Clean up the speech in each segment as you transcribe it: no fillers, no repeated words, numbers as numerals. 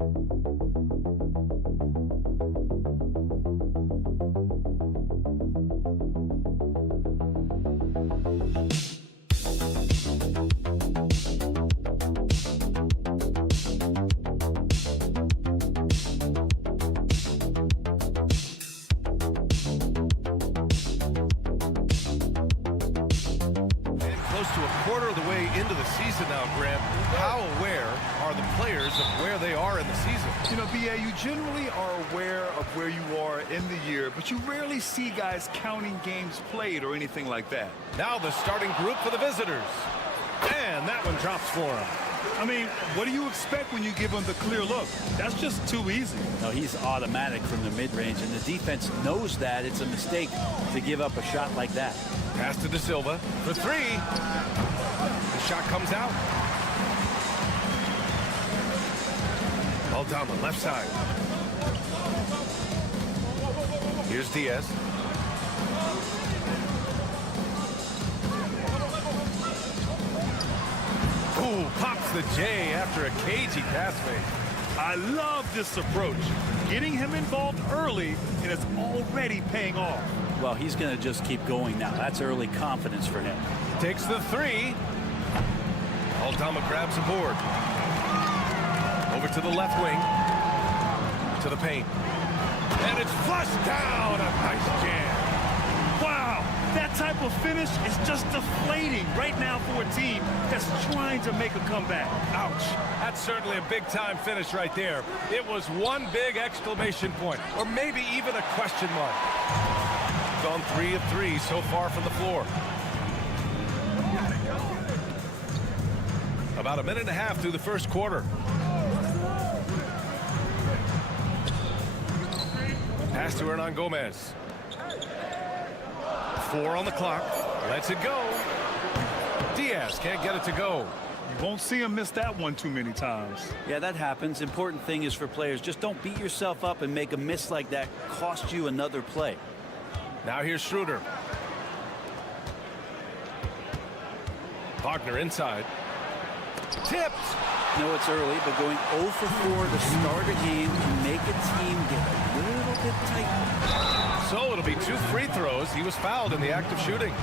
To a quarter of the way into the season now, Grant. How aware are the players of where they are in the season? You know, B.A., you generally are aware of where you are in the year, but you rarely see guys counting games played or anything like that. Now the starting group for the visitors. And that one drops for him. I mean, what do you expect when you give him the clear look? That's just too easy. No, he's automatic from the mid-range, and the defense knows that it's a mistake to give up a shot like that. Pass to De Silva for three. The shot comes out. Ball down the left side. Here's Diaz. Ooh, pops the J after a cagey pass fake. I love this approach. Getting him involved early, and it's already paying off. Well, he's going to just keep going now. That's early confidence for him. Takes the three. Aldama grabs a board. Over to the left wing. To the paint. And it's flushed down. A nice jam. Wow, that type of finish is just deflating right now for a team that's trying to make a comeback. Ouch. That's certainly a big-time finish right there. It was one big exclamation point, or maybe even a question mark. Gone 3 of 3 so far from the floor. About a minute and a half through the first quarter. Pass to Hernan Gomez. 4 on the clock. Lets it go. Diaz can't get it to go. You won't see him miss that one too many times. Yeah, that happens. Important thing is for players, just don't beat yourself up and make a miss like that cost you another play. Now here's Schroeder. Wagner inside. Tipped. No, it's early, but going 0 for 4 to start a game can make a team get a little bit tight. So it'll be 2 free throws. He was fouled in the act of shooting.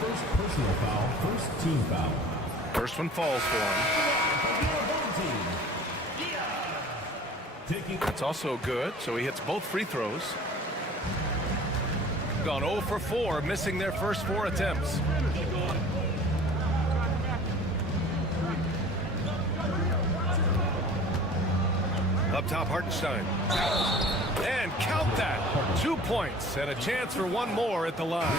First personal foul, first team foul. First one falls for him. That's also good, so he hits both free throws. Gone 0 for 4, missing their first 4 attempts. Up top, Hartenstein. And count that. 2 points and a chance for one more at the line.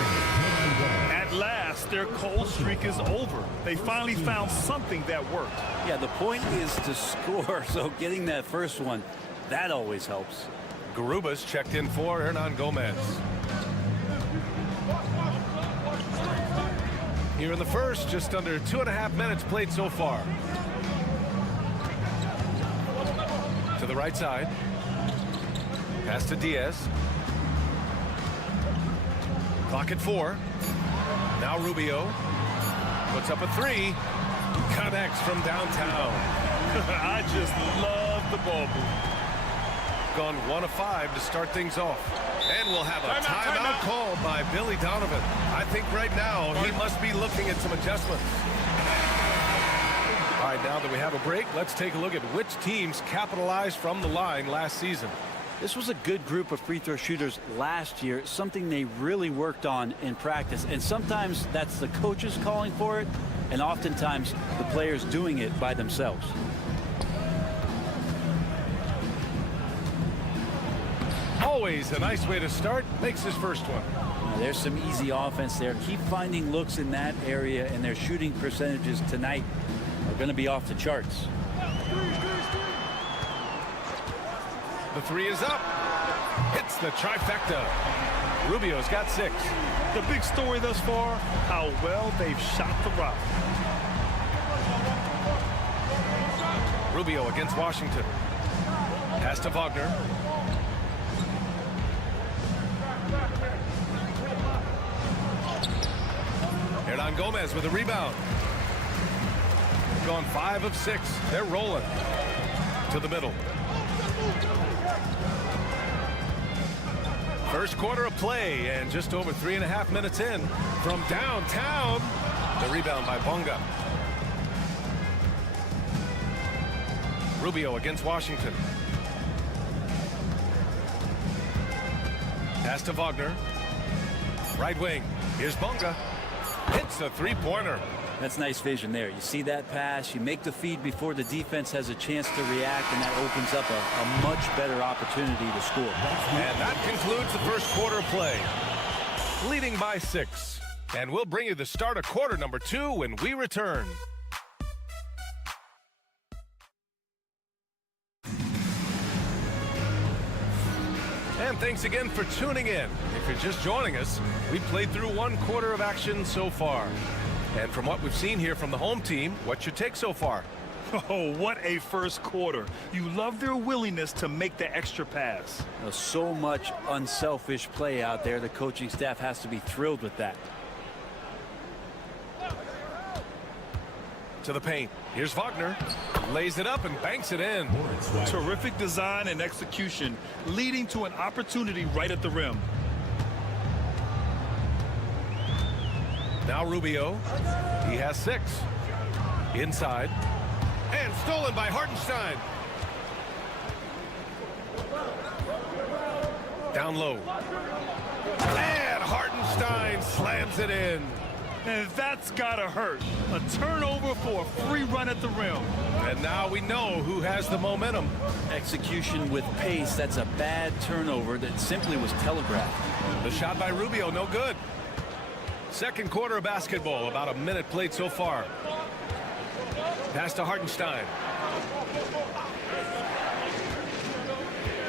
At last, their cold streak is over. They finally found something that worked. Yeah, the point is to score, so getting that first one, that always helps. Garubas checked in for Hernan Gomez. Here in the first, just under 2.5 minutes played so far. To the right side. Pass to Diaz. Clock at 4. Now Rubio puts up a 3. Connects from downtown. I just love the ball move. Gone 1 of 5 to start things off. And we'll have a timeout called by Billy Donovan. I think right now he must be looking at some adjustments. All right, now that we have a break, let's take a look at which teams capitalized from the line last season. This was a good group of free throw shooters last year, something they really worked on in practice. And sometimes that's the coaches calling for it, and oftentimes the players doing it by themselves. Always a nice way to start. Makes his first one. Now, there's some easy offense there. Keep finding looks in that area, and their shooting percentages tonight are going to be off the charts. The 3 is up. Hits the trifecta. Rubio's got 6. The big story thus far, how well they've shot the rock. Rubio against Washington. Pass to Wagner. Hernan Gomez with a rebound. Gone 5 of 6. They're rolling. To the middle. First quarter of play, and just over 3.5 minutes in. From downtown, the rebound by Bonga. Rubio against Washington. Pass to Wagner. Right wing. Here's Bonga. Hits a three-pointer. That's nice vision there. You see that pass, you make the feed before the defense has a chance to react, and that opens up a much better opportunity to score. And that concludes the first quarter of play. Leading by 6. And we'll bring you the start of quarter number 2 when we return. And thanks again for tuning in. If you're just joining us, we played through 1 quarter of action so far. And from what we've seen here from the home team, what's your take so far? Oh, what a first quarter. You love their willingness to make the extra pass. So much unselfish play out there. The coaching staff has to be thrilled with that. To the paint. Here's Wagner. Lays it up and banks it in. Terrific design and execution, leading to an opportunity right at the rim. Now Rubio. He has 6. Inside. And stolen by Hartenstein. Down low. And Hartenstein slams it in. And that's gotta hurt. A turnover for a free run at the rim. And now we know who has the momentum. Execution with pace, that's a bad turnover that simply was telegraphed. The shot by Rubio, no good. Second quarter of basketball, about a minute played so far. Pass to Hartenstein.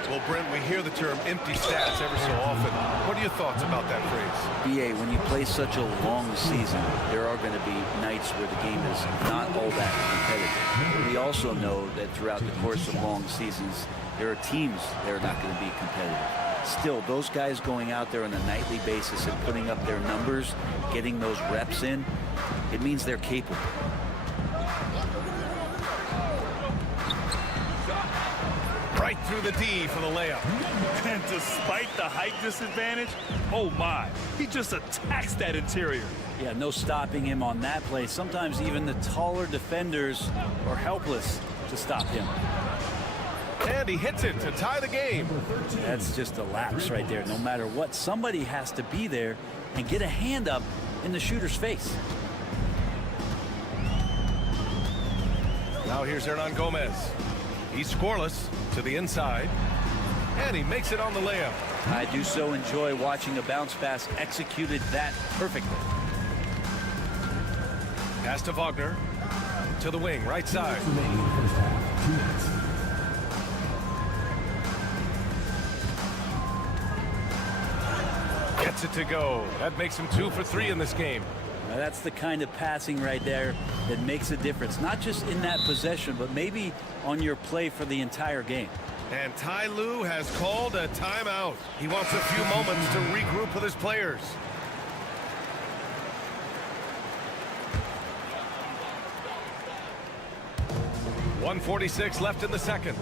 Well, Brent, we hear the term empty stats ever so often. What are your thoughts about that phrase? BA, when you play such a long season, there are going to be nights where the game is not all that competitive. We also know that throughout the course of long seasons, there are teams that are not going to be competitive. Still, those guys going out there on a nightly basis and putting up their numbers, getting those reps in, it means they're capable. Right through the D for the layup. And despite the height disadvantage, oh my, he just attacks that interior. Yeah, no stopping him on that play. Sometimes even the taller defenders are helpless to stop him. And he hits it to tie the game. That's just a lapse right there. No matter what, somebody has to be there and get a hand up in the shooter's face. Now here's Hernan Gomez. He's scoreless to the inside. And he makes it on the layup. I do so enjoy watching a bounce pass executed that perfectly. Pass to Wagner. To the wing, right side. Remaining in the first half, 2 minutes. Gets it to go. That makes him 2 for 3 in this game. Now that's the kind of passing right there that makes a difference. Not just in that possession, but maybe on your play for the entire game. And Ty Lue has called a timeout. He wants a few moments to regroup with his players. .146 left in the second.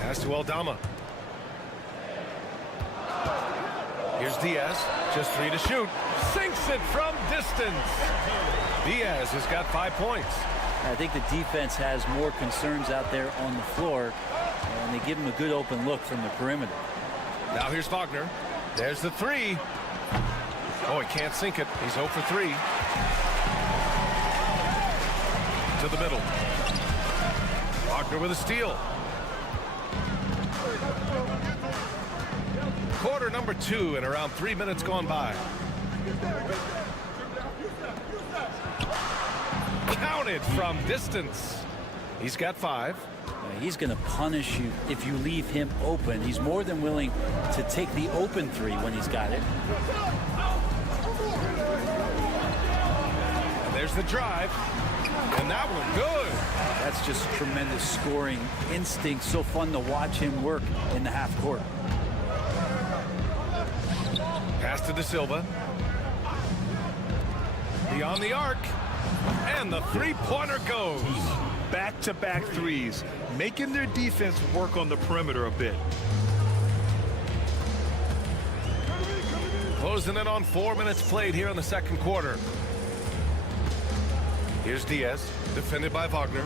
Pass to Aldama. Here's Diaz, just 3 to shoot. Sinks it from distance. Diaz has got 5 points. I think the defense has more concerns out there on the floor, and they give him a good open look from the perimeter. Now here's Wagner. There's the 3. Oh, he can't sink it. He's 0 for 3. To the middle. Wagner with a steal. Quarter number 2 and around 3 minutes gone by. Counted from distance. He's got 5. He's going to punish you if you leave him open. He's more than willing to take the open 3 when he's got it. And there's the drive. And that one good. That's just tremendous scoring instinct. So fun to watch him work in the half court. Pass to De Silva. Beyond the arc. And the three-pointer goes. Back-to-back threes, making their defense work on the perimeter a bit. Closing in on 4 minutes played here in the second quarter. Here's Diaz, defended by Wagner.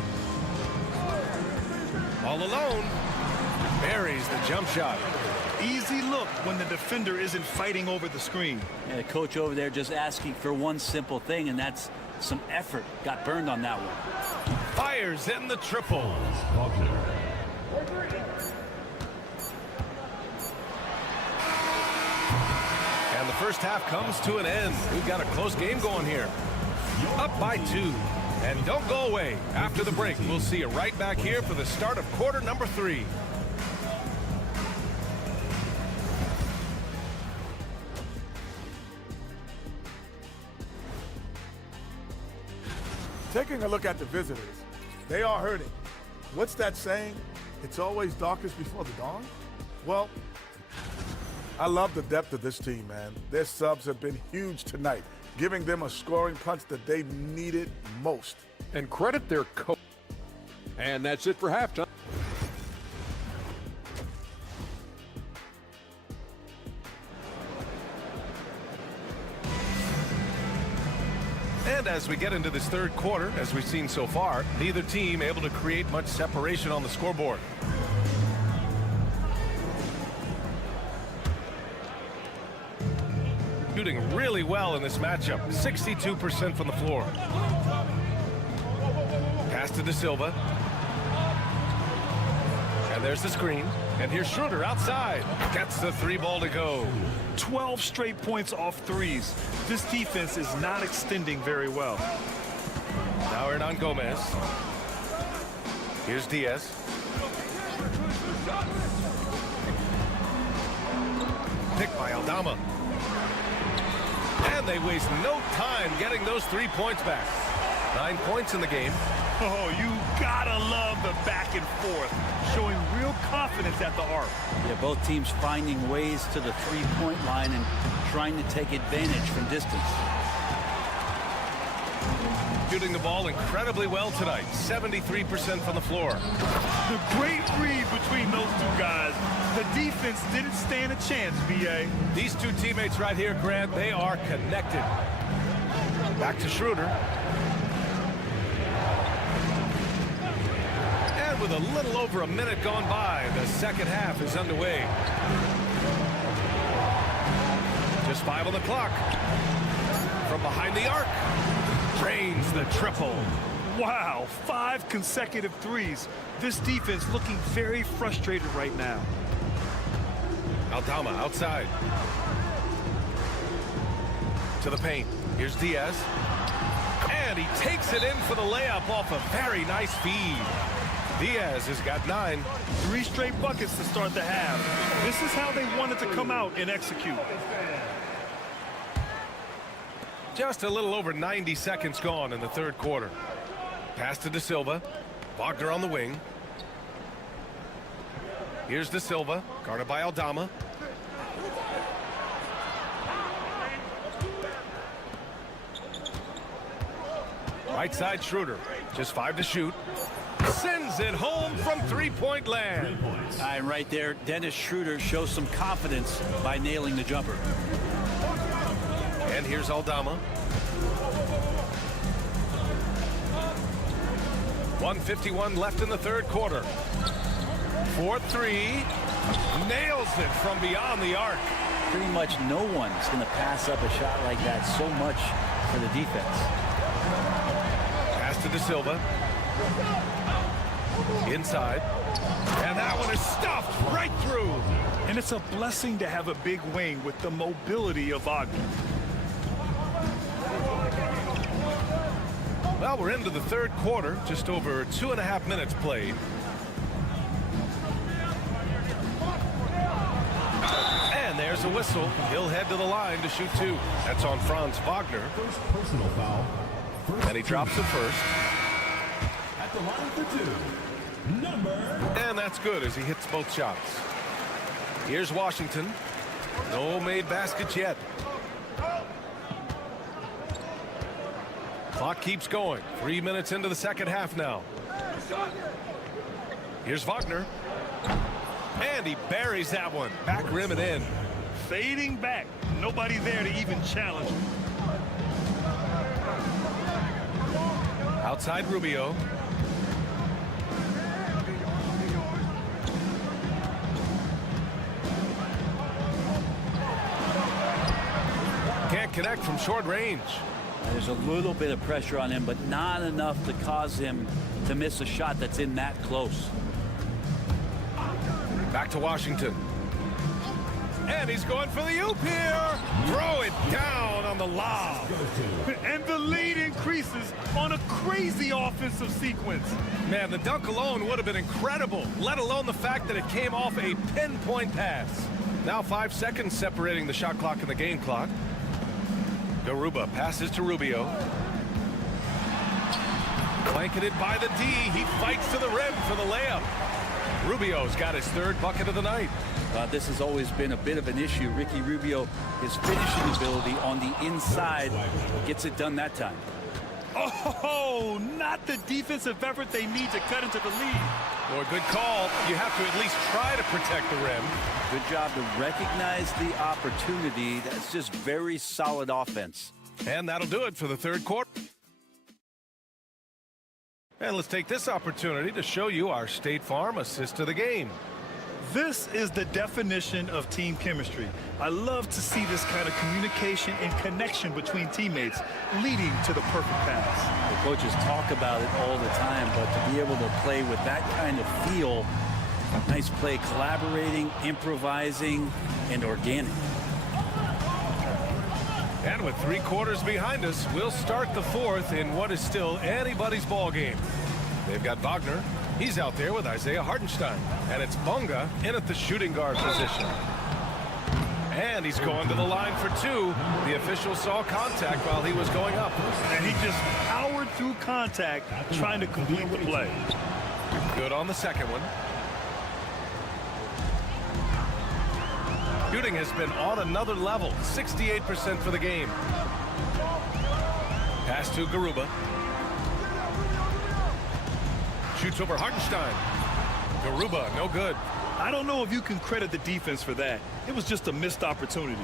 All alone. Buries the jump shot. Easy look when the defender isn't fighting over the screen. And the coach over there just asking for one simple thing, and that's some effort. Got burned on that one. Fires in the triple. And the first half comes to an end. We've got a close game going here. Up by 2. And don't go away. After the break, we'll see you right back here for the start of quarter number 3. Taking a look at the visitors, they are hurting. What's that saying? It's always darkest before the dawn? Well, I love the depth of this team, man. Their subs have been huge tonight, giving them a scoring punch that they needed most. And credit their coach. And that's it for halftime. And as we get into this third quarter, as we've seen so far, neither team able to create much separation on the scoreboard. Shooting really well in this matchup, 62% from the floor. Pass to De Silva. And there's the screen. And here's Schroeder outside. Gets the 3-ball to go. 12 straight points off threes. This defense is not extending very well. Now Hernan Gomez. Here's Diaz. Picked by Aldama. And they waste no time getting those 3 points back. 9 points in the game. Oh, you gotta love the back and forth, showing real confidence at the arc. Yeah, both teams finding ways to the three-point line and trying to take advantage from distance. Shooting the ball incredibly well tonight, 73% from the floor. The great read between those two guys. The defense didn't stand a chance, B.A. These two teammates right here, Grant, they are connected. Back to Schroeder. And with a little over a minute gone by, the second half is underway. Just 5 on the clock. From behind the arc. Drains the triple. Wow, 5 consecutive threes. This defense looking very frustrated right now. Aldama outside. To the paint. Here's Diaz. And he takes it in for the layup off a very nice feed. Diaz has got 9. 3 straight buckets to start the half. This is how they wanted to come out and execute. Just a little over 90 seconds gone in the third quarter. Pass to De Silva. Wagner on the wing. Here's De Silva, guarded by Aldama. Right side Schroeder, just 5 to shoot. Sends it home from three-point land. And right there, Dennis Schroeder shows some confidence by nailing the jumper. And here's Aldama. 1:51 left in the third quarter. 4-3. Nails it from beyond the arc. Pretty much no one's going to pass up a shot like that so much for the defense. Pass to De Silva. Inside. And that one is stuffed right through. And it's a blessing to have a big wing with the mobility of Wagner. Well, we're into the third quarter, just over 2.5 minutes played. And there's a whistle. He'll head to the line to shoot 2. That's on Franz Wagner. First personal foul. And he drops it first. At the line for 2. Number. And that's good as he hits both shots. Here's Washington. No made baskets yet. Clock keeps going. 3 minutes into the second half now. Here's Wagner. And he buries that one. Back rim and in. Fading back. Nobody there to even challenge him. Outside Rubio. Can't connect from short range. There's a little bit of pressure on him, but not enough to cause him to miss a shot that's in that close. Back to Washington. And he's going for the oop here. Throw it down on the lob. And the lead increases on a crazy offensive sequence. Man, the dunk alone would have been incredible, let alone the fact that it came off a pinpoint pass. Now 5 seconds separating the shot clock and the game clock. Garuba passes to Rubio. Blanketed by the D. He fights to the rim for the layup. Rubio's got his third bucket of the night. This has always been a bit of an issue. Ricky Rubio, his finishing ability on the inside, gets it done that time. Oh, not the defensive effort they need to cut into the lead. Boy, good call. You have to at least try to protect the rim. Good job to recognize the opportunity. That's just very solid offense. And that'll do it for the third quarter. And let's take this opportunity to show you our State Farm assist to the game. This is the definition of team chemistry. I love to see this kind of communication and connection between teammates leading to the perfect pass. The coaches talk about it all the time, but to be able to play with that kind of feel, nice play, collaborating, improvising, and organic. And with 3 quarters behind us, we'll start the fourth in what is still anybody's ball game. They've got Wagner. He's out there with Isaiah Hartenstein. And it's Bonga in at the shooting guard position. And he's going to the line for 2. The official saw contact while he was going up. And he just powered through contact trying to complete the play. Good on the second one. Shooting has been on another level. 68% for the game. Pass to Garuba. Shoots over Hartenstein. Garuba, no good. I don't know if you can credit the defense for that. It was just a missed opportunity.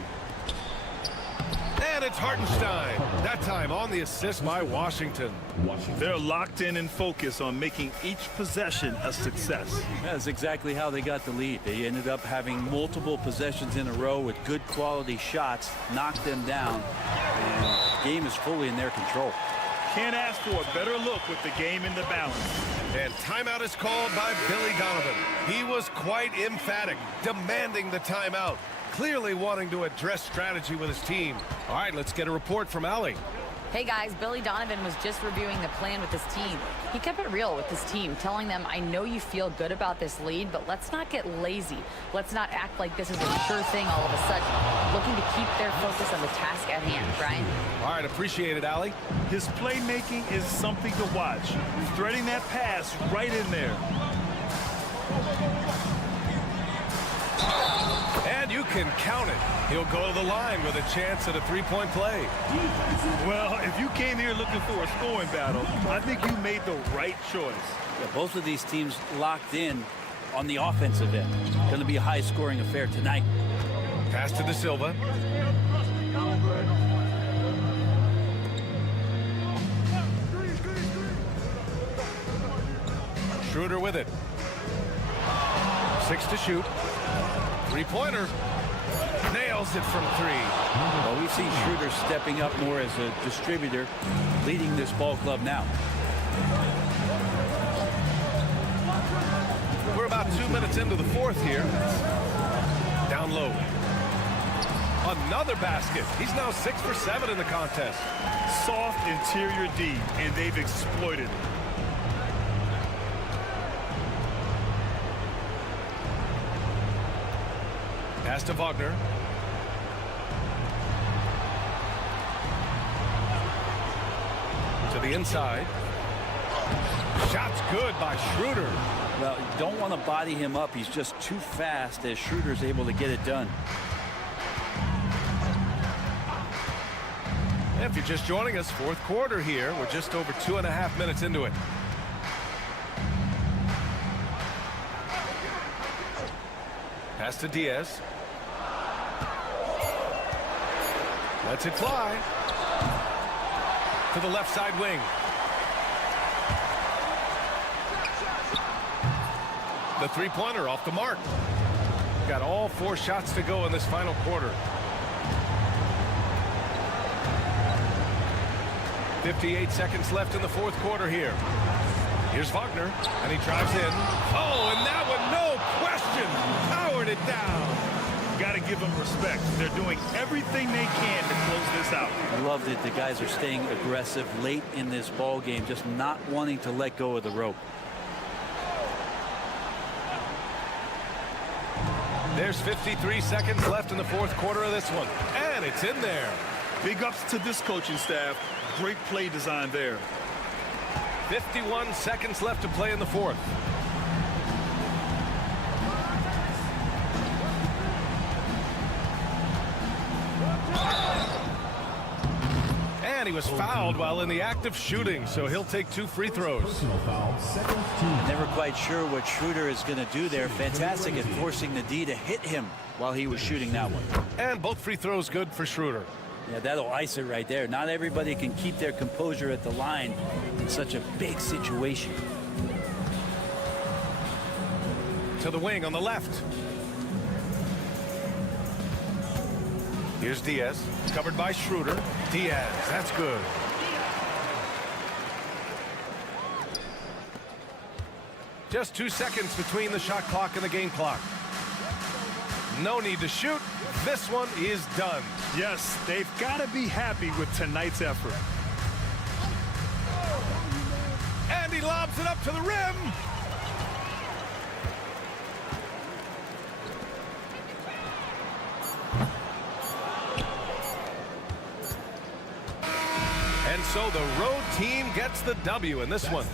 And it's Hartenstein. That time on the assist by Washington. They're locked in and focused on making each possession a success. That's exactly how they got the lead. They ended up having multiple possessions in a row with good quality shots, knocked them down, and the game is fully in their control. Can't ask for a better look with the game in the balance. And timeout is called by Billy Donovan. He was quite emphatic, demanding the timeout, clearly wanting to address strategy with his team. All right, let's get a report from Allie. Hey guys, Billy Donovan was just reviewing the plan with his team. He kept it real with his team, telling them, I know you feel good about this lead, but let's not get lazy. Let's not act like this is a sure thing all of a sudden. Looking to keep their focus on the task at hand, Brian. All right, appreciate it, Allie. His playmaking is something to watch. Threading that pass right in there. And you can count it. He'll go to the line with a chance at a 3-point play. Well, if you came here looking for a scoring battle, I think you made the right choice. Yeah, both of these teams locked in on the offensive end. Going to be a high-scoring affair tonight. Pass to De Silva. Schroeder with it. 6 to shoot. 3-pointer. Nails it from 3. Well, we've seen Schroeder stepping up more as a distributor, leading this ball club now. We're about 2 minutes into the fourth here. Down low. Another basket. He's now 6 for 7 in the contest. Soft interior D, and they've exploited it. Pass to Wagner. To the inside. Shot's good by Schroeder. Well, you don't want to body him up. He's just too fast as Schroeder's able to get it done. If you're just joining us, fourth quarter here. We're just over 2.5 minutes into it. Pass to Diaz. Lets it fly. To the left side wing. The three-pointer off the mark. Got all 4 shots to go in this final quarter. 58 seconds left in the fourth quarter here. Here's Wagner, and he drives in. Oh, and that one, no question, powered it down. Got to give them respect. They're doing everything they can to close this out. I loved it. The guys are staying aggressive late in this ball game, just not wanting to let go of the rope. There's 53 seconds left in the fourth quarter of this one, and it's in there. Big ups to this coaching staff. Great play design there. 51 seconds left to play in the fourth. And he was fouled while in the act of shooting, so he'll take 2 free throws. Personal foul, second team. Never quite sure what Schroeder is going to do there. Fantastic at forcing the D to hit him while he was shooting that one. And both free throws good for Schroeder. Yeah, that'll ice it right there. Not everybody can keep their composure at the line in such a big situation. To the wing on the left. Here's Diaz. It's covered by Schroeder. Diaz, that's good. Just 2 seconds between the shot clock and the game clock. No need to shoot. This one is done. Yes, they've got to be happy with tonight's effort. And he lobs it up to the rim. And so the road team gets the W in this one.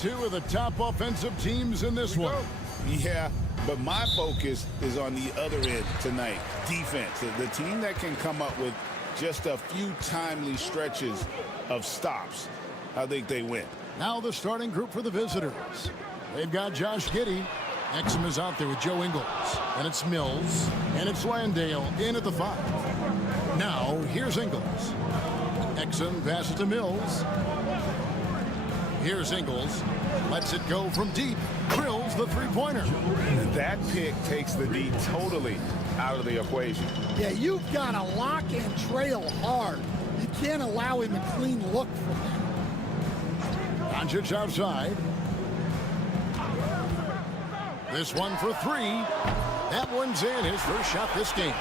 Two of the top offensive teams in this one. Yeah, but my focus is on the other end tonight, defense. The team that can come up with just a few timely stretches of stops, I think they win. Now the starting group for the visitors. They've got Josh Giddey. Exum is out there with Joe Ingles. And it's Mills. And it's Landale in at the 5. Now, here's Ingles. Exum passes to Mills. Here's Ingles. Lets it go from deep. Drills the three-pointer. That pick takes the D totally out of the equation. Yeah, you've got to lock and trail hard. You can't allow him a clean look from that. Doncic outside. This one for 3. That one's in. His first shot this game.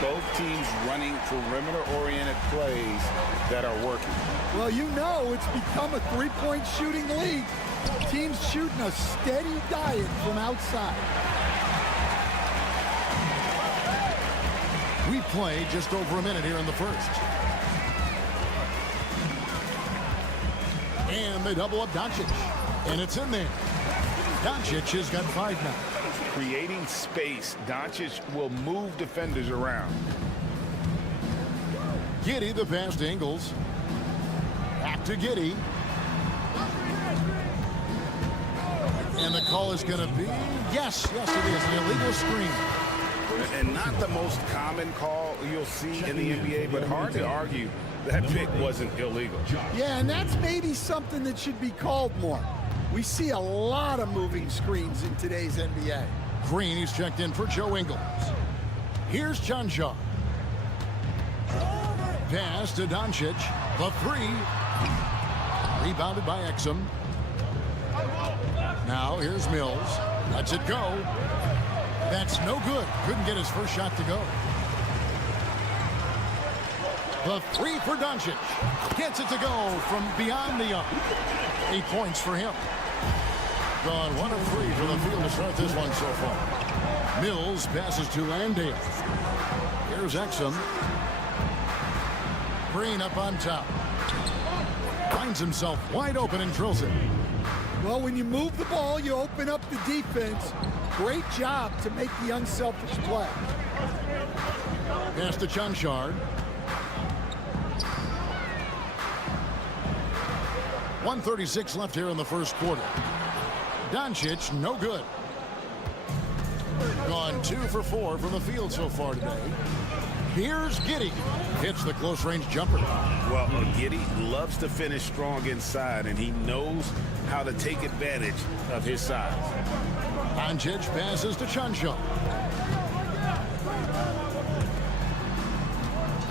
Both teams running perimeter-oriented plays that are working. Well, you know it's become a three-point shooting league. Teams shooting a steady diet from outside. We play just over a minute here in the first. And they double up Doncic. And it's in there. Doncic has got 5 now. Creating space, Doncic will move defenders around. Giddey, the pass to Ingles. Back to Giddey. And the call is going to be, yes, it is, an illegal screen. And not the most common call you'll see in the NBA, but hard to argue that pick wasn't illegal. Yeah, and that's maybe something that should be called more. We see a lot of moving screens in today's NBA. Green, he's checked in for Joe Ingles. Here's Janjar. Pass to Doncic. The 3. Rebounded by Exum. Now here's Mills. Lets it go. That's no good. Couldn't get his first shot to go. The 3 for Doncic. Gets it to go from beyond the arc. 8 points for him. Gone 1 of 3 for the field to start this one so far. Mills passes to Landale. Here's Exum. Green up on top. Finds himself wide open and drills it. Well, when you move the ball, you open up the defense. Great job to make the unselfish play. Pass to Chanchard. 1:36 left here in the first quarter. Doncic, no good. Gone 2 for 4 from the field so far today. Here's Giddey. hits the close-range jumper. Well, Giddey loves to finish strong inside, and he knows how to take advantage of his size. Doncic passes to Chuncho.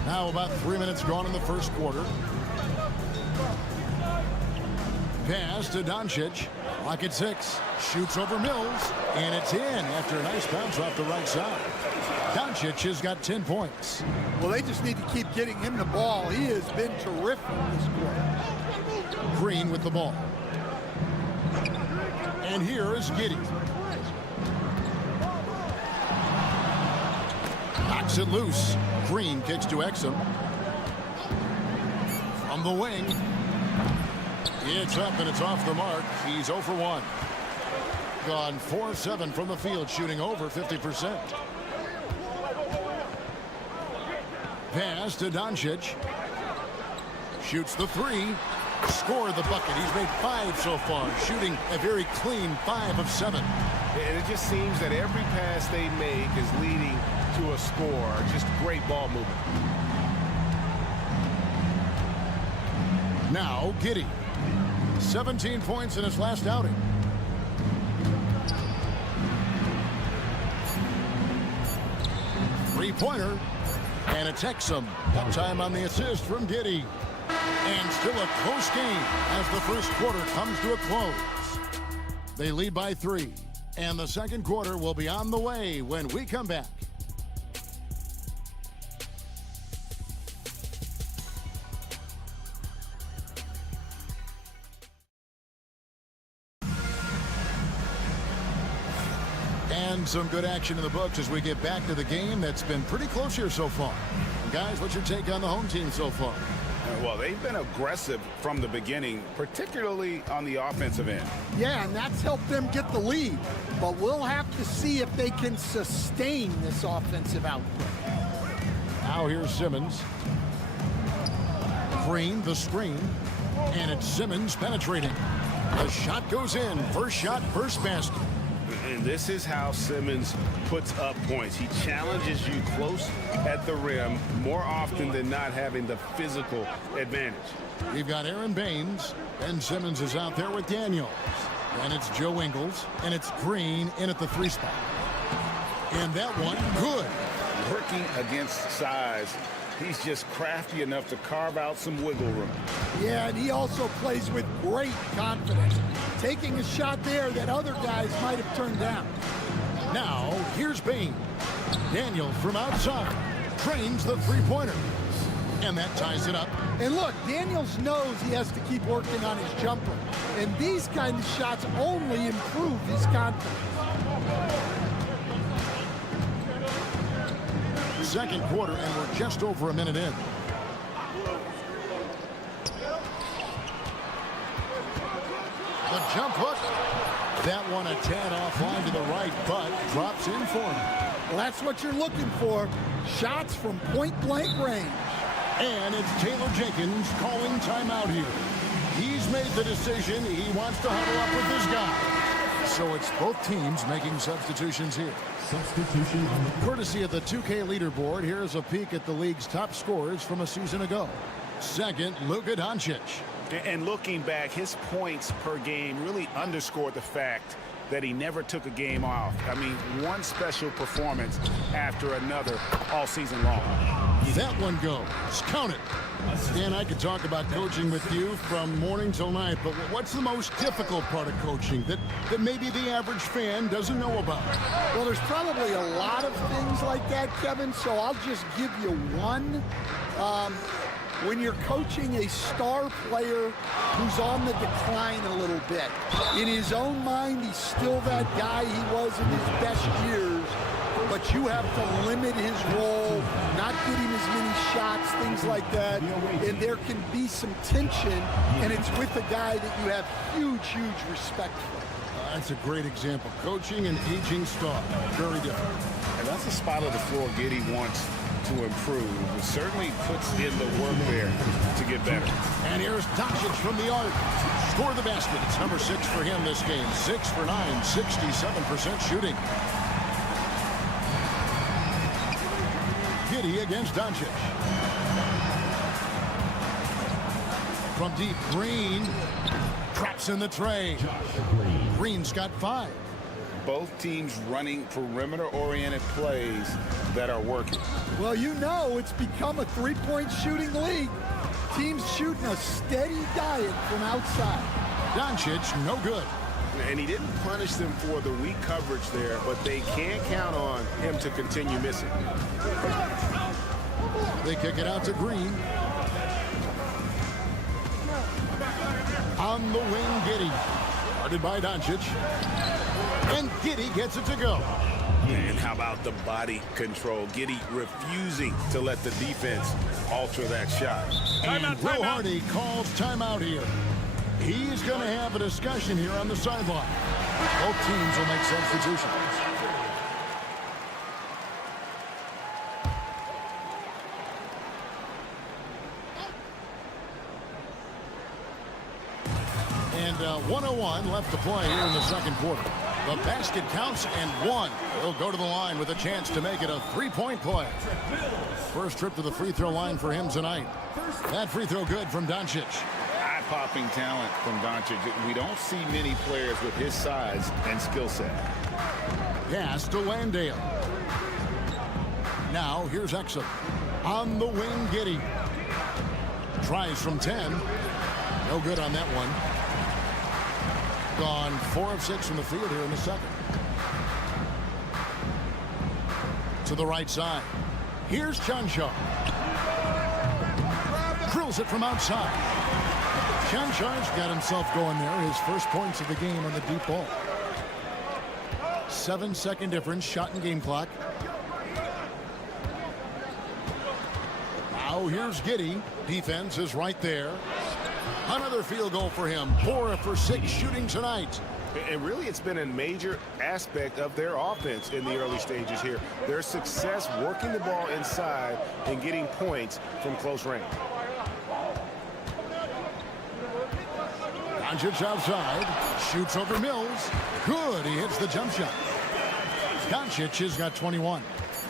Now about 3 minutes gone in the first quarter. Pass to Doncic. Clock at 6. Shoots over Mills. And it's in after a nice bounce off the right side. Doncic has got 10 points. Well, they just need to keep getting him the ball. He has been terrific this quarter. Green with the ball. And here is Giddey. Knocks it loose. Green kicks to Exum. From the wing. It's up and it's off the mark. He's 0 for 1. Gone 4-7 from the field, shooting over 50%. Pass to Doncic. Shoots the 3. Scored the bucket. He's made 5 so far, shooting a very clean 5 of 7. And it just seems that every pass they make is leading to a score. Just great ball movement. Now Giddey. 17 points in his last outing. Three-pointer. And it's Exum. Time on the assist from Giddey. And still a close game as the first quarter comes to a close. They lead by 3. And the second quarter will be on the way when we come back. And some good action in the books as we get back to the game that's been pretty close here so far. Guys, what's your take on the home team so far? Well, they've been aggressive from the beginning, particularly on the offensive end. Yeah, and that's helped them get the lead. But we'll have to see if they can sustain this offensive output. Now here's Simmons. Green, the screen. And it's Simmons penetrating. The shot goes in. First shot, first basket. And this is how Simmons puts up points. He challenges you close at the rim more often than not, having the physical advantage. We've got Aaron Baines. Ben Simmons is out there with Daniels. And it's Joe Ingles. And it's Green in at the 3 spot. And that one, good. Working against size, he's just crafty enough to carve out some wiggle room. Yeah, and he also plays with great confidence, taking a shot there that other guys might have turned down. Now, here's Bain. Daniels from outside trains the three-pointer. And that ties it up. And look, Daniels knows he has to keep working on his jumper. And these kind of shots only improve his confidence. Second quarter, and we're just over a minute in. The jump hook. That one a tad offline to the right, but drops in for him. Well, that's what you're looking for. Shots from point-blank range. And it's Taylor Jenkins calling timeout here. He's made the decision. He wants to huddle up with this guy. So it's both teams making substitutions here. Substitution. Courtesy of the 2K leaderboard, here's a peek at the league's top scorers from a season ago. Second, Luka Doncic. And looking back, his points per game really underscored the fact that he never took a game off. I mean, one special performance after another all season long. That one goes. Count it. Dan, I could talk about coaching with you from morning till night, but what's the most difficult part of coaching that maybe the average fan doesn't know about? Well, there's probably a lot of things like that, Kevin, so I'll just give you one. When you're coaching a star player who's on the decline a little bit, in his own mind, he's still that guy he was in his best years, but you have to limit his role, not get him as many shots, things like that, and there can be some tension, and it's with a guy that you have huge respect for. That's a great example. Coaching an aging star. Very different. And that's a spot of the floor Giddey wants to improve. It certainly puts in the work there to get better. And here's Doncic from the arc. Score the basket. It's number 6 for him this game. 6 for 9, 67% shooting. Giddey against Doncic. From deep, Green traps in the tray. Green's got 5. Both teams running perimeter-oriented plays that are working. Well, you know it's become a three-point shooting league. Teams shooting a steady diet from outside. Doncic, no good. And he didn't punish them for the weak coverage there, but they can't count on him to continue missing. They kick it out to Green. On the wing, Giddey. Guarded by Doncic. And Giddey gets it to go. And how about the body control? Giddey refusing to let the defense alter that shot. And Will Hardy calls timeout here. He's going to have a discussion here on the sideline. Both teams will make substitutions. And 1:01 left to play here in the second quarter. The basket counts and 1. He'll go to the line with a chance to make it a 3-point play. First trip to the free throw line for him tonight. That free throw good from Doncic. Eye-popping talent from Doncic. We don't see many players with his size and skill set. Pass to Landale. Now here's Exum. On the wing, Giddey. Tries from 10. No good on that one. Gone 4 of 6 from the field here in the second. To the right side. Here's Chanshaw. Drills it from outside. Chanshaw's got himself going there. His first points of the game on the deep ball. 7-second difference, shot and game clock. Now here's Giddey. Defense is right there. Another field goal for him. 4 for 6 shooting tonight. And really, it's been a major aspect of their offense in the early stages here. Their success working the ball inside and getting points from close range. Doncic outside. Shoots over Mills. Good. He hits the jump shot. Doncic has got 21.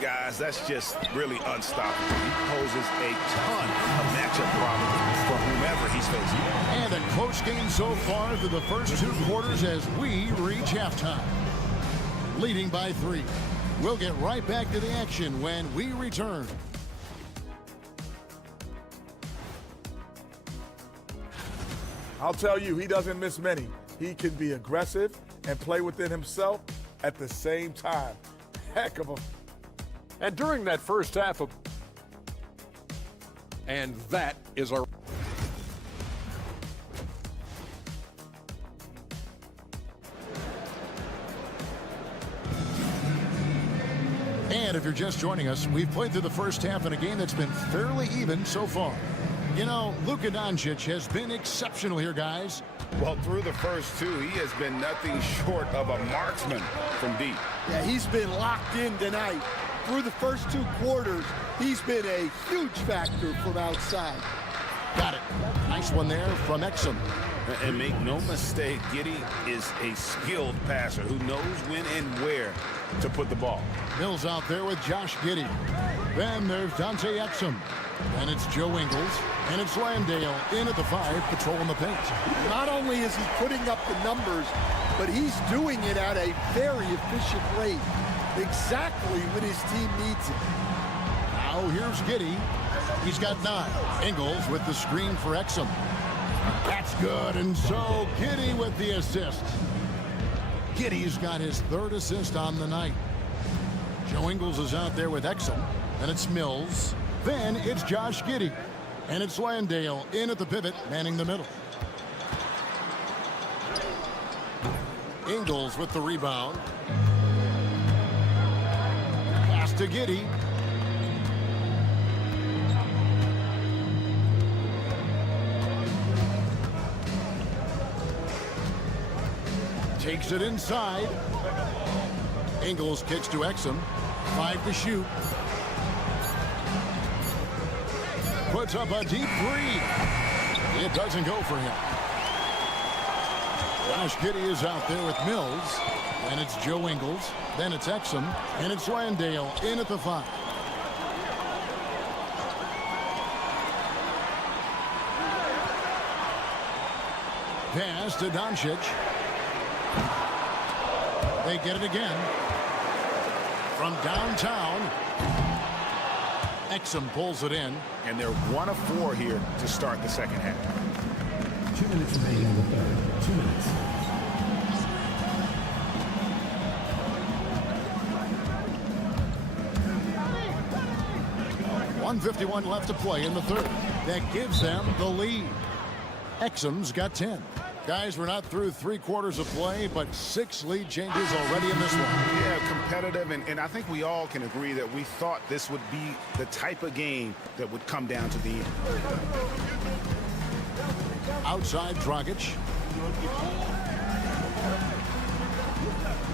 Guys, that's just really unstoppable. He poses a ton of matchup problems for whomever he's facing. And a close game so far through the first 2 quarters as we reach halftime. Leading by 3. We'll get right back to the action when we return. I'll tell you, he doesn't miss many. He can be aggressive and play within himself at the same time. Heck of a... And during that first half of... And that is our... And if you're just joining us, we've played through the first half in a game that's been fairly even so far. You know, Luka Doncic has been exceptional here, guys. Well, through the first 2, he has been nothing short of a marksman from deep. Yeah, he's been locked in tonight. Through the first 2 quarters, he's been a huge factor from outside. Got it. Nice one there from Exum. And make no mistake, Giddey is a skilled passer who knows when and where to put the ball. Mills out there with Josh Giddey. Then there's Dante Exum. And it's Joe Ingles. And it's Landale in at the 5, patrolling the paint. Not only is he putting up the numbers, but he's doing it at a very efficient rate. Exactly when his team needs it. Now here's Giddey. He's got 9. Ingles with the screen for Exum. That's good, and so Giddey with the assist. Giddey's got his 3rd assist on the night. Joe Ingles is out there with Exum, and it's Mills. Then it's Josh Giddey, and it's Landale in at the pivot, manning the middle. Ingles with the rebound. Pass to Giddey. Takes it inside. Ingles kicks to Exum. 5 to shoot. Puts up a deep 3. It doesn't go for him. Josh Giddey is out there with Mills. And it's Joe Ingles. Then it's Exum. And it's Landale in at the 5. pass to Doncic. They get it again. From downtown. Exum pulls it in. And they're 1 of 4 here to start the second half. 2 minutes remaining in the third. 2 minutes. .151 left to play in the third. That gives them the lead. Exum's got 10. Guys, we're not through 3 quarters of play, but 6 lead changes already in this one. Yeah, competitive, and I think we all can agree that we thought this would be the type of game that would come down to the end. Outside Dragic.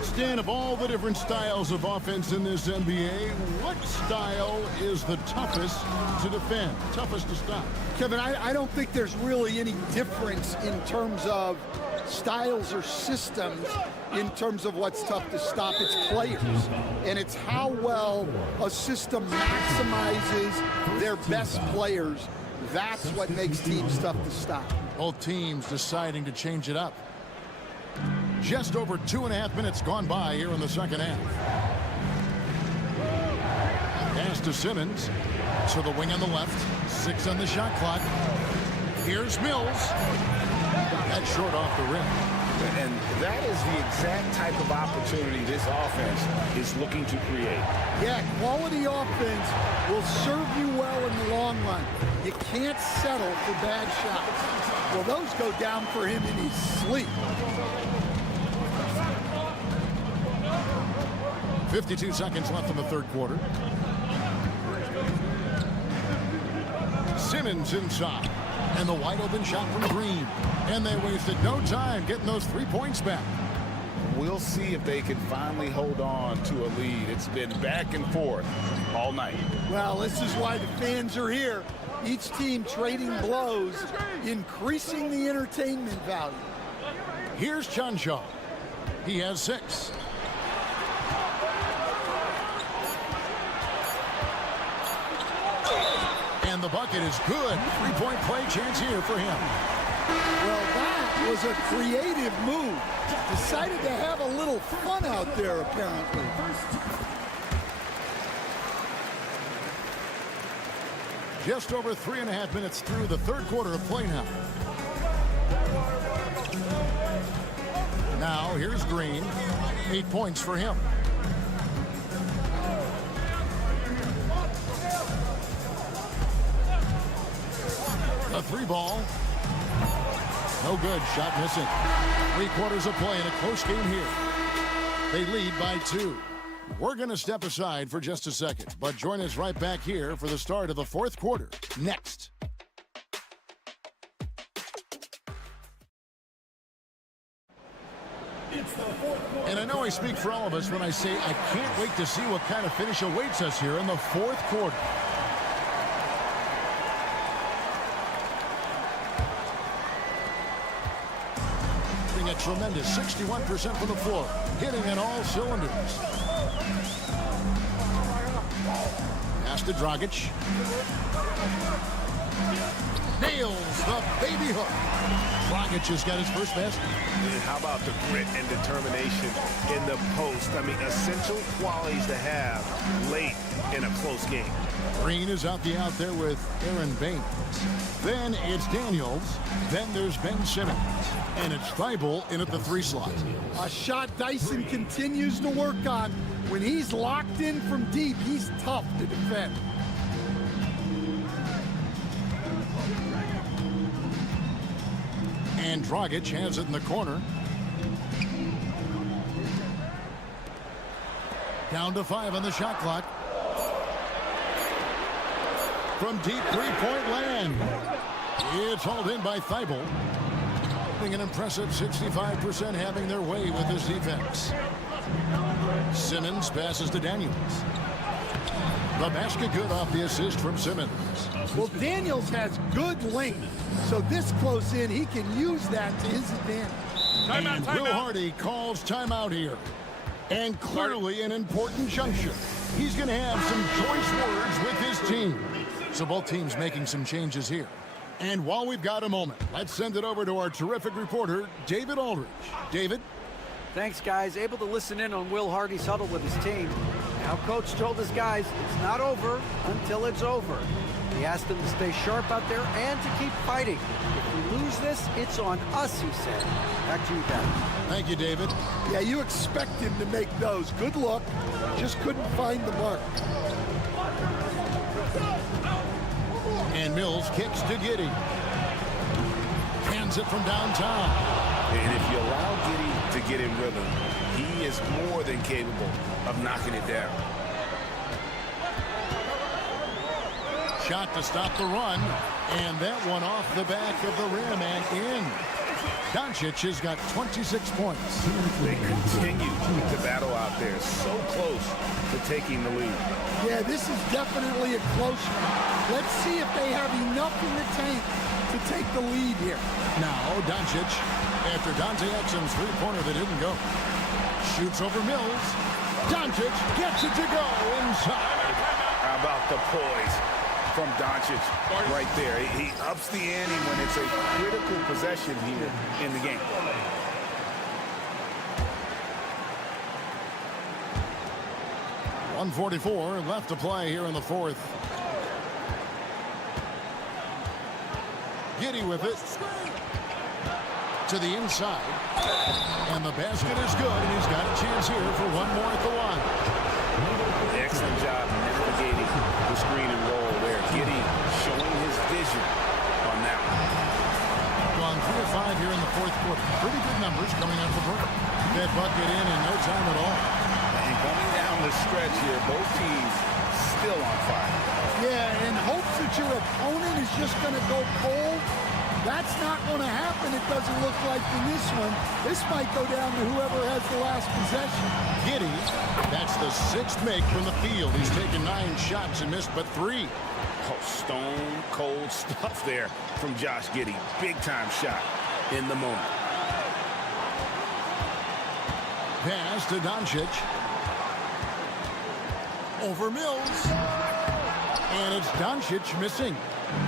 Stan, of all the different styles of offense in this NBA, what style is the toughest to defend, toughest to stop? Kevin, I don't think there's really any difference in terms of styles or systems in terms of what's tough to stop. It's players, and it's how well a system maximizes their best players. That's what makes teams tough to stop. Both teams deciding to change it up. Just over 2.5 minutes gone by here in the second half. Pass to Simmons. To the wing on the left. 6 on the shot clock. Here's Mills. That's short off the rim. And that is the exact type of opportunity this offense is looking to create. Yeah, quality offense will serve you well in the long run. You can't settle for bad shots. Well, those go down for him in his sleep. 52 seconds left in the third quarter. Simmons inside. And the wide open shot from Green. And they wasted no time getting those 3 points back. We'll see if they can finally hold on to a lead. It's been back and forth all night. Well, this is why the fans are here. Each team trading blows, increasing the entertainment value. Here's Chanshaw. He has 6. And the bucket is good. 3-point play chance here for him. Well, that was a creative move. Decided to have a little fun out there, apparently. Just over 3.5 minutes through the third quarter of play now. Now, here's Green. 8 points for him. A 3-ball. No good. Shot missing. 3 quarters of play in a close game here. They lead by 2. We're going to step aside for just a second, but join us right back here for the start of the fourth quarter. Next. And I know I speak for all of us when I say I can't wait to see what kind of finish awaits us here in the fourth quarter. A tremendous 61% from the floor, hitting on all cylinders. Pass to Dragic. Nails the baby hook. Dragic has got his first basket. How about the grit and determination in the post? I mean, essential qualities to have late in a close game. Green is out there with Aaron Baines. Then it's Daniels. Then there's Ben Simmons. And it's Thibault in at the 3 slot. A shot Dyson continues to work on. When he's locked in from deep, he's tough to defend. And Dragic has it in the corner. Down to 5 on the shot clock. From deep 3-point land. It's hauled in by Thibault. An impressive 65% having their way with this defense. Simmons passes to Daniels. The basket good off the assist from Simmons. Well, Daniels has good length, so this close in, he can use that to his advantage. Will Hardy calls timeout here. And clearly an important juncture. He's going to have some choice words with his team. So both teams making some changes here. And while we've got a moment, let's send it over to our terrific reporter, David Aldridge. David? Thanks, guys. Able to listen in on Will Hardy's huddle with his team. Now, Coach told his guys it's not over until it's over. He asked them to stay sharp out there and to keep fighting. If we lose this, it's on us, he said. Back to you, guys. Thank you, David. Yeah, you expect him to make those. Good luck. Just couldn't find the mark. And Mills kicks to Giddey. Hands it from downtown. And if you allow Giddey to get in rhythm, he is more than capable of knocking it down. Shot to stop the run, and that one off the back of the rim and in. Doncic has got 26 points. They continue to battle out there, so close to taking the lead. Yeah, this is definitely a close one. Let's see if they have enough in the tank to take the lead here. Now, Doncic, after Dante Exum's three-pointer that didn't go, shoots over Mills. Doncic gets it to go inside. How about the poise from Doncic right there? He ups the ante when it's a critical possession here in the game. .144 left to play here in the fourth. Giddey with it. To the inside. And the basket is good, and he's got a chance here for one more at the line. Excellent job navigating the screen and roll there. Giddey showing his vision on that one. Gone 3 of 5 here in the fourth quarter. Pretty good numbers coming off the break. That bucket in no time at all. And coming down the stretch here, both teams still on fire. Yeah, in hopes that your opponent is just going to go cold. That's not going to happen, it doesn't look like in this one. This might go down to whoever has the last possession. Giddey, that's the 6th make from the field. He's taken 9 shots and missed but 3. Oh, stone cold stuff there from Josh Giddey. Big time shot in the moment. Pass to Doncic. Over Mills. And it's Doncic missing.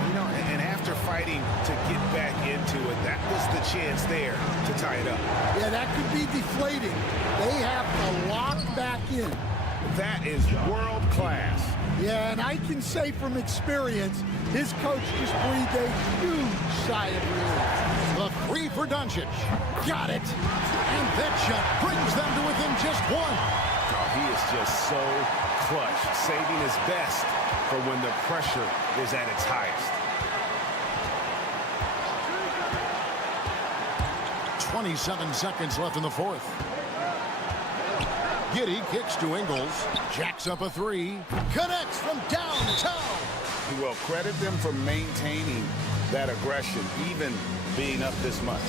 You know, and after fighting to get back into it, that was the chance there to tie it up. Yeah, that could be deflating. They have to lock back in. That is world class. Yeah, and I can say from experience, his coach just breathed a huge sigh of relief. The 3 for Doncic. Got it. And that shot brings them to within just 1. Oh, he is just so clutch, saving his best for when the pressure is at its highest. 27 seconds left in the fourth. Giddey kicks to Ingles. Jacks up a 3. Connects from downtown. Well, credit them for maintaining that aggression, even being up this much.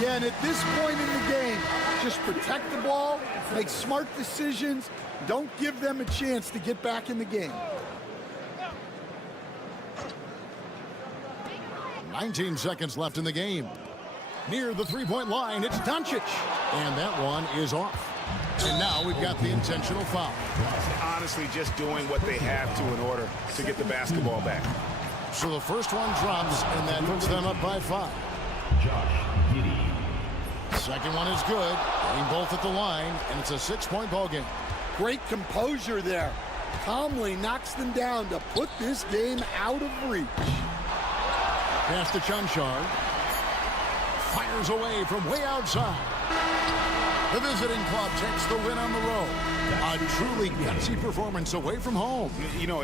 Yeah, and at this point in the game, just protect the ball, make smart decisions, don't give them a chance to get back in the game. 19 seconds left in the game. Near the three-point line, it's Doncic. And that one is off. And now we've got the intentional foul. Honestly, just doing what they have to in order to get the basketball back. So the first one drops, and that puts them up by 5. Second one is good. Getting both at the line, and it's a 6-point ball game. Great composure there. Calmly knocks them down to put this game out of reach. Pass to Chanchar. Fires away from way outside. The visiting club takes the win on the road. A truly gutsy performance away from home. You know,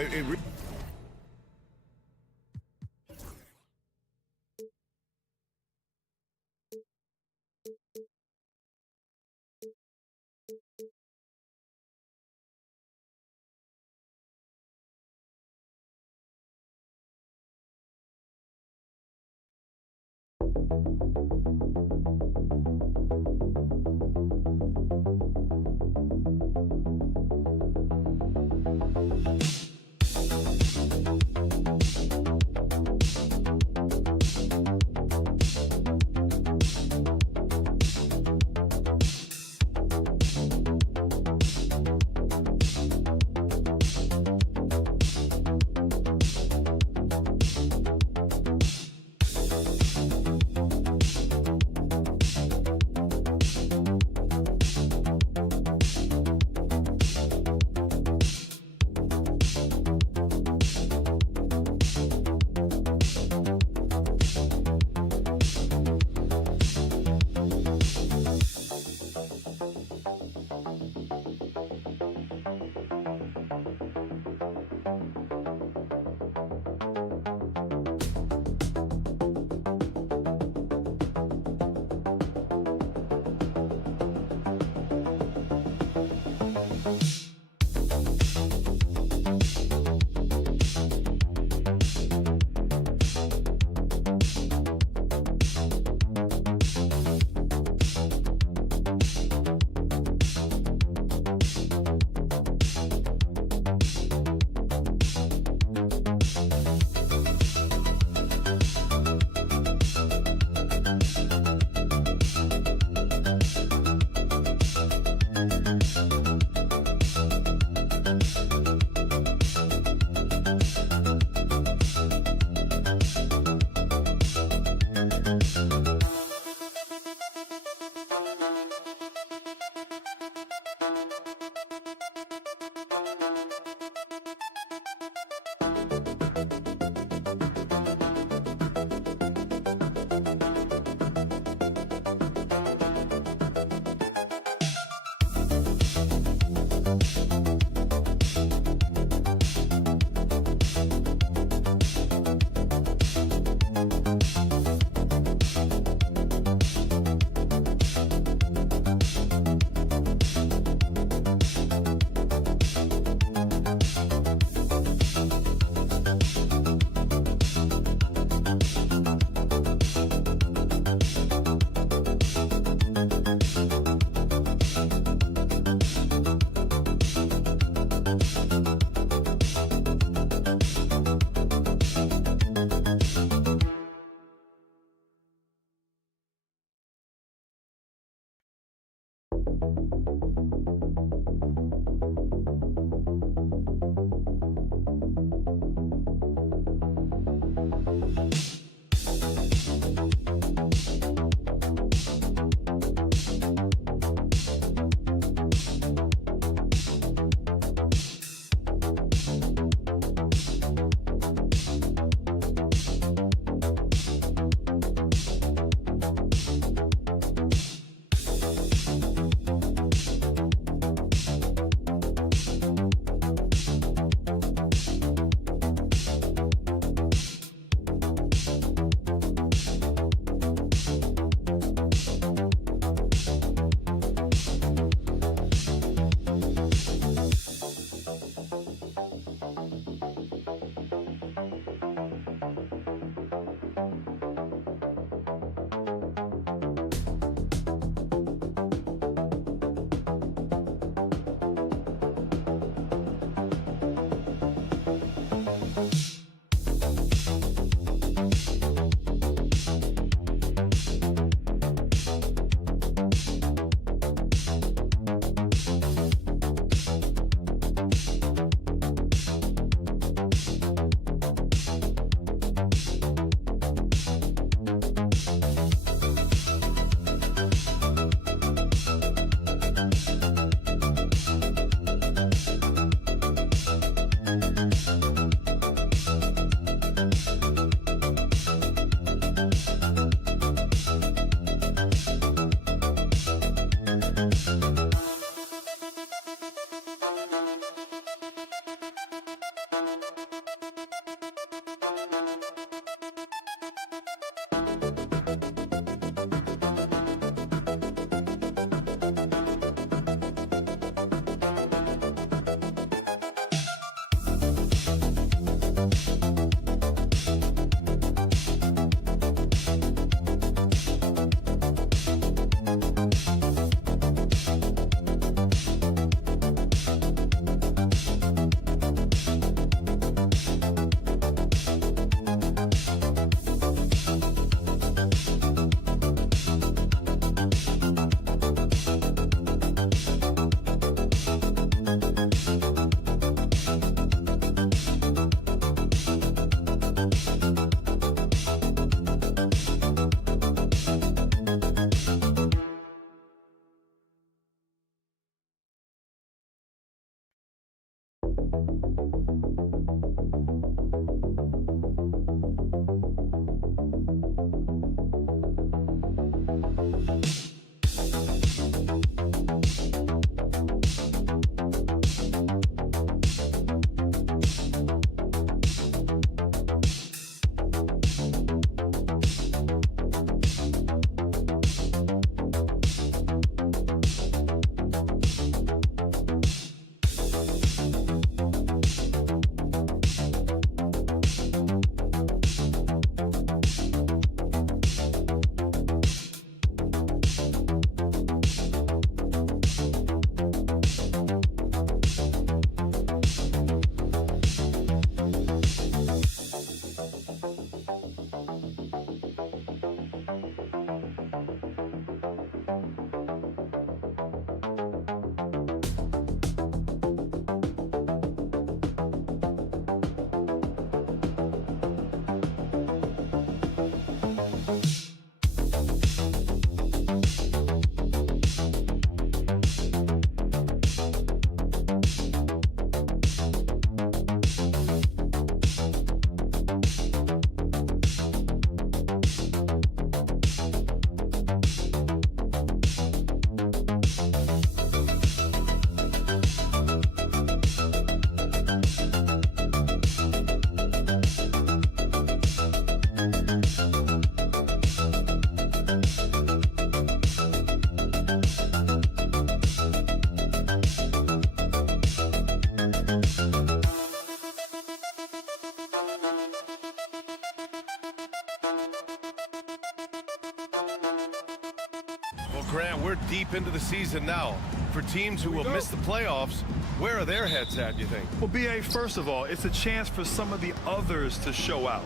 Grant, we're deep into the season now. For teams who will miss the playoffs, where are their heads at, you think? Well, B.A., first of all, it's a chance for some of the others to show out.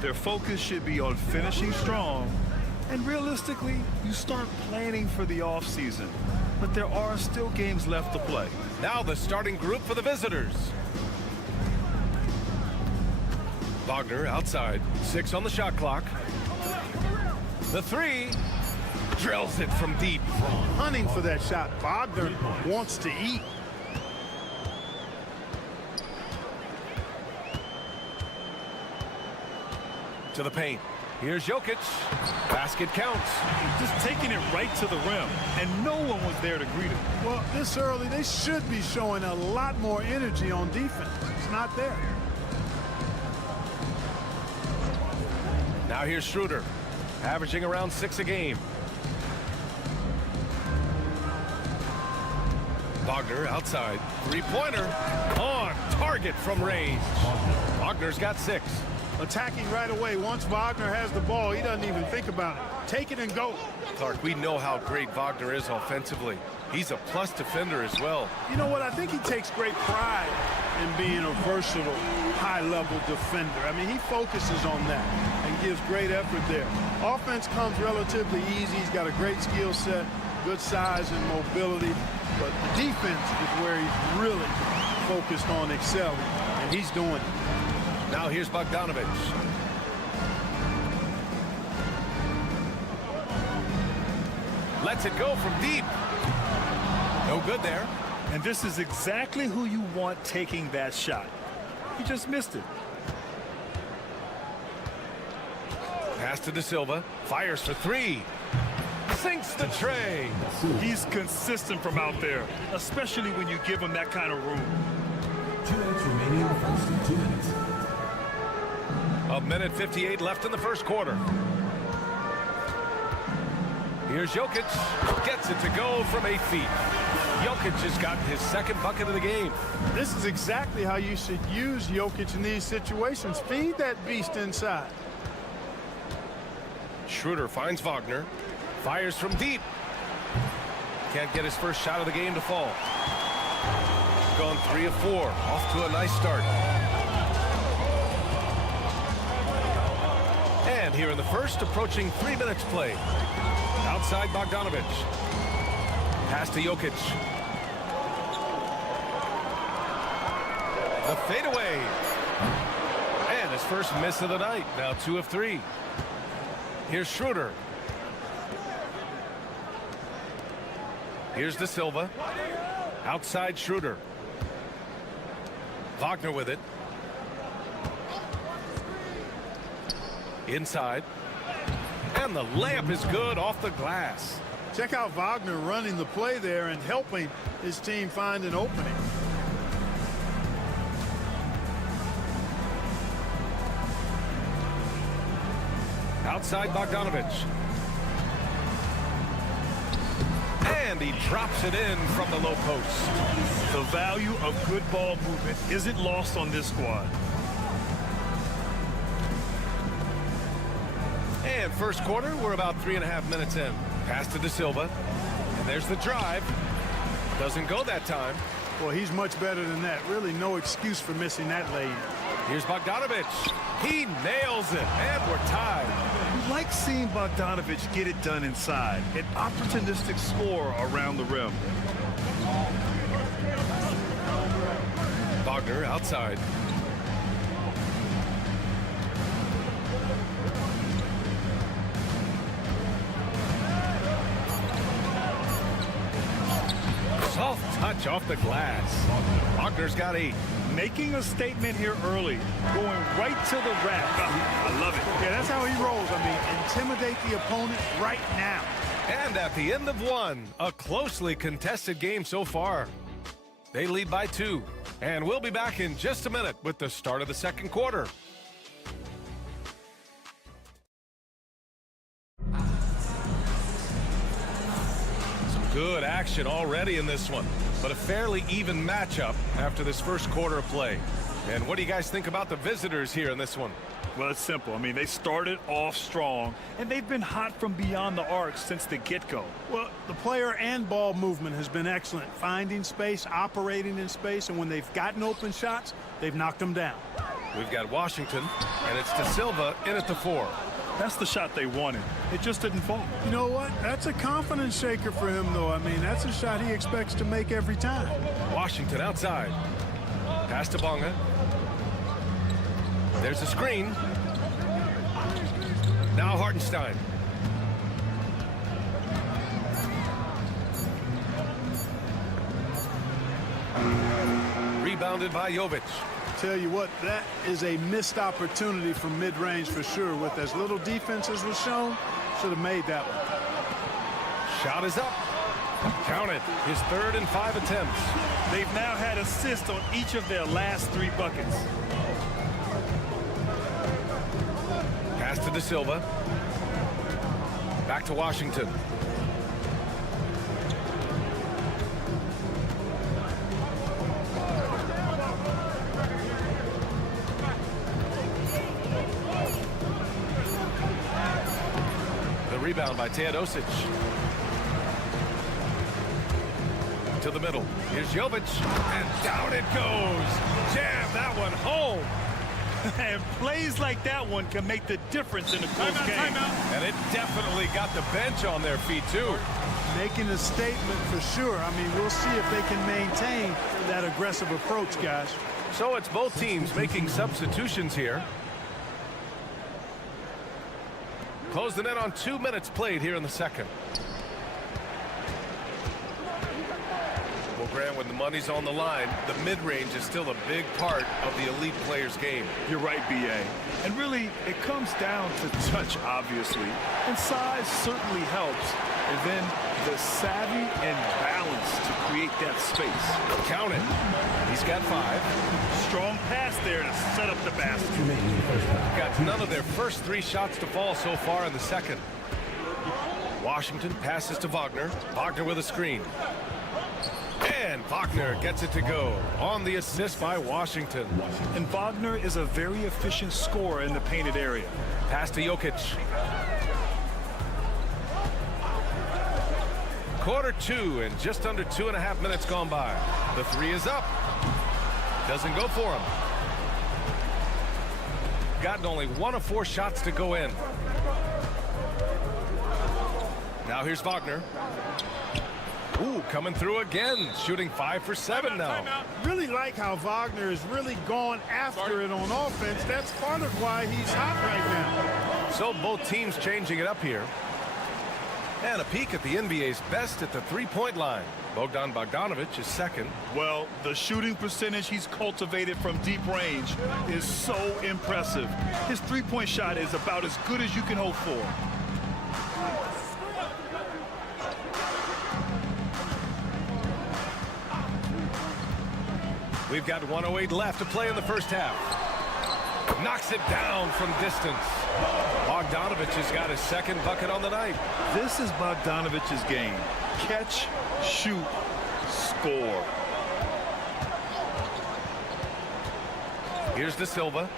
Their focus should be on finishing strong. And realistically, you start planning for the offseason. But there are still games left to play. Now the starting group for the visitors. Wagner outside. 6 on the shot clock. The 3. Drills it from deep. Hunting for that shot. Wagner wants to eat. To the paint. Here's Jokic. Basket counts. Just taking it right to the rim, and no one was there to greet him. Well, this early, they should be showing a lot more energy on defense. It's not there. Now here's Schroeder, averaging around 6 a game. Wagner outside. 3-pointer on target from range. Wagner's got 6. Attacking right away. Once Wagner has the ball, he doesn't even think about it. Take it and go. Clark, we know how great Wagner is offensively. He's a plus defender as well. You know what? I think he takes great pride in being a versatile, high-level defender. I mean, he focuses on that and gives great effort there. Offense comes relatively easy. He's got a great skill set, good size and mobility. But defense is where he's really focused on excelling, and he's doing it. Now here's Bogdanovic. Lets it go from deep. No good there. And this is exactly who you want taking that shot. He just missed it. Pass to De Silva. Fires for 3. Sinks the tray. He's consistent from out there, especially when you give him that kind of room. 2 minutes remaining in the first. 2 minutes. A minute 58 left in the first quarter. Here's Jokic. Gets it to go from 8 feet. Jokic has gotten his 2nd bucket of the game. This is exactly how you should use Jokic in these situations. Feed that beast inside. Schroeder finds Wagner. Fires from deep. Can't get his first shot of the game to fall. Gone 3 of 4. Off to a nice start. And here in the first, approaching 3 minutes played. Outside Bogdanovic. Pass to Jokic. The fadeaway. And his first miss of the night. Now 2 of 3. Here's Schroeder. Here's De Silva. Outside Schroeder. Wagner with it. Inside. And the layup is good off the glass. Check out Wagner running the play there and helping his team find an opening. Outside Bogdanovic. And he drops it in from the low post. The value of good ball movement isn't lost on this squad. And first quarter, we're about 3.5 minutes in. Pass to De Silva. And there's the drive. Doesn't go that time. Well, he's much better than that. Really no excuse for missing that lane. Here's Bogdanovic. He nails it. And we're tied. You like seeing Bogdanovic get it done inside. An opportunistic scorer around the rim. Wagner outside. Soft touch off the glass. Wagner's got 8. Making a statement here early. Going right to the rack. I love it. Yeah, that's how he rolls. I mean, intimidate the opponent right now. And at the end of 1, a closely contested game so far. They lead by 2. And we'll be back in just a minute with the start of the second quarter. Good action already in this one, but a fairly even matchup after this first quarter of play. And what do you guys think about the visitors here in this one? Well, it's simple. I mean, they started off strong, and they've been hot from beyond the arc since the get-go. Well, the player and ball movement has been excellent, finding space, operating in space, and when they've gotten open shots, they've knocked them down. We've got Washington, and it's De Silva in at the 4. That's the shot they wanted. It just didn't fall. You know what? That's a confidence shaker for him, though. I mean, that's a shot he expects to make every time. Washington outside. Pass to Bonga. There's a screen. Now Hartenstein. Rebounded by Jovic. Tell you what, that is a missed opportunity from mid-range for sure. With as little defense as was shown, should have made that one. Shot is up. Count it. His 3rd and 5 attempts. They've now had assists on each of their last 3 buckets. Pass to De Silva. Back to Washington. The rebound by Teodosic. To the middle. Here's Jovic. And down it goes. Jam that one home. And plays like that one can make the difference in a close game. And it definitely got the bench on their feet, too. Making a statement for sure. I mean, we'll see if they can maintain that aggressive approach, guys. So it's both teams making substitutions here. Closing in on 2 minutes played here in the second. Well, Grant, when the money's on the line, the mid-range is still a big part of the elite player's game. You're right, B.A. And really, it comes down to touch, obviously. And size certainly helps. And then the savvy and balance to create that space. Count it. He's got 5. Strong pass there to set up the basket. Got none of their first 3 shots to fall so far in the second. Washington passes to Wagner. Wagner with a screen. And Wagner gets it to go on the assist by Washington. And Wagner is a very efficient scorer in the painted area. Pass to Jokic. Quarter 2 and just under 2.5 minutes gone by. The 3 is up. Doesn't go for him. Gotten only 1 of 4 shots to go in. Now here's Wagner. Ooh, coming through again, shooting 5 for 7 now. Really like how Wagner is really going after it on offense. That's part of why he's hot right now. So both teams changing it up here. And a peek at the NBA's best at the three-point line. Bogdan Bogdanovic is second. Well, the shooting percentage he's cultivated from deep range is so impressive. His three-point shot is about as good as you can hope for. We've got 1:08 left to play in the first half. Knocks it down from distance. Bogdanovic has got his second bucket on the night. This is Bogdanovic's game. Catch, shoot, score. Here's De Silva.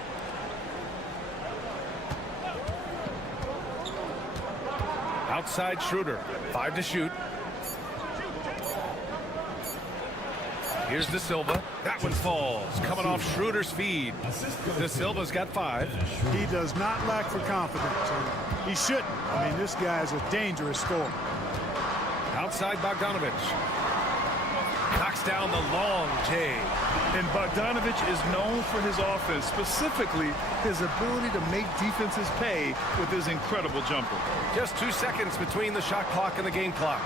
Outside Schroeder. 5 to shoot. Here's De Silva. That one falls. Coming off Schroeder's feed. De Silva's got 5. He does not lack for confidence. He shouldn't. I mean, this guy is a dangerous scorer. Outside Bogdanovic. Knocks down the long J. And Bogdanovic is known for his offense, specifically his ability to make defenses pay with his incredible jumper. Just 2 seconds between the shot clock and the game clock.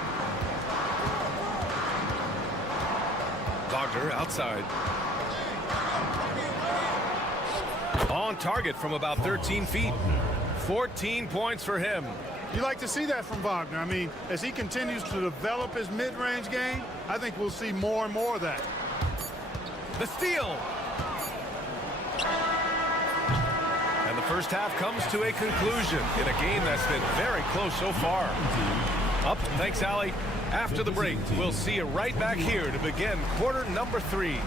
Wagner outside. On target from about 13 feet. 14 points for him. You like to see that from Wagner. I mean, as he continues to develop his mid-range game, I think we'll see more and more of that. The steal. And the first half comes to a conclusion in a game that's been very close so far. Up, thanks, Allie. After the break, we'll see you right back here to begin quarter number 3.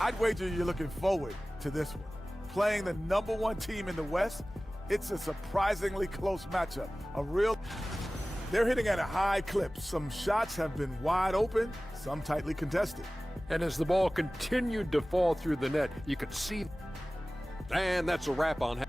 I'd wager you're looking forward to this one. Playing the #1 team in the West, it's a surprisingly close matchup. They're hitting at a high clip. Some shots have been wide open, some tightly contested. And as the ball continued to fall through the net, you could see. And that's a wrap on.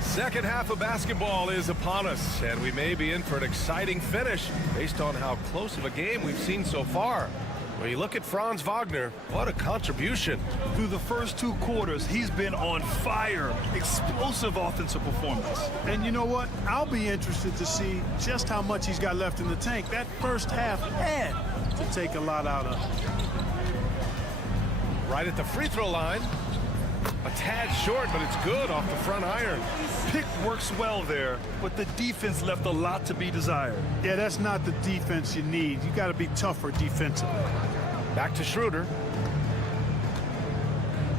Second half of basketball is upon us, and we may be in for an exciting finish based on how close of a game we've seen so far. When you look at Franz Wagner, what a contribution. Through the first 2 quarters, he's been on fire. Explosive offensive performance. And you know what? I'll be interested to see just how much he's got left in the tank. That first half had to take a lot out of him. Right at the free throw line. A tad short, but it's good off the front iron. Pick works well there, but the defense left a lot to be desired. Yeah, that's not the defense you need. You got to be tougher defensively. Back to Schroeder.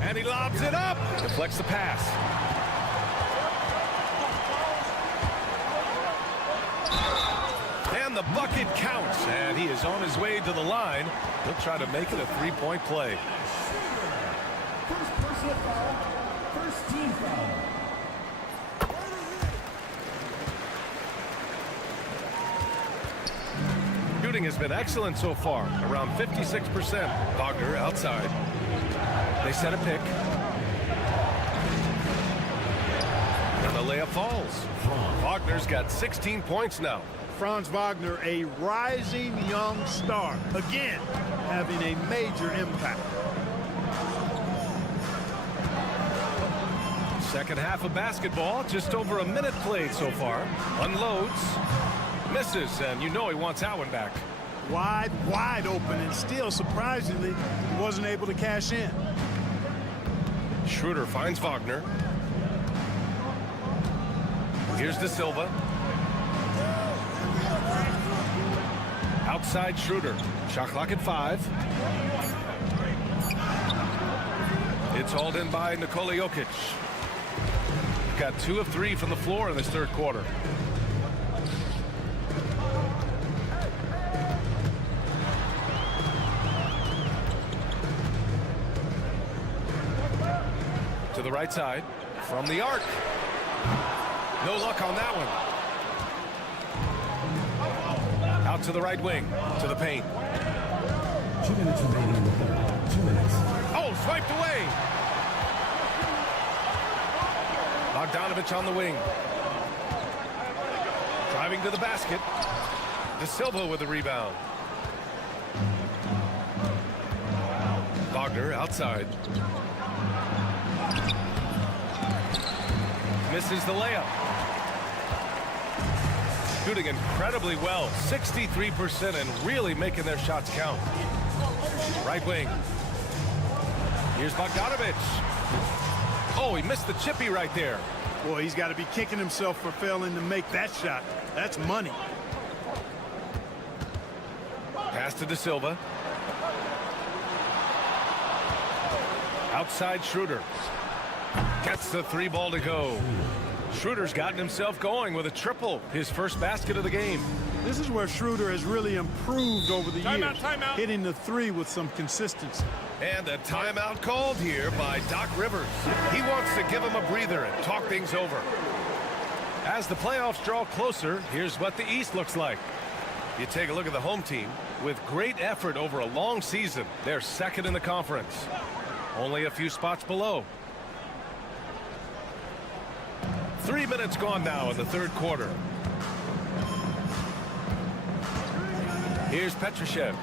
And he lobs it up. Deflects the pass. And the bucket counts, and he is on his way to the line. He'll try to make it a 3-point play. First personal foul. First team foul. Shooting has been excellent so far, around 56%. Wagner outside. They set a pick. And the layup falls. Wagner's got 16 points now. Franz Wagner, a rising young star. Again, having a major impact. Second half of basketball, just over a minute played so far. Unloads, misses, and you know he wants that one back. Wide open, and still, surprisingly, he wasn't able to cash in. Schroeder finds Wagner. Here's De Silva. Outside Schroeder. Shot clock at 5. It's hauled in by Nikola Jokic. Got 2 of 3 from the floor in this third quarter. To the right side from the arc. No luck on that one. Out to the right wing, to the paint. 2 minutes remaining in the third. 2 minutes. Oh, swiped away. Bogdanovich on the wing. Driving to the basket. De Silva with the rebound. Wagner outside. Misses the layup. Shooting incredibly well, 63%, and really making their shots count. Right wing. Here's Bogdanovich. Oh, he missed the chippy right there. Boy, he's got to be kicking himself for failing to make that shot. That's money. Pass to De Silva. Outside Schroeder. Gets the 3 ball to go. Schroeder's gotten himself going with a triple, his first basket of the game. This is where Schroeder has really improved over the years. Timeout. Hitting the 3 with some consistency. And a timeout called here by Doc Rivers. He wants to give him a breather and talk things over. As the playoffs draw closer, here's what the East looks like. You take a look at the home team. With great effort over a long season, they're second in the conference. Only a few spots below. 3 minutes gone now in the third quarter. Here's Petrushev.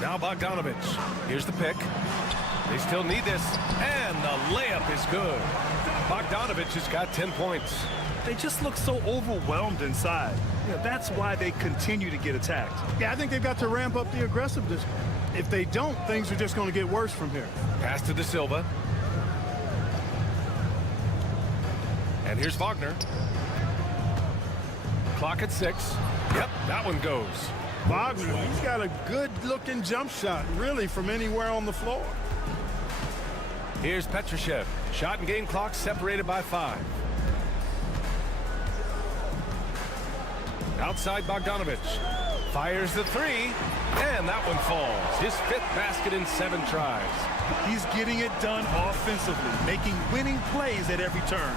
Now Bogdanovich. Here's the pick. They still need this. And the layup is good. Bogdanovich has got 10 points. They just look so overwhelmed inside. That's why they continue to get attacked. Yeah, I think they've got to ramp up the aggressiveness. If they don't, things are just going to get worse from here. Pass to De Silva. And here's Wagner. Clock at 6. Yep, that one goes. Wagner, he's got a good-looking jump shot, really, from anywhere on the floor. Here's Petrushev. Shot and game clock separated by 5. Outside Bogdanovich. Fires the 3, and that one falls. His 5th basket in 7 tries. He's getting it done offensively, making winning plays at every turn.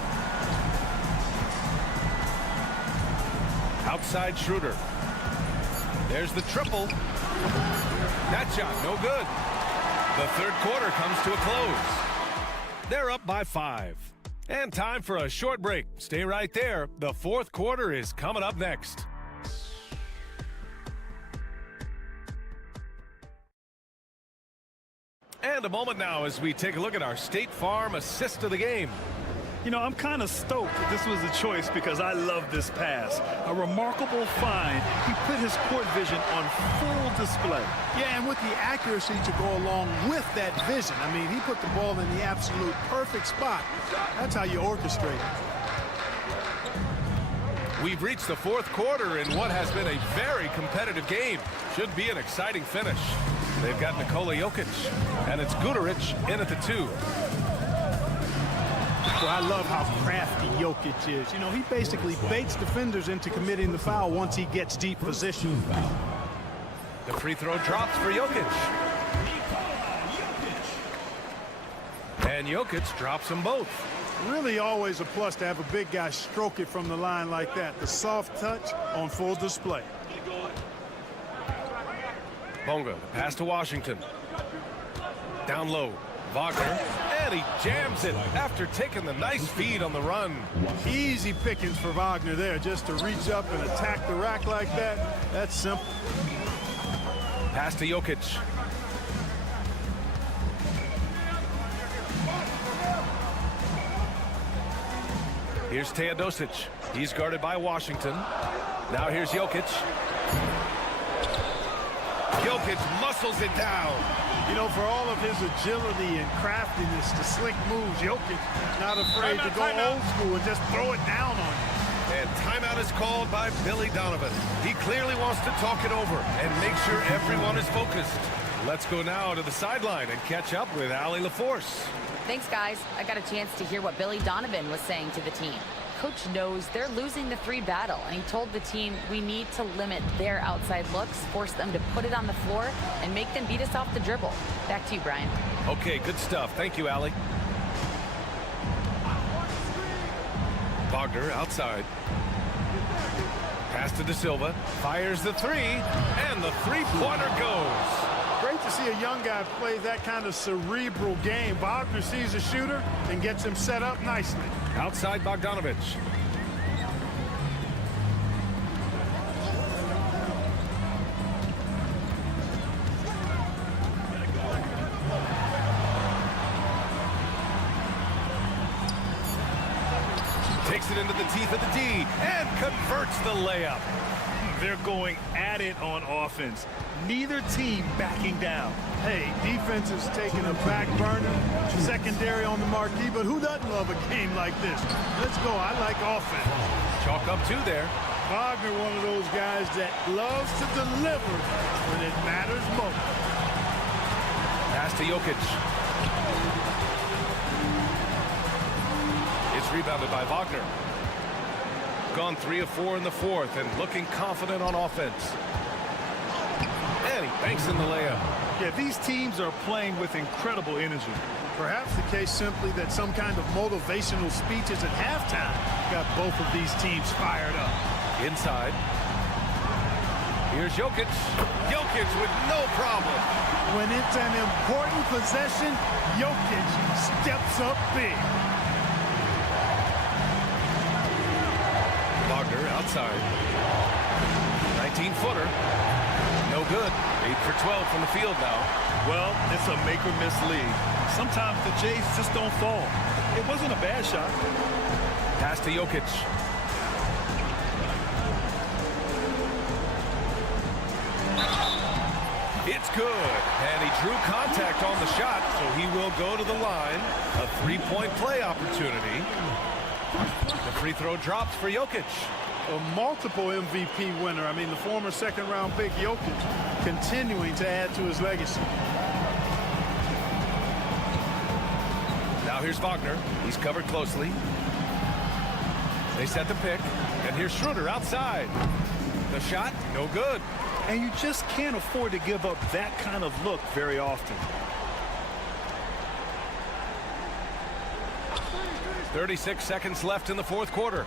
Outside Schroeder. There's the triple. That shot, no good. The 3rd quarter comes to a close. They're up by 5. And time for a short break. Stay right there. The 4th quarter is coming up next. And a moment now as we take a look at our State Farm assist of the game. You know, I'm kind of stoked that this was a choice because I love this pass. A remarkable find. He put his court vision on full display. Yeah, and with the accuracy to go along with that vision. I mean, he put the ball in the absolute perfect spot. That's how you orchestrate it. We've reached the 4th quarter in what has been a very competitive game. Should be an exciting finish. They've got Nikola Jokic, and it's Guduric in at the 2. Well, I love how crafty Jokic is. You know, he basically baits defenders into committing the foul once he gets deep position. The free throw drops for Jokic. And Jokic drops them both. Really always a plus to have a big guy stroke it from the line like that. The soft touch on full display. Bonga, the pass to Washington. Down low, Wagner, and he jams it after taking the nice feed on the run. Easy pickings for Wagner there, just to reach up and attack the rack like that. That's simple. Pass to Jokic. Here's Teodosic. He's guarded by Washington. Now here's Jokic. Jokic muscles it down. You know, for all of his agility and craftiness, the slick moves, Jokic not afraid to go old school and just throw it down on you. And timeout is called by Billy Donovan. He clearly wants to talk it over and make sure everyone is focused. Let's go now to the sideline and catch up with Allie LaForce. Thanks, guys. I got a chance to hear what Billy Donovan was saying to the team. Coach knows they're losing the 3 battle, and he told the team we need to limit their outside looks, force them to put it on the floor, and make them beat us off the dribble. Back to you, Brian. Okay, good stuff. Thank you, Allie. Wagner outside. Pass to De Silva. Fires the 3, and the 3-pointer goes. Great to see a young guy play that kind of cerebral game. Wagner sees a shooter and gets him set up nicely. Outside Bogdanovich. Takes it into the teeth of the D and converts the layup. They're going at it on offense. Neither team backing down. Hey, defense is taking a back burner, secondary on the marquee, but who doesn't love a game like this? Let's go. I like offense. Chalk up 2 there. Wagner, one of those guys that loves to deliver when it matters most. Pass to Jokic. It's rebounded by Wagner. Gone 3 of 4 in the 4th and looking confident on offense. And he banks in the layup. Yeah, these teams are playing with incredible energy. Perhaps the case simply that some kind of motivational speeches at halftime got both of these teams fired up. Inside. Here's Jokic. Jokic with no problem. When it's an important possession, Jokic steps up big. Wagner outside. 19-footer. No good. 8 for 12 from the field now. Well, it's a make or miss league. Sometimes the Jays just don't fall. It wasn't a bad shot. Pass to Jokic. It's good. And he drew contact on the shot, so he will go to the line. A 3-point play opportunity. The free throw drops for Jokic. A multiple MVP winner. I mean, the former second-round pick Jokic continuing to add to his legacy. Now here's Wagner. He's covered closely. They set the pick. And here's Schroeder outside. The shot, no good. And you just can't afford to give up that kind of look very often. 36 seconds left in the fourth quarter.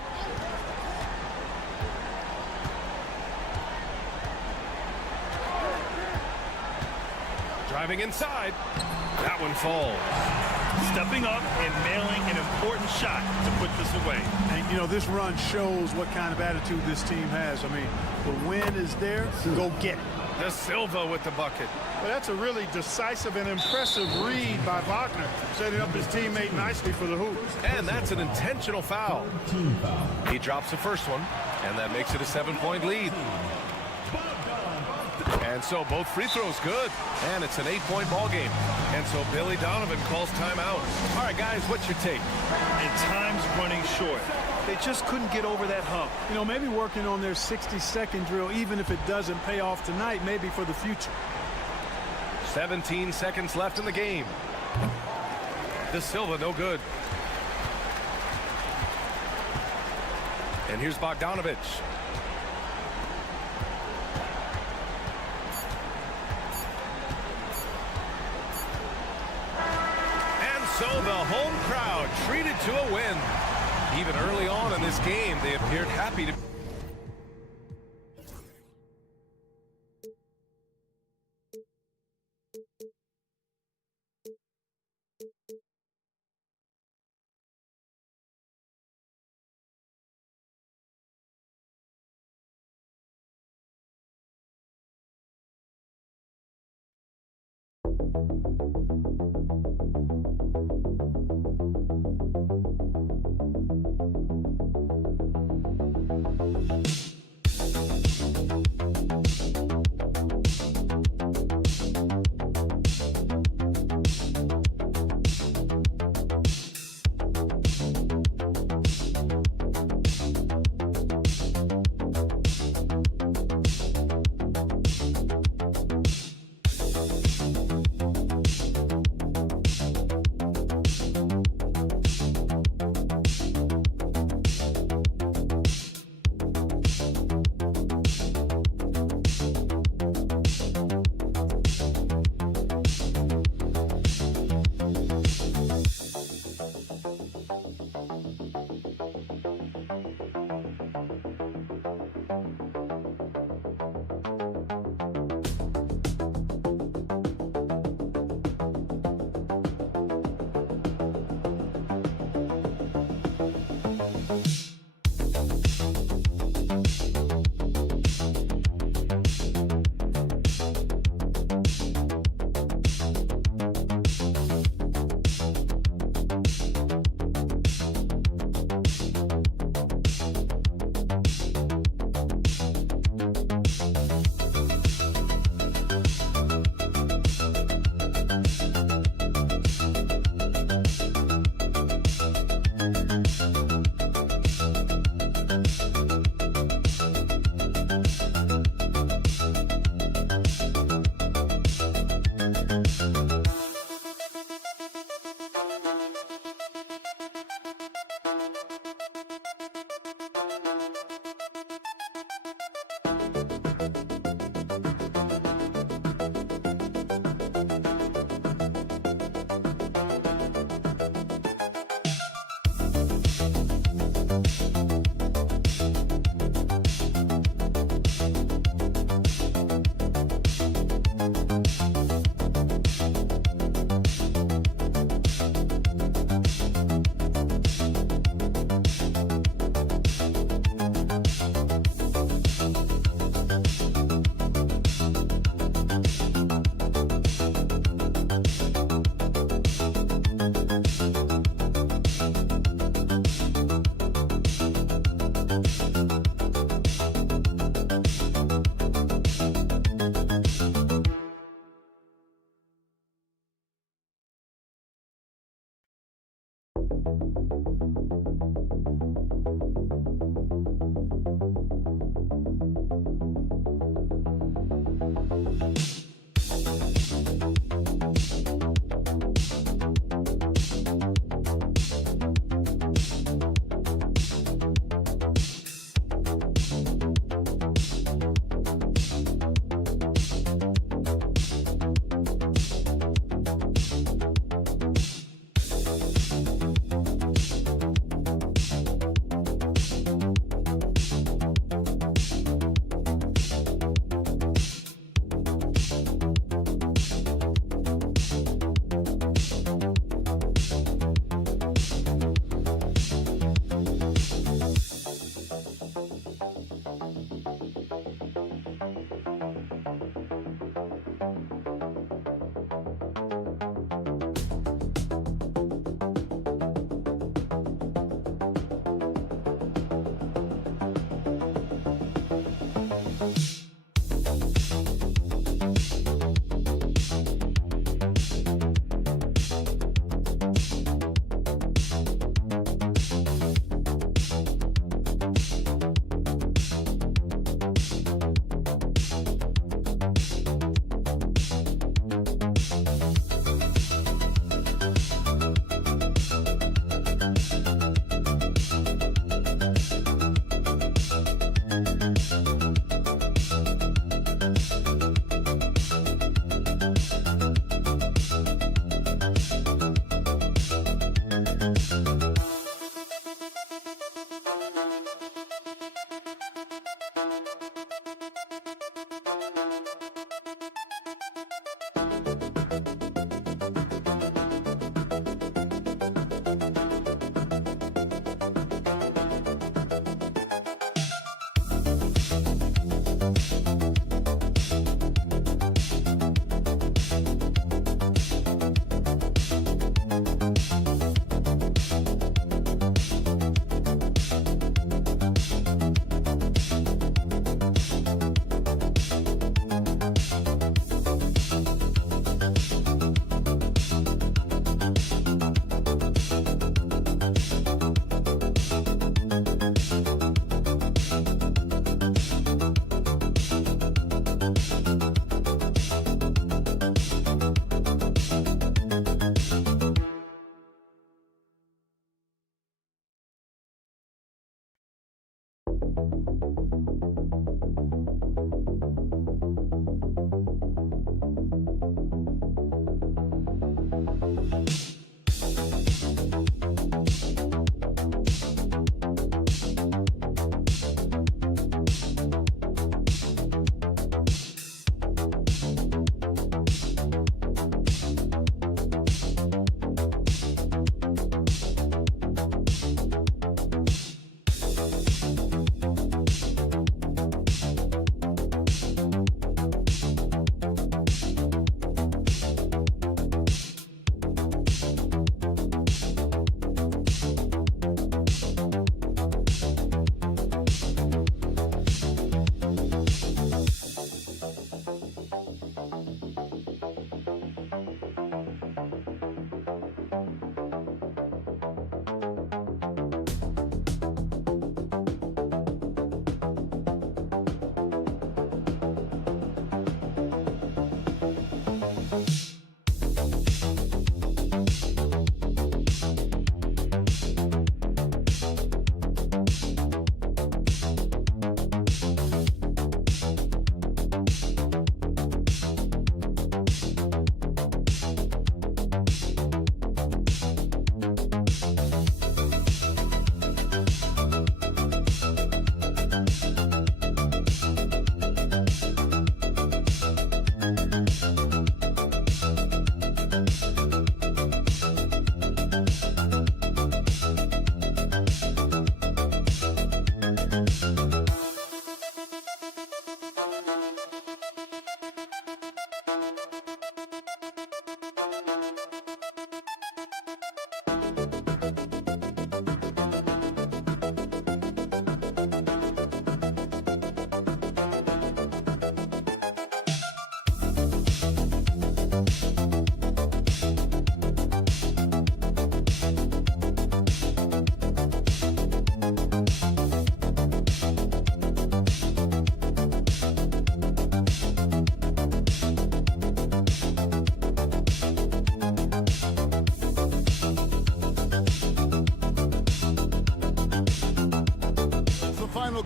Driving inside. That one falls. Stepping up and nailing an important shot to put this away. And, you know, this run shows what kind of attitude this team has. I mean, the win is there, go get it. De Silva with the bucket. Well, that's a really decisive and impressive read by Wagner, setting up his teammate nicely for the hoop. And that's an intentional foul. He drops the first one, and that makes it a 7-point lead. And so both free throws good, and it's an 8-point ball game. And so Billy Donovan calls timeout. All right, guys, what's your take? And time's running short. They just couldn't get over that hump. You know, maybe working on their 60-second drill, even if it doesn't pay off tonight, maybe for the future. 17 seconds left in the game. De Silva, no good. And here's Bogdanovich. And so the home crowd treated to a win. Even early on in this game, they appeared happy to...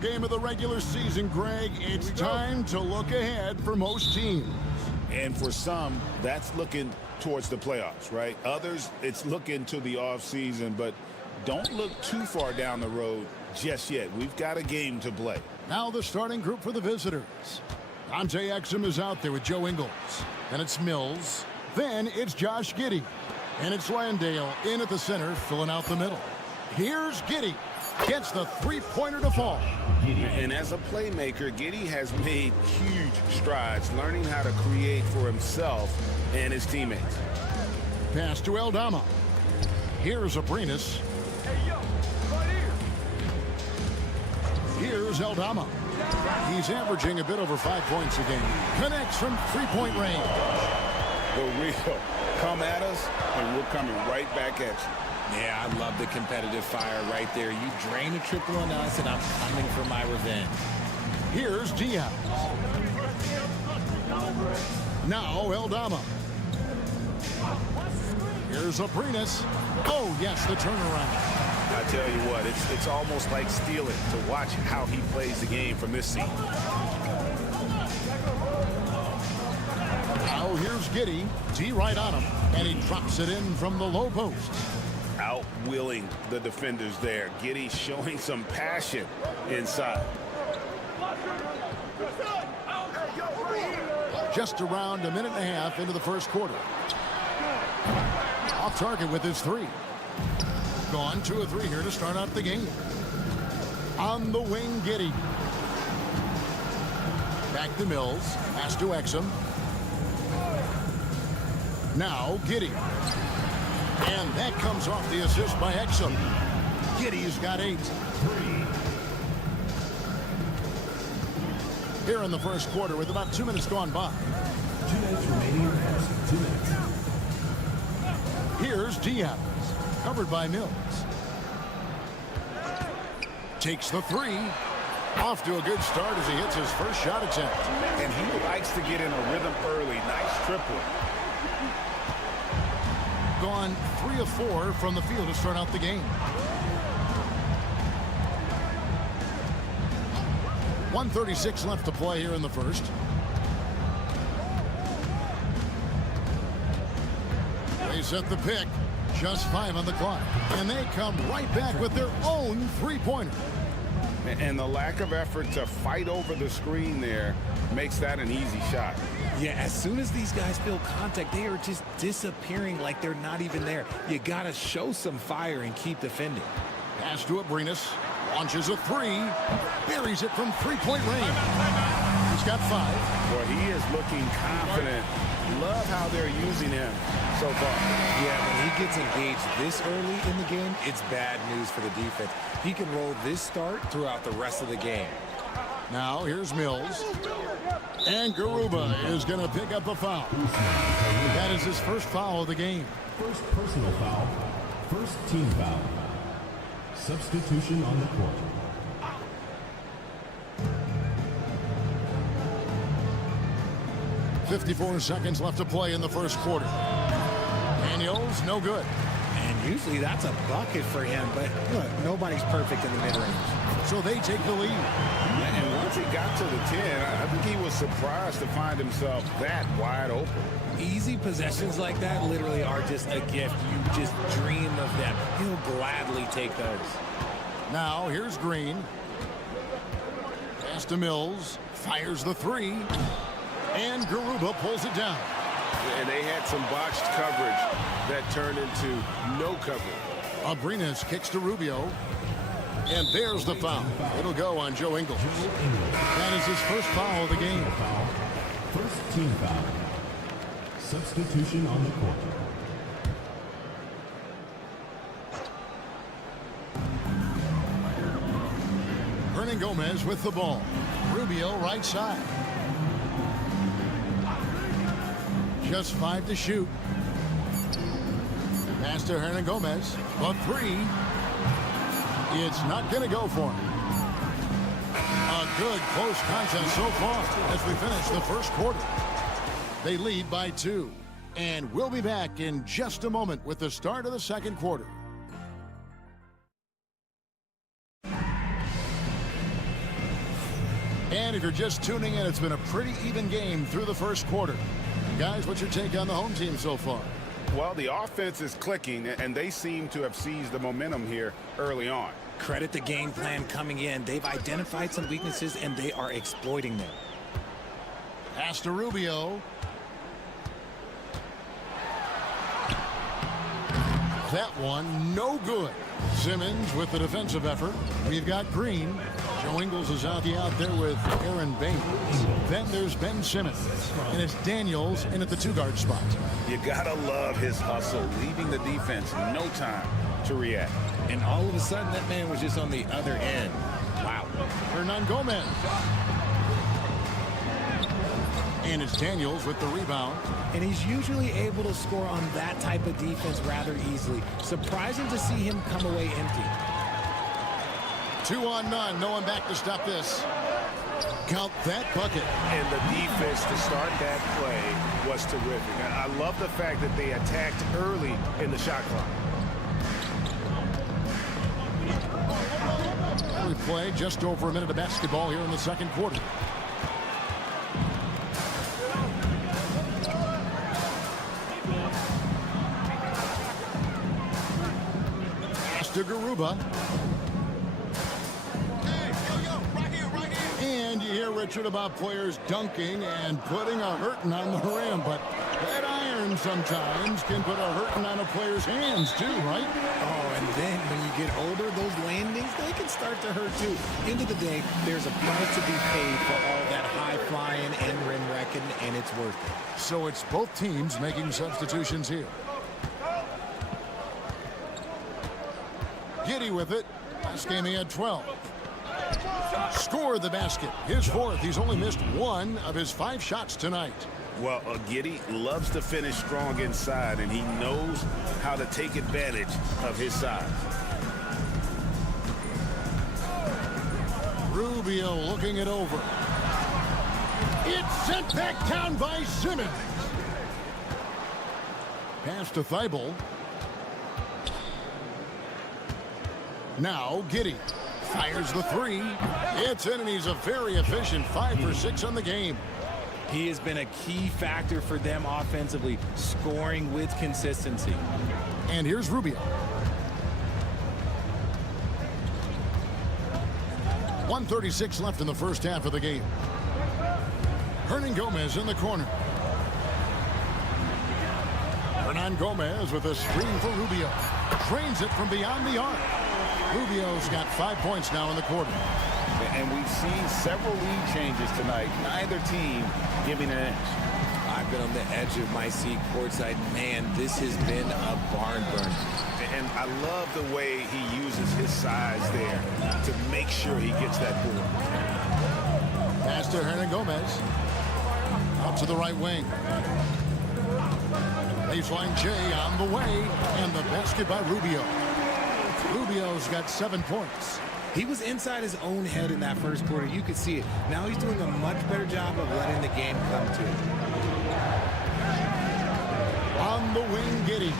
Game of the regular season, Greg. It's time to look ahead for most teams. And for some, that's looking towards the playoffs, right? Others, it's looking to the offseason, but don't look too far down the road just yet. We've got a game to play. Now the starting group for the visitors. Dante Exum is out there with Joe Ingles. Then it's Mills. Then it's Josh Giddey. And it's Landale in at the center, filling out the middle. Here's Giddey. Gets the three-pointer to fall. And as a playmaker, Giddey has made huge strides learning how to create for himself and his teammates. Pass to Aldama. Here's Abrinas. Here's Aldama. He's averaging a bit over 5 points a game. Connects from three-point range. For real. Come at us, and we're coming right back at you. Yeah, I love the competitive fire right there. You drain a triple on us, and I'm coming for my revenge. Here's Diaz. Now Aldama. Here's Abrinas. Oh, yes, the turnaround. I tell you what, it's almost like stealing to watch how he plays the game from this seat. Now here's Giddey. D right on him, and he drops it in from the low post. Outwilling the defenders there. Giddey showing some passion inside. just around a minute and a half into the first quarter. Off target with his three. Gone 2 of 3 here to start out the game. On the wing, Giddey. Back to Mills. Pass to Exum. Now Giddey. And that comes off the assist by Exum. Giddey's got 8. Here in the first quarter with about 2 minutes gone by. 2 minutes remaining in the first. 2 minutes. Here's Diaz. Covered by Mills. Takes the 3. Off to a good start as he hits his first shot attempt. And he likes to get in a rhythm early. Nice triple. Gone 3 of 4 from the field to start out the game. 1:36 left to play here in the first. They set the pick. Just 5 on the clock. And they come right back with their own three-pointer. And the lack of effort to fight over the screen there makes that an easy shot. Yeah, as soon as these guys feel contact, they are just disappearing like they're not even there. You got to show some fire and keep defending. Pass to Abrinas. Launches a 3. Buries it from three-point range. He's got 5. Boy, he is looking confident. Love how they're using him so far. Yeah, when he gets engaged this early in the game, it's bad news for the defense. He can roll this start throughout the rest of the game. Now here's Mills. And Garuba is going to pick up a foul. That is his first foul of the game. First personal foul. First team foul. Substitution on the court. 54 seconds left to play in the first quarter. Daniels, no good. And usually that's a bucket for him, but look, nobody's perfect in the mid-range. So they take the lead. And once he got to the 10, I think he was surprised to find himself that wide open. Easy possessions like that literally are just a gift. You just dream of them. He'll gladly take those. Now here's Green. Pass to Mills. Fires the 3. And Garuba pulls it down. And they had some botched coverage that turned into no coverage. Abrinas kicks to Rubio. And there's the foul. It'll go on Joe Ingles. That is his first foul of the game. First team foul. Substitution on the court. Gomez with the ball. Rubio right side. Just 5 to shoot. Pass to Hernan Gomez. A 3. It's not going to go for him. A good close contest so far as we finish the first quarter. They lead by 2. And we'll be back in just a moment with the start of the second quarter. And if you're just tuning in, it's been a pretty even game through the first quarter. Guys, what's your take on the home team so far? Well, the offense is clicking, and they seem to have seized the momentum here early on. Credit the game plan coming in. They've identified some weaknesses, and they are exploiting them. Pass to Rubio. That one, no good. Simmons with the defensive effort. We've got Green. Joe Ingles is out there with Aaron Baines. Then there's Ben Simmons. And it's Daniels in at the 2-guard spot. You gotta love his hustle, leaving the defense no time to react. And all of a sudden, that man was just on the other end. Wow. Hernan Gomez. And it's Daniels with the rebound. And he's usually able to score on that type of defense rather easily. Surprising to see him come away empty. 2 on none. No one back to stop this. Count that bucket. And the defense to start that play was terrific. And I love the fact that they attacked early in the shot clock. We've played just over a minute of basketball here in the second quarter. Pass to Garuba. And you hear Richard, about players dunking and putting a hurting on the rim, but that iron sometimes can put a hurting on a player's hands too, right? Oh, and then when you get older, those landings, they can start to hurt too. End of the day, there's a price to be paid for all that high flying and rim wrecking, and it's worth it. So it's both teams making substitutions here. Giddy with it. Last game he had 12. Scored the basket. His fourth. He's only missed one of his 5 shots tonight. Well, Giddy loves to finish strong inside, and he knows how to take advantage of his size. Rubio looking it over. It's sent back down by Simmons. Pass to Thibault. Now Giddy fires the 3. It's in, and he's a very efficient 5 for 6 on the game. He has been a key factor for them offensively, scoring with consistency. And here's Rubio. 1:36 left in the first half of the game. Hernan Gomez in the corner. Hernan Gomez with a screen for Rubio. Drains it from beyond the arc. Rubio's got 5 points now in the quarter. And we've seen several lead changes tonight. Neither team giving an edge. I've been on the edge of my seat courtside. Man, this has been a barn burner. And I love the way he uses his size there to make sure he gets that board. Pass to Hernan Gomez. Out to the right wing. Baseline J on the way. And the basket by Rubio. Rubio's got 7 points. He was inside his own head in that first quarter. You could see it. Now he's doing a much better job of letting the game come to him. On the wing, Giddy.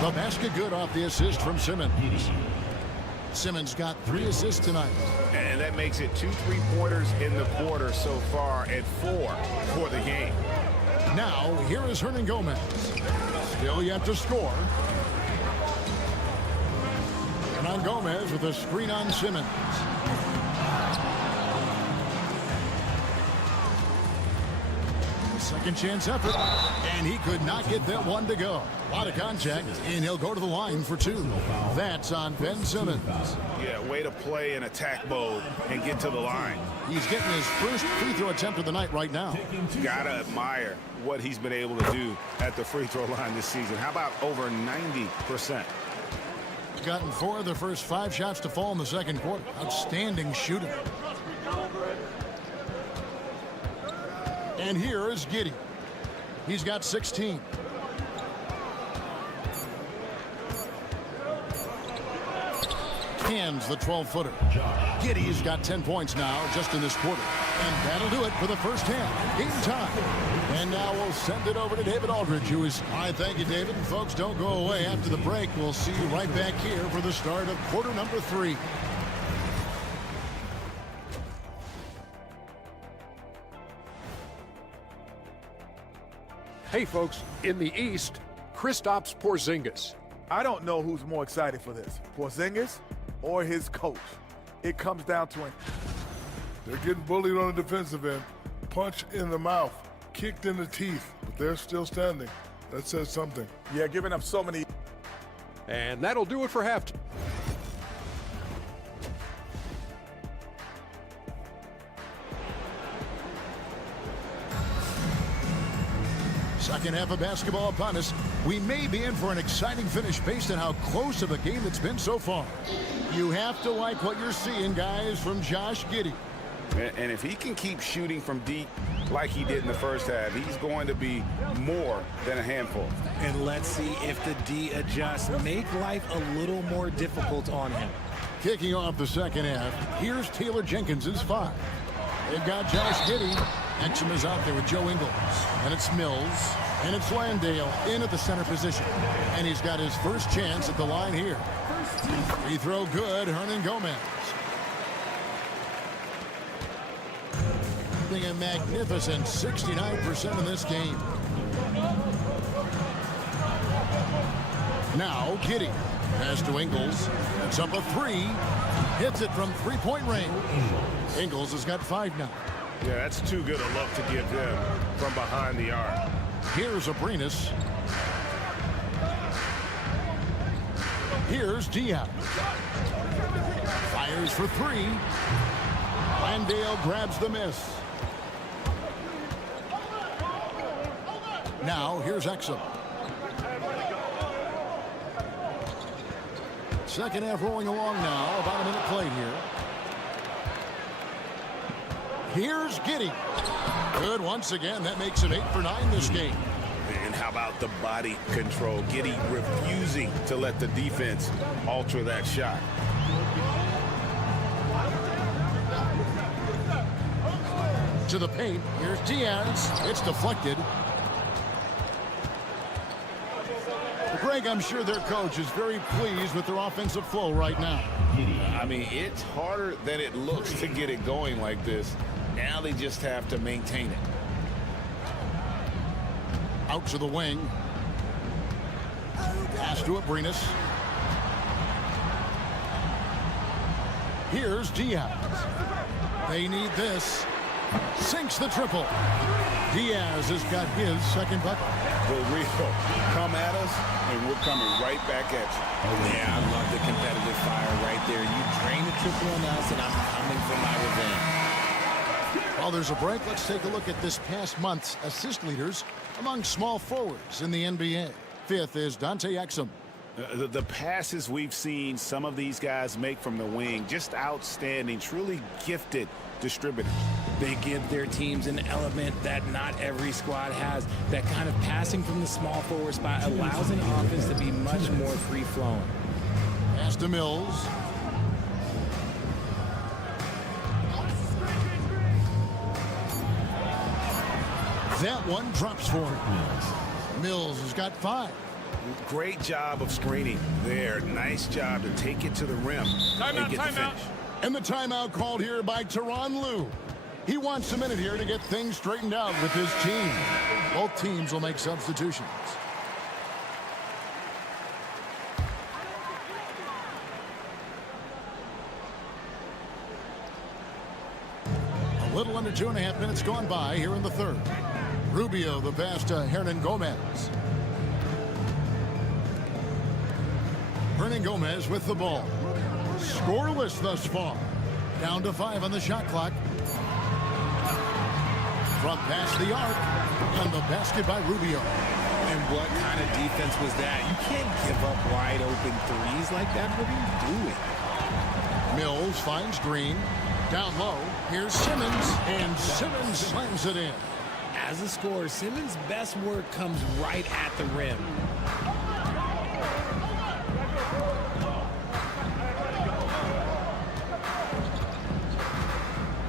The basket good off the assist from Simmons. Simmons got 3 assists tonight. And that makes it 2 3-pointers in the quarter so far and 4 for the game. Now, here is Hernan Gomez. Still yet to score. Hernan Gomez with a screen on Simmons. Second chance effort, and he could not get that one to go. A lot of contact, and he'll go to the line for 2. That's on Ben Simmons. Yeah, way to play in attack mode and get to the line. He's getting his first free throw attempt of the night right now. Gotta admire what he's been able to do at the free throw line this season. How about over 90%? Gotten 4 of the first 5 shots to fall in the second quarter. Outstanding shooting. And here is Giddy. He's got 16. Hands the 12-footer. Giddy's got 10 points now just in this quarter. And that'll do it for the first half. Game time. And now we'll send it over to David Aldridge, who is... All right, thank you, David. And folks, don't go away. After the break, we'll see you right back here for the start of quarter number 3. Hey, folks, in the East, Kristaps Porzingis. I don't know who's more excited for this, Porzingis or his coach. It comes down to him. They're getting bullied on the defensive end. Punch in the mouth, kicked in the teeth, but they're still standing. That says something. Yeah, giving up so many. And that'll do it for halftime. Second half of basketball upon us. We may be in for an exciting finish based on how close of a game it's been so far. You have to like what you're seeing, guys, from Josh Giddey. And if he can keep shooting from deep like he did in the first half, he's going to be more than a handful. And let's see if the D adjusts. Make life a little more difficult on him. Kicking off the second half, here's Taylor Jenkins' 5. They've got Josh Giddey. Exum is out there with Joe Ingles. And it's Mills. And it's Landale in at the center position. And he's got his first chance at the line here. Free throw good, Hernan Gomez. A magnificent 69% in this game. Now Giddey. Pass to Ingles. It's up a three. Hits it from three-point range. Ingles has got 5 now. Yeah, that's too good a look to give him from behind the arc. Here's Abrinas. Here's Diaz. Fires for 3. Landale grabs the miss. Now here's Exum. Second half rolling along now. About a minute played here. Here's Giddey. Good once again. That makes it 8 for 9 this game. And how about the body control? Giddey refusing to let the defense alter that shot. To the paint. Here's Diaz. It's deflected. Greg, I'm sure their coach is very pleased with their offensive flow right now. I mean, it's harder than it looks to get it going like this. Now they just have to maintain it. Out to the wing. Pass to Abrinas. Here's Diaz. They need this. Sinks the triple. Diaz has got his second bucket. For real. Come at us, and we're coming right back at you. Yeah, I love the competitive fire right there. You drain the triple on us, and I'm coming for my revenge. While there's a break, let's take a look at this past month's assist leaders among small forwards in the NBA. 5th is Dante Exum. The passes we've seen some of these guys make from the wing, just outstanding, truly gifted distributors. They give their teams an element that not every squad has. That kind of passing from the small forward spot allows an offense to be much more free-flowing. Pass to Mills. That one drops for him. Mills has got 5. Great job of screening there. Nice job to take it to the rim and get the finish. And the timeout called here by Tyronn Lue. He wants a minute here to get things straightened out with his team. Both teams will make substitutions. A little under 2.5 minutes gone by here in the third. Rubio the pass to Hernan Gomez. Hernan Gomez with the ball. Scoreless thus far. Down to 5 on the shot clock. From past the arc. And the basket by Rubio. And what kind of defense was that? You can't give up wide open threes like that. What are you doing? Mills finds Green. Down low. Here's Simmons. And Simmons slams it in. As a scorer, Simmons' best work comes right at the rim.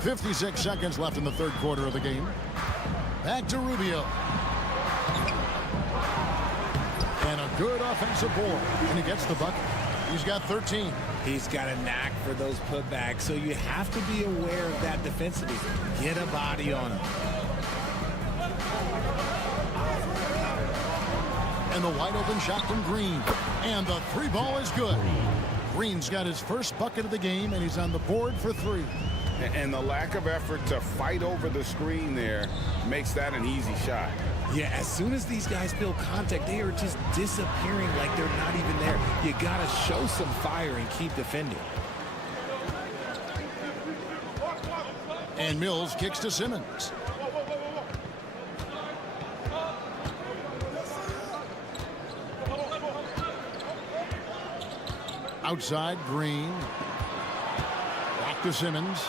56 seconds left in the third quarter of the game. Back to Rubio. And a good offensive board. And he gets the bucket. He's got 13. He's got a knack for those putbacks, so you have to be aware of that defensively. Get a body on him. And the wide open shot from Green. And the 3 ball is good. Green's got his first bucket of the game, and he's on the board for 3. And the lack of effort to fight over the screen there makes that an easy shot. Yeah, as soon as these guys feel contact, they are just disappearing like they're not even there. You got to show some fire and keep defending. And Mills kicks to Simmons. Outside, Green. Back to Simmons.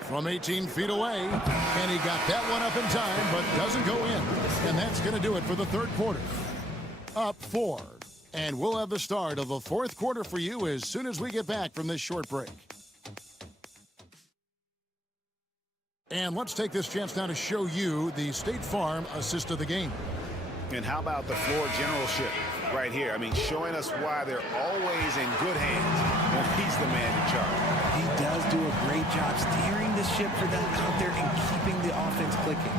From 18 feet away. And he got that one up in time, but doesn't go in. And that's going to do it for the third quarter. Up 4. And we'll have the start of the fourth quarter for you as soon as we get back from this short break. And let's take this chance now to show you the State Farm assist of the game. And how about the floor generalship right here? I mean, showing us why they're always in good hands when he's the man in charge. He does do a great job steering the ship for them out there and keeping the offense clicking.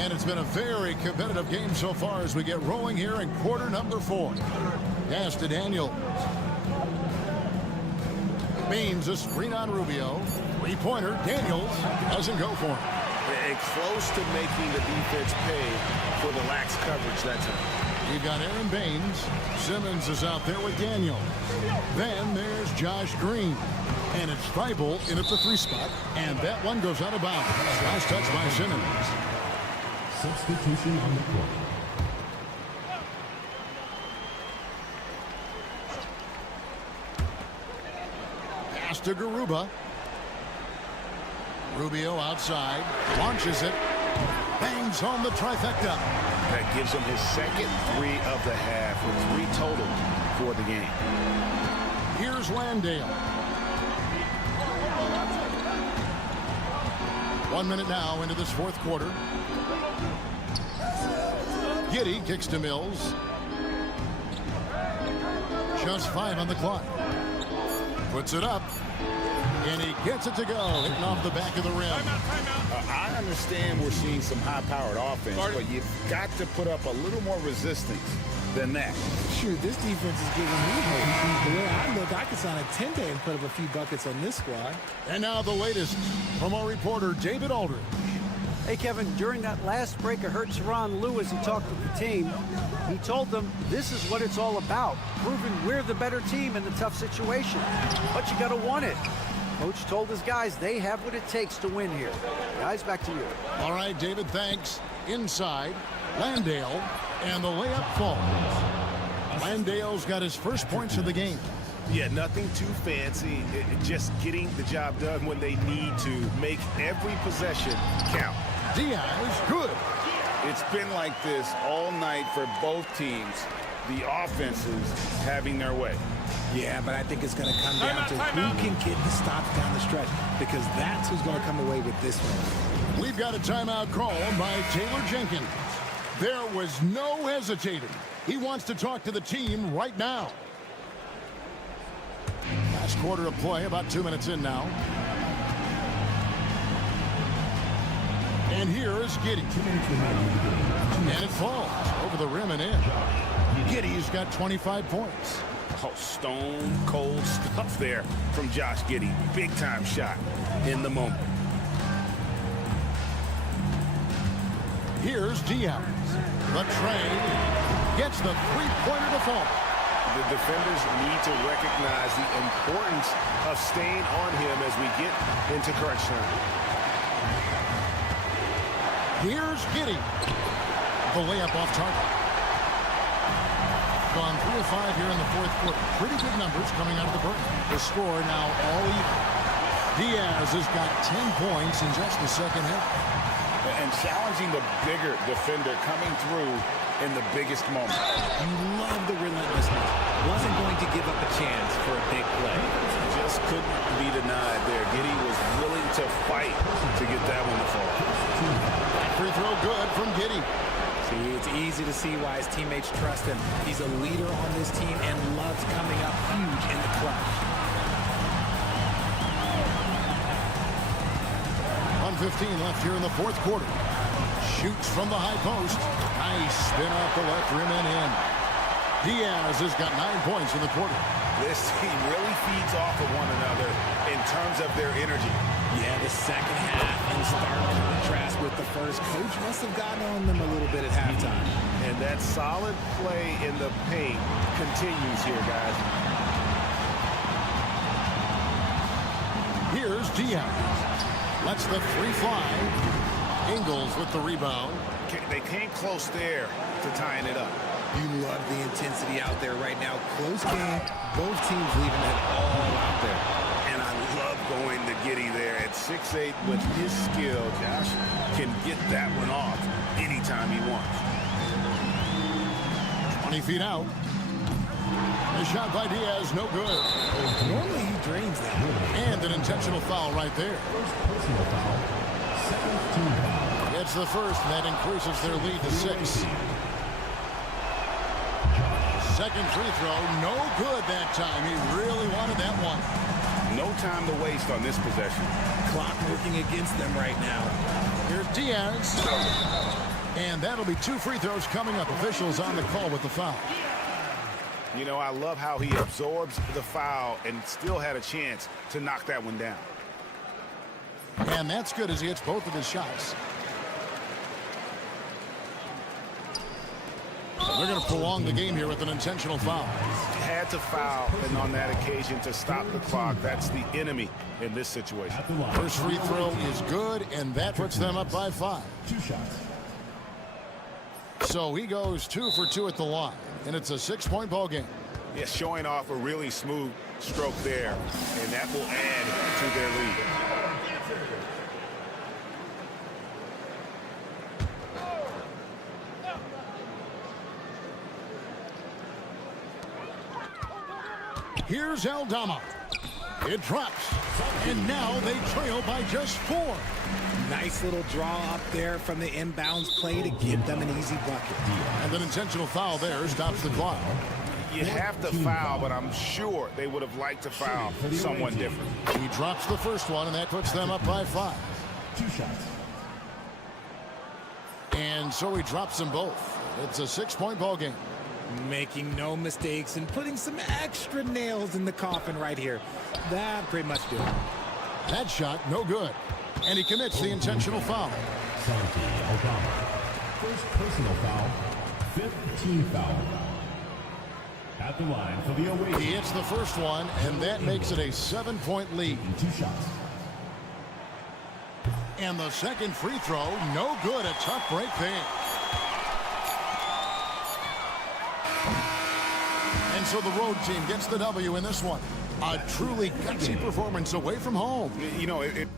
And it's been a very competitive game so far as we get rolling here in quarter number 4. Pass to Daniel. Means a screen on Rubio. Three-pointer. Daniels doesn't go for him. And close to making the defense pay for the lax coverage that time. You've got Aaron Baines. Simmons is out there with Daniel. Then there's Josh Green. And it's Thybulle in at the 3 spot. And that one goes out of bounds. Last touch by Simmons. Substitution on the court. Pass to Garuba. Rubio outside. Launches it. Bangs home the trifecta. That gives him his second 3 of the half with 3 total for the game. Here's Landale. 1 minute now into this fourth quarter. Giddey kicks to Mills. Just 5 on the clock. Puts it up. And he gets it to go. Hitting off the back of the rim. I understand we're seeing some high-powered offense, but you've got to put up a little more resistance than that. Shoot, this defense is giving me hope. The way I look, I could sign a 10-day and put up a few buckets on this squad. And now the latest from our reporter, David Aldridge. Hey, Kevin, during that last break, I heard Teron Lewis, he talked with the team. He told them this is what it's all about, proving we're the better team in the tough situation. But you got to want it. Coach told his guys they have what it takes to win here. Guys, back to you. All right, David, thanks. Inside, Landale, and the layup falls. Landale's got his first points of the game. Yeah, nothing too fancy. Just getting the job done when they need to. Make every possession count. Diaz, good. It's been like this all night for both teams. The offenses having their way. Yeah, but I think it's going to come down to who can get the stops down the stretch, because that's who's going to come away with this one. We've got a timeout call by Taylor Jenkins. There was no hesitating. He wants to talk to the team right now. Last quarter of play, about 2 minutes in now. And here is Giddey. 2 minutes remaining. And it falls over the rim and in. Giddey's got 25 points. Oh, stone cold stuff there from Josh Giddey. Big time shot in the moment. Here's Diaz. The trade gets the three-pointer to fall. The defenders need to recognize the importance of staying on him as we get into crunch time. Here's Giddey. The layup off target. Gone 3 of 5 here in the fourth quarter. Pretty good numbers coming out of the break. The score now all even. Diaz has got 10 points in just the second half. And challenging the bigger defender coming through in the biggest moment. You love the relentlessness. Wasn't going to give up a chance for a big play. Just couldn't be denied there. Giddey was willing to fight to get that one to fall. Free throw good from Giddey. See, it's easy to see why his teammates trust him. He's a leader on this team and loves coming up huge in the clutch. 1:15 left here in the fourth quarter. Shoots from the high post. Nice spin off the left rim and in. Diaz has got 9 points in the quarter. This team really feeds off of one another in terms of their energy. Yeah, the second half in stark contrast with the first. Coach must have gotten on them a little bit at halftime. And that solid play in the paint continues here, guys. Here's Diaz. Lets the three fly. Ingles with the rebound. They came close there to tying it up. You love the intensity out there right now. Close game. Both teams leaving it all out there. And I love going to Giddey there at 6'8" with his skill. Josh can get that one off anytime he wants. 20 feet out. A shot by Diaz, no good. Normally he drains that. And an intentional foul right there. Personal foul. Second team foul. It's the first, and that increases their lead to 6. Second free throw, no good that time. He really wanted that one. No time to waste on this possession. Clock working against them right now. Here's Diaz. And that'll be 2 free throws coming up. Officials on the call with the foul. You know, I love how he absorbs the foul and still had a chance to knock that one down. And that's good as he hits both of his shots. They're going to prolong the game here with an intentional foul. Had to foul, and on that occasion to stop the clock. That's the enemy in this situation. First free throw is good, and that puts them up by 5. 2 shots. So he goes 2 for 2 at the line, and it's a 6-point ball game. Yeah, showing off a really smooth stroke there, and that will add to their lead. Here's Aldama. It drops, and now they trail by just 4. Nice little draw up there from the inbounds play to give them an easy bucket. And an intentional foul there stops the clock. You have to foul, but I'm sure they would have liked to foul someone different. He drops the first one, and that puts them up by 5. 2 shots. And so he drops them both. It's a 6-point ball game. Making no mistakes and putting some extra nails in the coffin right here. That pretty much did it. That shot, no good. And he commits the intentional foul. Santi Aldama. First personal foul. 5th team foul. At the line for the away. He hits the first one, and that makes it a 7-point lead. 2 shots. And the second free throw, no good. A tough break there. And so the road team gets the W in this one. A truly gutsy performance away from home. You know, it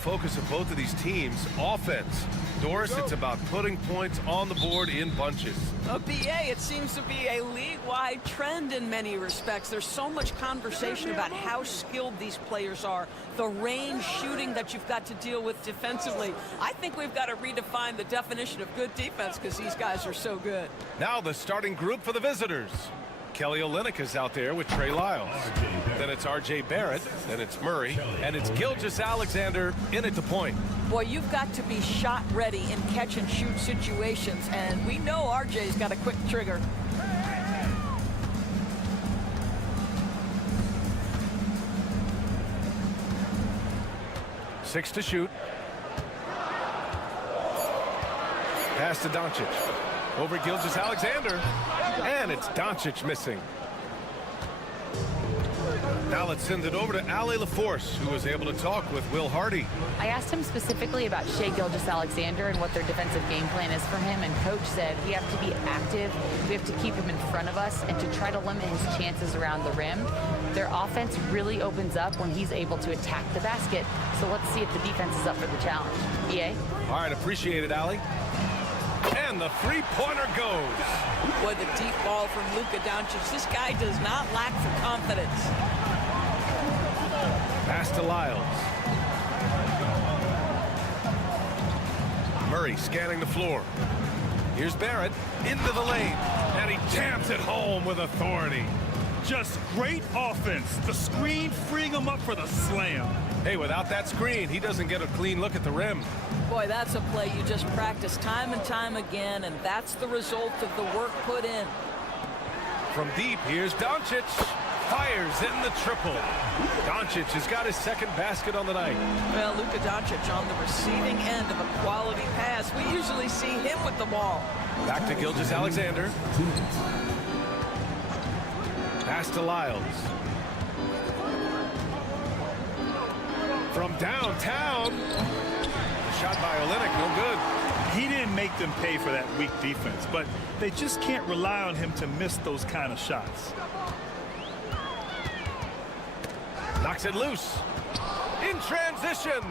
Focus of both of these teams, offense. Doris, it's about putting points on the board in bunches. BA, it seems to be a league-wide trend in many respects. There's so much conversation about how skilled these players are, the range shooting that you've got to deal with defensively. I think we've got to redefine the definition of good defense because these guys are so good. Now the starting group for the visitors. Kelly Olynyk is out there with Trey Lyles. Then it's R.J. Barrett, then it's Murray, and it's Gilgeous-Alexander in at the point. Boy, you've got to be shot ready in catch-and-shoot situations, and we know R.J.'s got a quick trigger. Six to shoot. Pass to Doncic. Over Gilgeous-Alexander. And it's Doncic missing. Now let's send it over to Allie LaForce, who was able to talk with Will Hardy. I asked him specifically about Shai Gilgeous-Alexander and what their defensive game plan is for him, and Coach said we have to be active, we have to keep him in front of us, and to try to limit his chances around the rim. Their offense really opens up when he's able to attack the basket, so let's see if the defense is up for the challenge. BA? All right, appreciate it, Allie. And the three-pointer goes. Boy, the deep ball from Luka Doncic. This guy does not lack for confidence. Pass to Lyles. Murray scanning the floor. Here's Barrett into the lane, and he jams it home with authority. Just great offense. The screen freeing him up for the slam. Hey, without that screen, he doesn't get a clean look at the rim. Boy, that's a play you just practice time and time again, and that's the result of the work put in. From deep, here's Doncic. Fires in the triple. Doncic has got his second basket on the night. Well, Luka Doncic on the receiving end of a quality pass. We usually see him with the ball. Back to Gilgeous-Alexander. Pass to Lyles. From downtown. Shot by Olynyk, no good. He didn't make them pay for that weak defense, but they just can't rely on him to miss those kind of shots. Knocks it loose. In transition.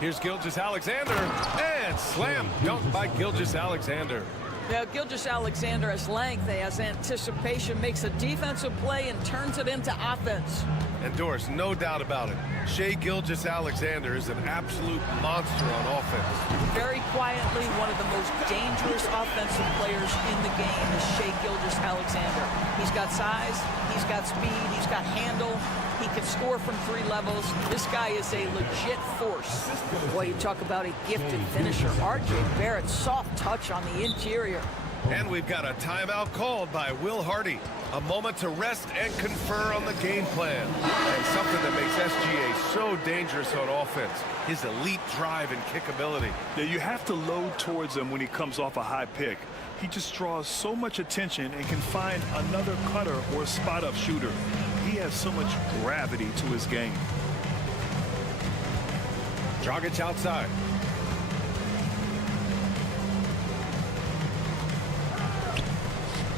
Here's Gilgeous-Alexander. And slam dunk by Gilgeous-Alexander. Now, Gilgeous-Alexander has length, has anticipation, makes a defensive play and turns it into offense. And Doris, no doubt about it, Shai Gilgeous-Alexander is an absolute monster on offense. Very quietly, one of the most dangerous offensive players in the game is Shai Gilgeous-Alexander. He's got size, he's got speed, he's got handle. He can score from three levels. This guy is a legit force. Boy, you talk about a gifted finisher. R.J. Barrett, soft touch on the interior. And we've got a timeout called by Will Hardy. A moment to rest and confer on the game plan. And something that makes SGA so dangerous on offense. His elite drive and kick ability. Yeah, you have to load towards him when he comes off a high pick. He just draws so much attention and can find another cutter or spot-up shooter. He has so much gravity to his game. Dragic outside.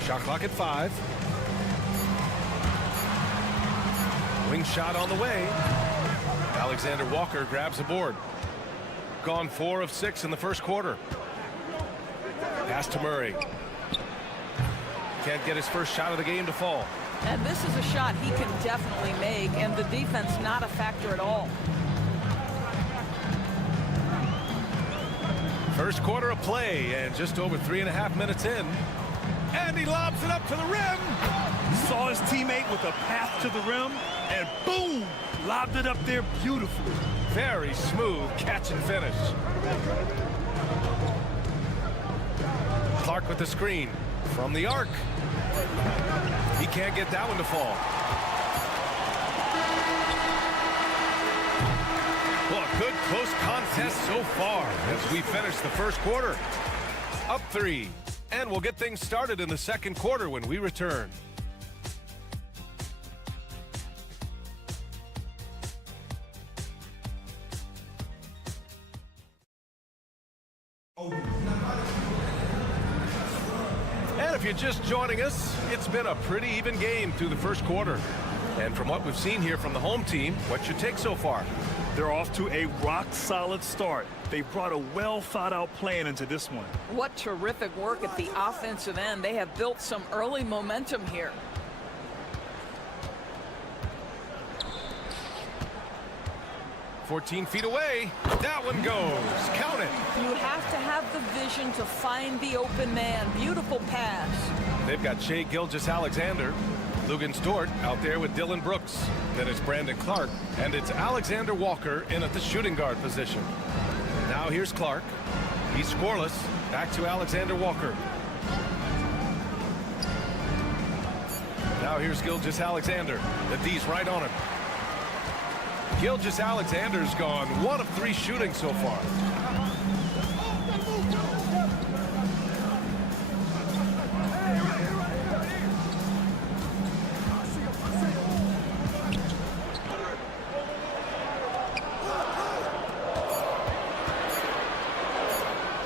Shot clock at 5. Wing shot on the way. Alexander Walker grabs the board. Gone 4 of 6 in the first quarter. Pass to Murray. Can't get his first shot of the game to fall. And this is a shot he can definitely make, and the defense not a factor at all. First quarter of play, and just over 3.5 minutes in. And he lobs it up to the rim. Saw his teammate with a path to the rim, and boom, Lobbed it up there beautifully. Very smooth catch and finish. Clark with the screen from the arc. He can't get that one to fall. Well, a good close contest so far as we finish the first quarter. Up 3. And we'll get things started in the second quarter when we return. And if you're just joining us, it's been a pretty even game through the first quarter. And from what we've seen here from the home team, what's your take so far? They're off to a rock-solid start. They brought a well-thought-out plan into this one. What terrific work at the offensive end. They have built some early momentum here. "14 feet away. That one goes. Count it. You have to have the vision to find the open man. Beautiful pass. They've got Shai Gilgeous-Alexander. Lugens Dort out there with Dylan Brooks. Then it's Brandon Clark. And it's Alexander Walker in at the shooting guard position. Now here's Clark. He's scoreless. Back to Alexander Walker. Now here's Gilgeous-Alexander. The D's right on him. Gilgeous-Alexander's gone 1 of 3 shooting so far.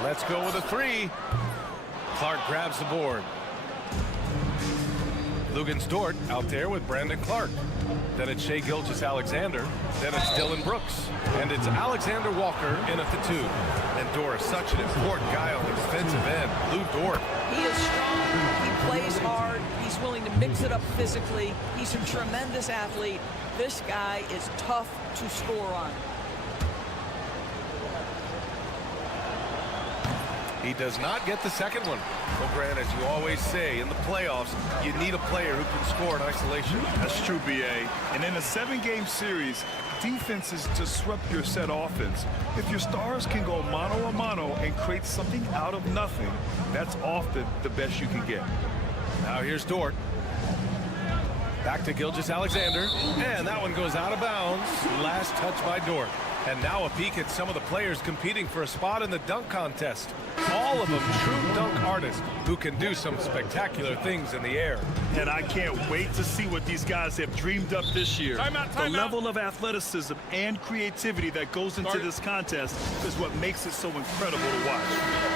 Let's go with a 3. Clark grabs the board. Lugens Dort out there with Brandon Clark. Then it's Shai Gilgeous-Alexander. Then it's Dylan Brooks. And it's Alexander Walker in at the 2. And Dort is such an important guy on the defensive end. Lou Dort. He is strong. He plays hard. He's willing to mix it up physically. He's a tremendous athlete. This guy is tough to score on. He does not get the second one. Well, Grant, as you always say, in the playoffs, you need a player who can score in isolation. That's true, B.A. And in a 7-game series, defenses disrupt your set offense. If your stars can go mano-a-mano and create something out of nothing, that's often the best you can get. Now here's Dort. Back to Gilgeous-Alexander. And that one goes out of bounds. Last touch by Dort. And now a peek at some of the players competing for a spot in the dunk contest. All of them true dunk artists who can do some spectacular things in the air. And I can't wait to see what these guys have dreamed up this year. The level of athleticism and creativity that goes into this contest is what makes it so incredible to watch.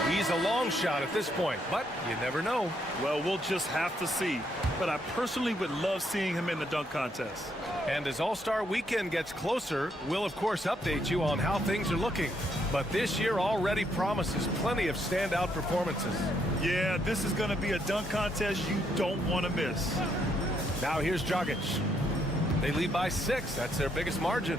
He's a long shot at this point, but you never know. Well, we'll just have to see. But I personally would love seeing him in the dunk contest. And as All-Star Weekend gets closer, we'll of course update you on how things are looking. But this year already promises plenty of standout performances. Yeah, this is going to be a dunk contest you don't want to miss. Now here's Dragic. They lead by 6. That's their biggest margin.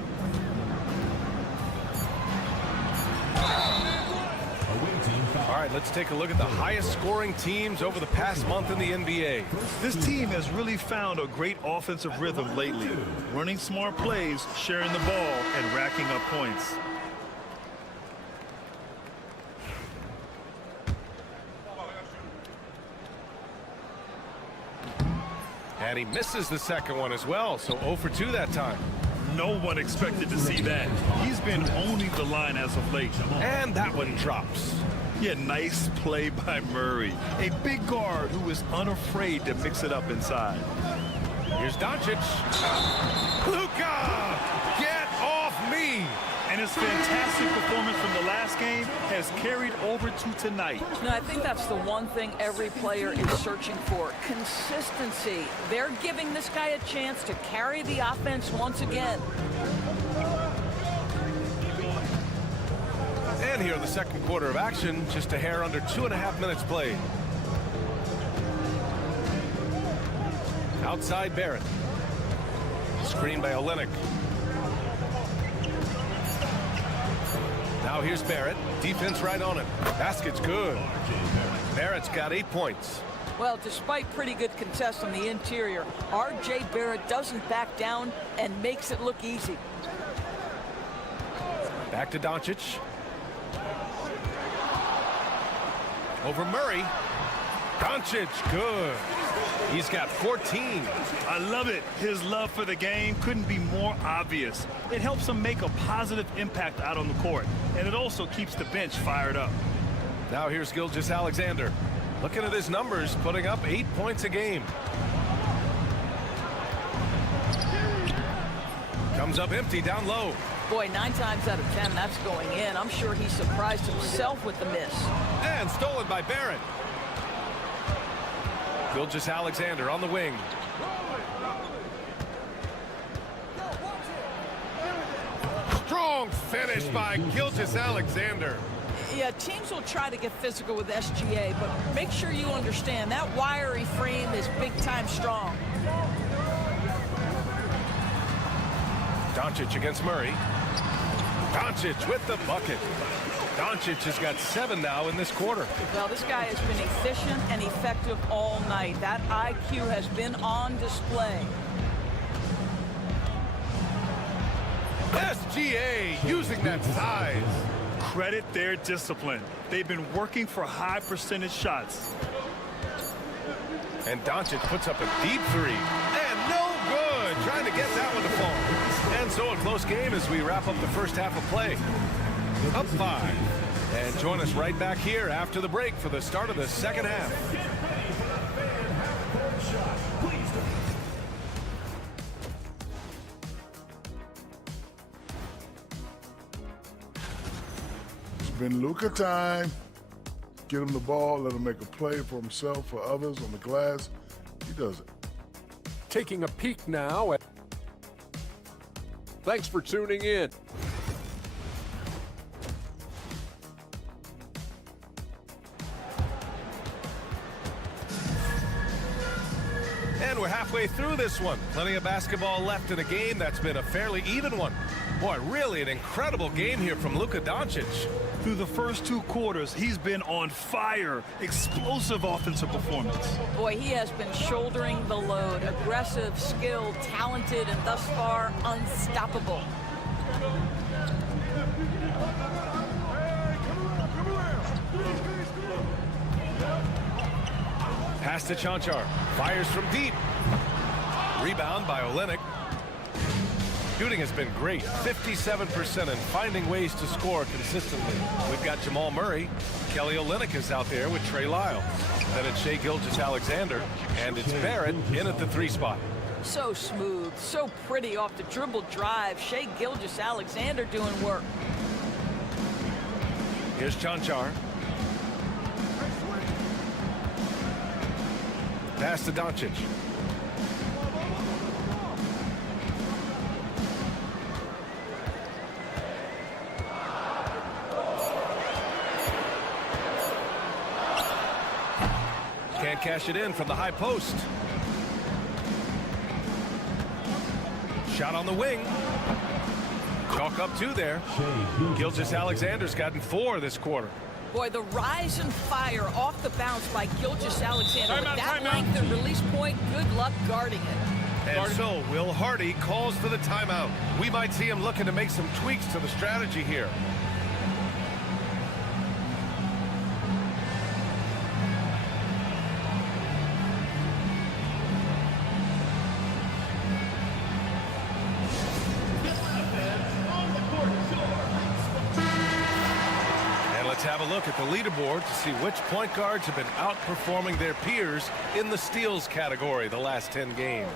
All right, let's take a look at the highest scoring teams over the past month in the NBA. This team has really found a great offensive rhythm lately. Running smart plays, sharing the ball, and racking up points. And he misses the second one as well, so 0 for 2 that time. No one expected to see that. He's been owning the line as of late. And that one drops. Yeah, nice play by Murray. A big guard who is unafraid to mix it up inside. Here's Doncic. Luka! Get off me! And his fantastic performance from the last game has carried over to tonight. No, I think that's the one thing every player is searching for. Consistency. They're giving this guy a chance to carry the offense once again. And here in the second quarter of action, just a hair under 2.5 minutes played. Outside Barrett. Screen by Olynyk. Now here's Barrett. Defense right on him. Basket's good. Barrett's got 8 points. Well, despite pretty good contests on the interior, R.J. Barrett doesn't back down and makes it look easy. Back to Doncic. Over Murray. Doncic, good. He's got 14. I love it. His love for the game couldn't be more obvious. It helps him make a positive impact out on the court, and it also keeps the bench fired up. Now here's Gilgeous-Alexander. Looking at his numbers, putting up 8 points a game. Comes up empty down low. Boy, 9 times out of 10, that's going in. I'm sure he surprised himself with the miss. And stolen by Barrett. Gilgeous-Alexander on the wing. Strong finish by Gilgeous-Alexander. Yeah, teams will try to get physical with SGA, but make sure you understand that wiry frame is big-time strong. Doncic against Murray. Doncic with the bucket. Doncic has got 7 now in this quarter. Well, this guy has been efficient and effective all night. That IQ has been on display. SGA using that size. Credit their discipline. They've been working for high percentage shots. And Doncic puts up a deep 3. And no good. Trying to get that one to fall. And so a close game as we wrap up the first half of play. Up 5. And join us right back here after the break for the start of the second half. It's been Luka time. Get him the ball, let him make a play for himself, for others on the glass. He does it. Taking a peek now at... Thanks for tuning in. And we're halfway through this one. Plenty of basketball left in a game that's been a fairly even one. Boy, really an incredible game here from Luka Doncic. Through the first 2 quarters, he's been on fire. Explosive offensive performance. Boy, he has been shouldering the load. Aggressive, skilled, talented, and thus far unstoppable. Pass to Chanchar. Fires from deep. Rebound by Olynyk. Shooting has been great. 57% and finding ways to score consistently. We've got Jamal Murray. Kelly Olynyk is out there with Trey Lyles. Then it's Shai Gilgeous-Alexander. And it's Barrett in at the 3 spot. So smooth, so pretty off the dribble drive. Shai Gilgeous-Alexander doing work. Here's Chanchar. Pass to Doncic. Can't cash it in from the high post. Shot on the wing. Chalk up 2 there. Gilgeous-Alexander's gotten 4 this quarter. Boy, the rise and fire off the bounce by Gilgeous-Alexander. With that length and release point, good luck guarding it. And so Will Hardy calls for the timeout. We might see him looking to make some tweaks to the strategy here. Have a look at the leaderboard to see which point guards have been outperforming their peers in the steals category the last 10 games.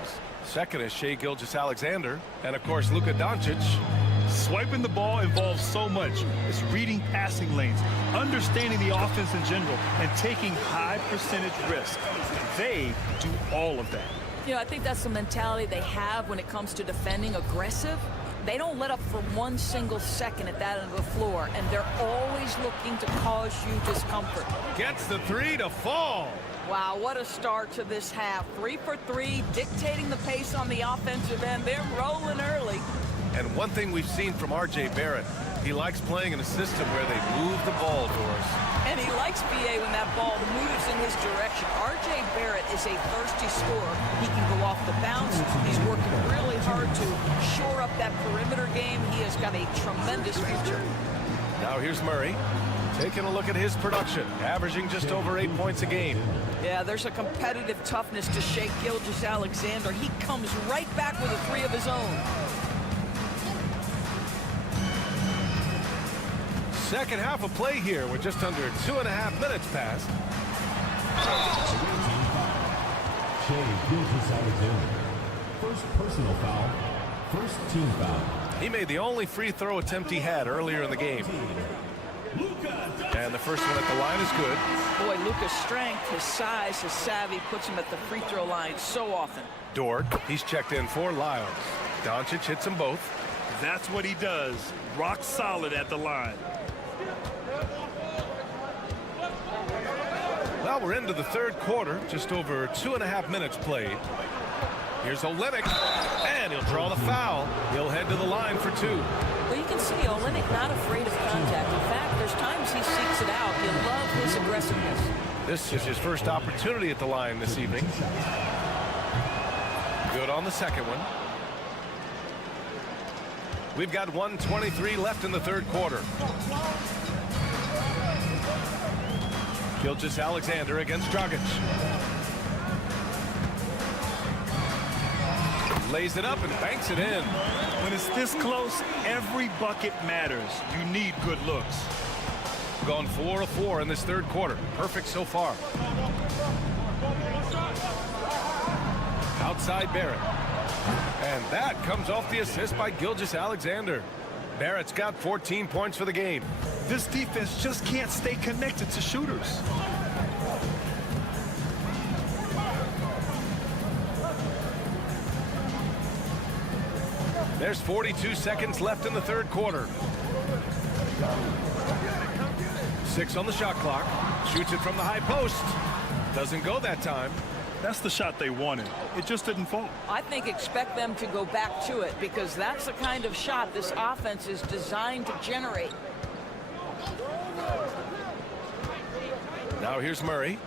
Second is Shai Gilgeous-Alexander, and of course Luka Doncic. Swiping the ball involves so much. It's reading passing lanes, understanding the offense in general, and taking high percentage risks. They do all of that. You know, I think that's the mentality they have when it comes to defending aggressive. They don't let up for 1 single second at that end of the floor, and they're always looking to cause you discomfort. Gets the 3 to fall. Wow, what a start to this half. 3 for 3, dictating the pace on the offensive end. They're rolling early. And one thing we've seen from R.J. Barrett, He likes playing in a system where they move the ball for us. And he likes BA when that ball moves in his direction. R.J. Barrett is a thirsty scorer. He can go off the bounce. He's working really hard to shore up that perimeter game. He has got a tremendous future. Now here's Murray. Taking a look at his production, averaging just over 8 points a game. Yeah, there's a competitive toughness to Shai Gilgeous-Alexander. He comes right back with a three of his own. Second half of play here. We're just under 2.5 minutes past. Shai Gilgeous-Alexander. First personal foul. First team foul. He made the only free throw attempt he had earlier in the game. And the first one at the line is good. Boy, Luka's strength, his size, his savvy puts him at the free throw line so often. Dort, he's checked in for Lyles. Doncic hits them both. That's what he does. Rock solid at the line. Well, we're into the third quarter. Just over 2.5 minutes played. Here's Olynyk, and he'll draw the foul. He'll head to the line for two. Well, you can see Olynyk not afraid of contact. In fact, there's times he seeks it out. You love his aggressiveness. This is his first opportunity at the line this evening. Good on the second one. We've got 1:23 left in the third quarter. Gilgeous-Alexander against Dragic. Lays it up and banks it in. When it's this close, every bucket matters. You need good looks. Gone 4 of 4 in this third quarter. Perfect so far. Outside Barrett. And that comes off the assist by Gilgeous-Alexander. Barrett's got 14 points for the game. This defense just can't stay connected to shooters. There's 42 seconds left in the third quarter. 6 on the shot clock. Shoots it from the high post. Doesn't go that time. That's the shot they wanted. It just didn't fall. I think expect them to go back to it because that's the kind of shot this offense is designed to generate. Now here's Murray.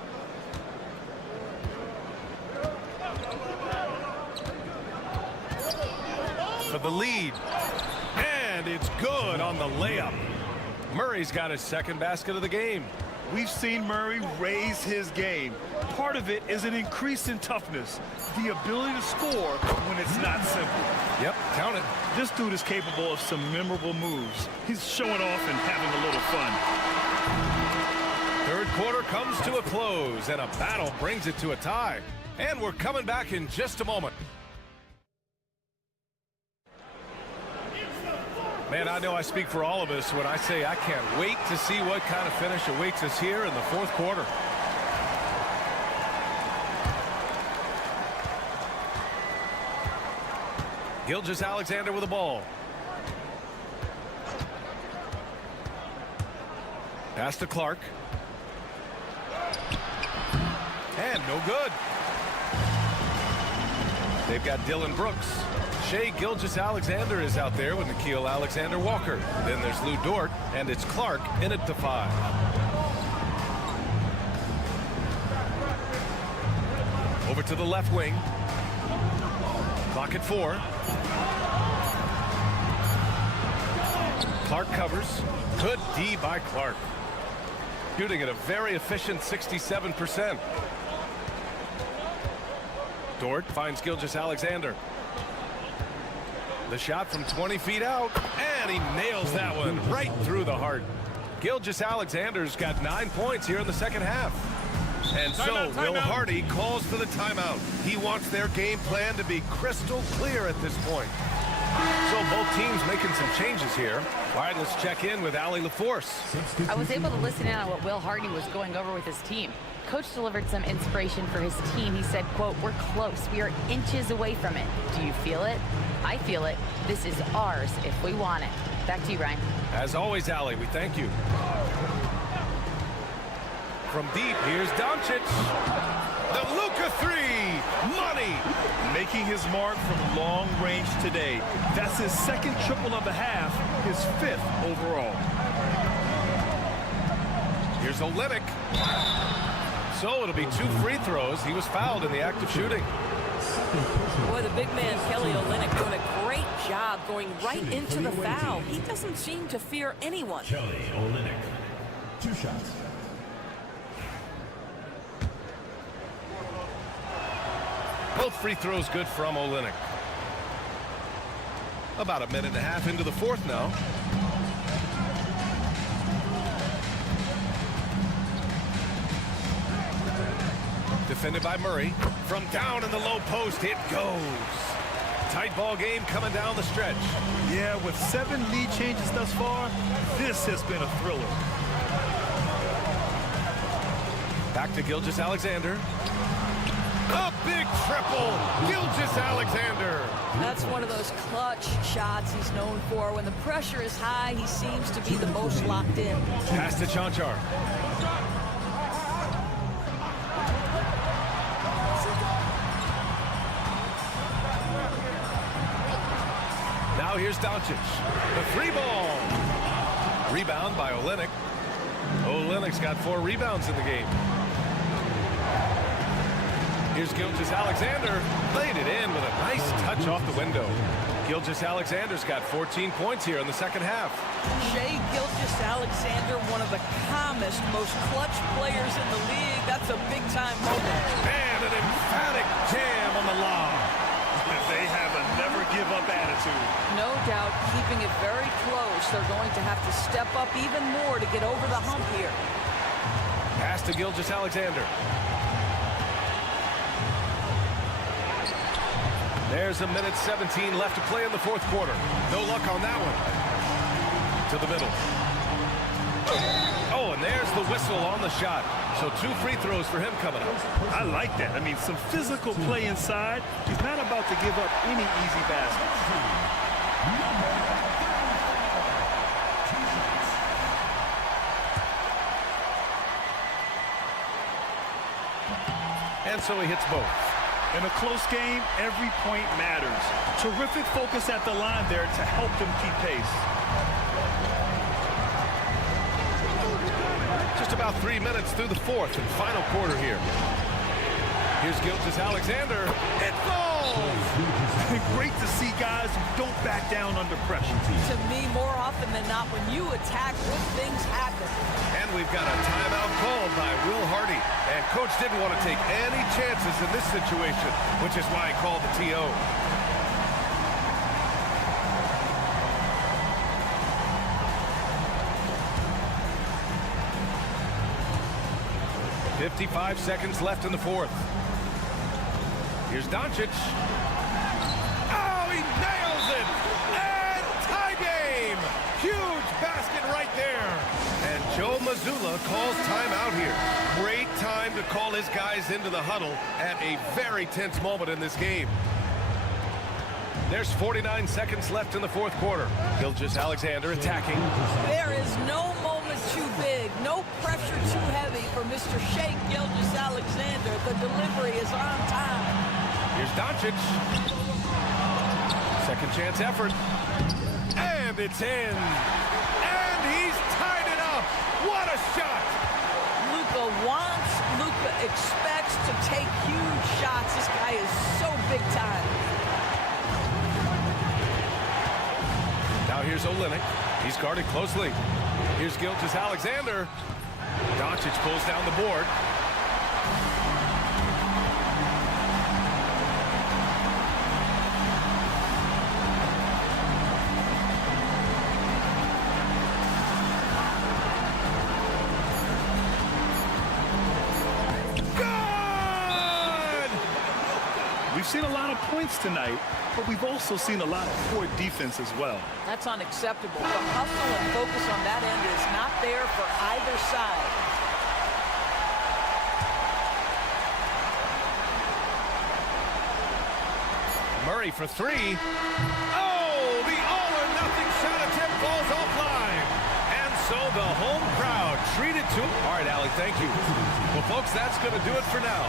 For the lead. And it's good on the layup. Murray's got his second basket of the game. We've seen Murray raise his game. Part of it is an increase in toughness, the ability to score when it's not simple. Yep, count it. This dude is capable of some memorable moves. He's showing off and having a little fun. Third quarter comes to a close, and a battle brings it to a tie. And we're coming back in just a moment. Man, I know I speak for all of us when I say I can't wait to see what kind of finish awaits us here in the fourth quarter. Gilgeous-Alexander with the ball. Pass to Clark. And no good. They've got Dylan Brooks. Shai Gilgeous-Alexander is out there with Nickeil Alexander-Walker. Then there's Lou Dort, and it's Clark in at the 5. Over to the left wing. Clock at 4. Clark covers. Good D by Clark. Shooting at a very efficient 67%. Dort finds Gilgeous-Alexander. The shot from 20 feet out, and he nails that one right through the heart. Gilgeous-Alexander's got 9 points here in the second half. And so Will Hardy calls for the timeout. He wants their game plan to be crystal clear at this point. So both teams making some changes here. All right, let's check in with Allie LaForce. I was able to listen in on what Will Hardy was going over with his team. Coach delivered some inspiration for his team. He said, quote, "We're close. We are inches away from it. Do you feel it? I feel it. This is ours if we want it." Back to you, Ryan. As always, Allie, we thank you. From deep, here's Doncic. The Luka 3. Money. Making his mark from long range today. That's his second triple of the half, his 5th overall. Here's Olynyk. So it'll be 2 free throws. He was fouled in the act of shooting. Boy, the big man, Kelly Olynyk, doing a great job going right into the foul. He doesn't seem to fear anyone. Kelly Olynyk, 2 shots. Both free throws good from Olynyk. About a minute and a half into the 4th now. Defended by Murray. From down in the low post, it goes. Tight ball game coming down the stretch. Yeah, with 7 lead changes thus far, this has been a thriller. Back to Gilgeous-Alexander. A big triple, Gilgeous-Alexander. That's one of those clutch shots he's known for. When the pressure is high, he seems to be the most locked in. Pass to Chanchar. Now here's Doncic. The 3 ball. Rebound by Olynyk. Olynyk's got 4 rebounds in the game. Here's Gilgeous-Alexander. Laid it in with a nice touch off the window. Gilgeous-Alexander's got 14 points here in the second half. Shai Gilgeous-Alexander, one of the calmest, most clutch players in the league. That's a big-time moment. And an emphatic jam on the lob. They have a never-give-up attitude. No doubt, keeping it very close. They're going to have to step up even more to get over the hump here. Pass to Gilgeous-Alexander. There's a minute 17 left to play in the 4th quarter. No luck on that one. To the middle. Oh, and there's the whistle on the shot. So 2 free throws for him coming up. I like that. I mean, some physical play inside. He's not about to give up any easy baskets. And so he hits both. In a close game, every point matters. Terrific focus at the line there to help them keep pace. Just about 3 minutes through the 4th and final quarter here. Here's Gilgeous-Alexander. It falls! Great to see guys who don't back down under pressure. To me, more often than not, when you attack, good things happen. And we've got a timeout called by Will Hardy. And Coach didn't want to take any chances in this situation, which is why he called the TO. .55 seconds left in the 4th. Here's Doncic. Oh, he nails it! And tie game! Huge basket right there. And Joe Mazzulla calls timeout here. Great time to call his guys into the huddle at a very tense moment in this game. There's 49 seconds left in the 4th quarter. Gilgeous-Alexander attacking. There is no moment too big, no pressure too heavy for Mr. Shai Gilgeous-Alexander. The delivery is on time. Here's Doncic. Second chance effort. And it's in. And he's tied it up. What a shot. Luka wants, Luka expects to take huge shots. This guy is so big time. Now here's Olynyk. He's guarded closely. Here's Gilgeous-Alexander. Doncic pulls down the board. We've seen a lot of points tonight, but we've also seen a lot of poor defense as well. That's unacceptable. The hustle and focus on that end is not there for either side. Murray for 3. Oh, the all-or-nothing shot attempt falls offline. And so the home crowd treated to... All right, Allie, thank you. Well, folks, that's going to do it for now.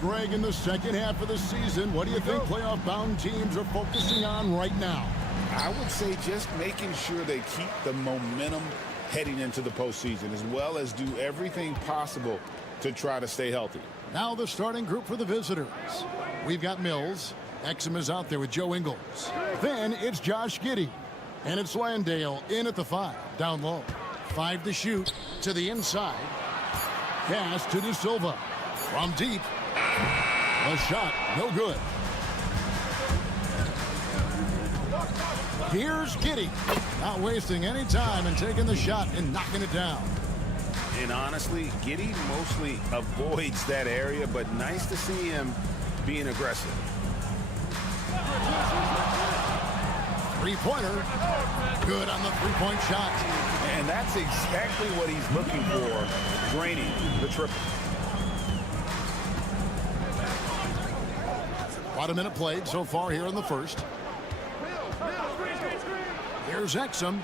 Greg, in the second half of the season, what do you think playoff-bound teams are focusing on right now? I would say just making sure they keep the momentum heading into the postseason, as well as do everything possible to try to stay healthy. Now the starting group for the visitors. We've got Mills. Exum is out there with Joe Ingles. Then it's Josh Giddey. And it's Landale in at the 5. Down low. 5 to shoot. To the inside. Pass to De Silva. From deep. A shot. No good. Here's Giddey. Not wasting any time and taking the shot and knocking it down. And honestly, Giddey mostly avoids that area, but nice to see him being aggressive. Three-pointer. Good on the three-point shot. And that's exactly what he's looking for, draining the triple. About a minute played so far here in the first. Here's Exum.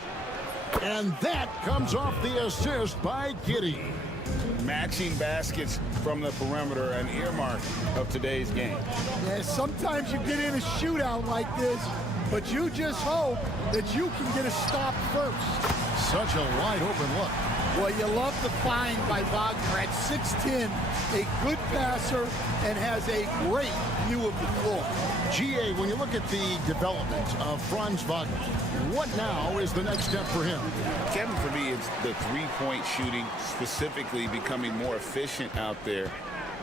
And that comes off the assist by Giddey. Matching baskets from the perimeter, an earmark of today's game. Yeah, sometimes you get in a shootout like this, but you just hope that you can get a stop first. Such a wide open look. Well, you love the find by Wagner at 6'10", a good passer, and has a great view of the floor. GA, when you look at the development of Franz Wagner, what now is the next step for him? Kevin, for me, it's the three-point shooting, specifically becoming more efficient out there.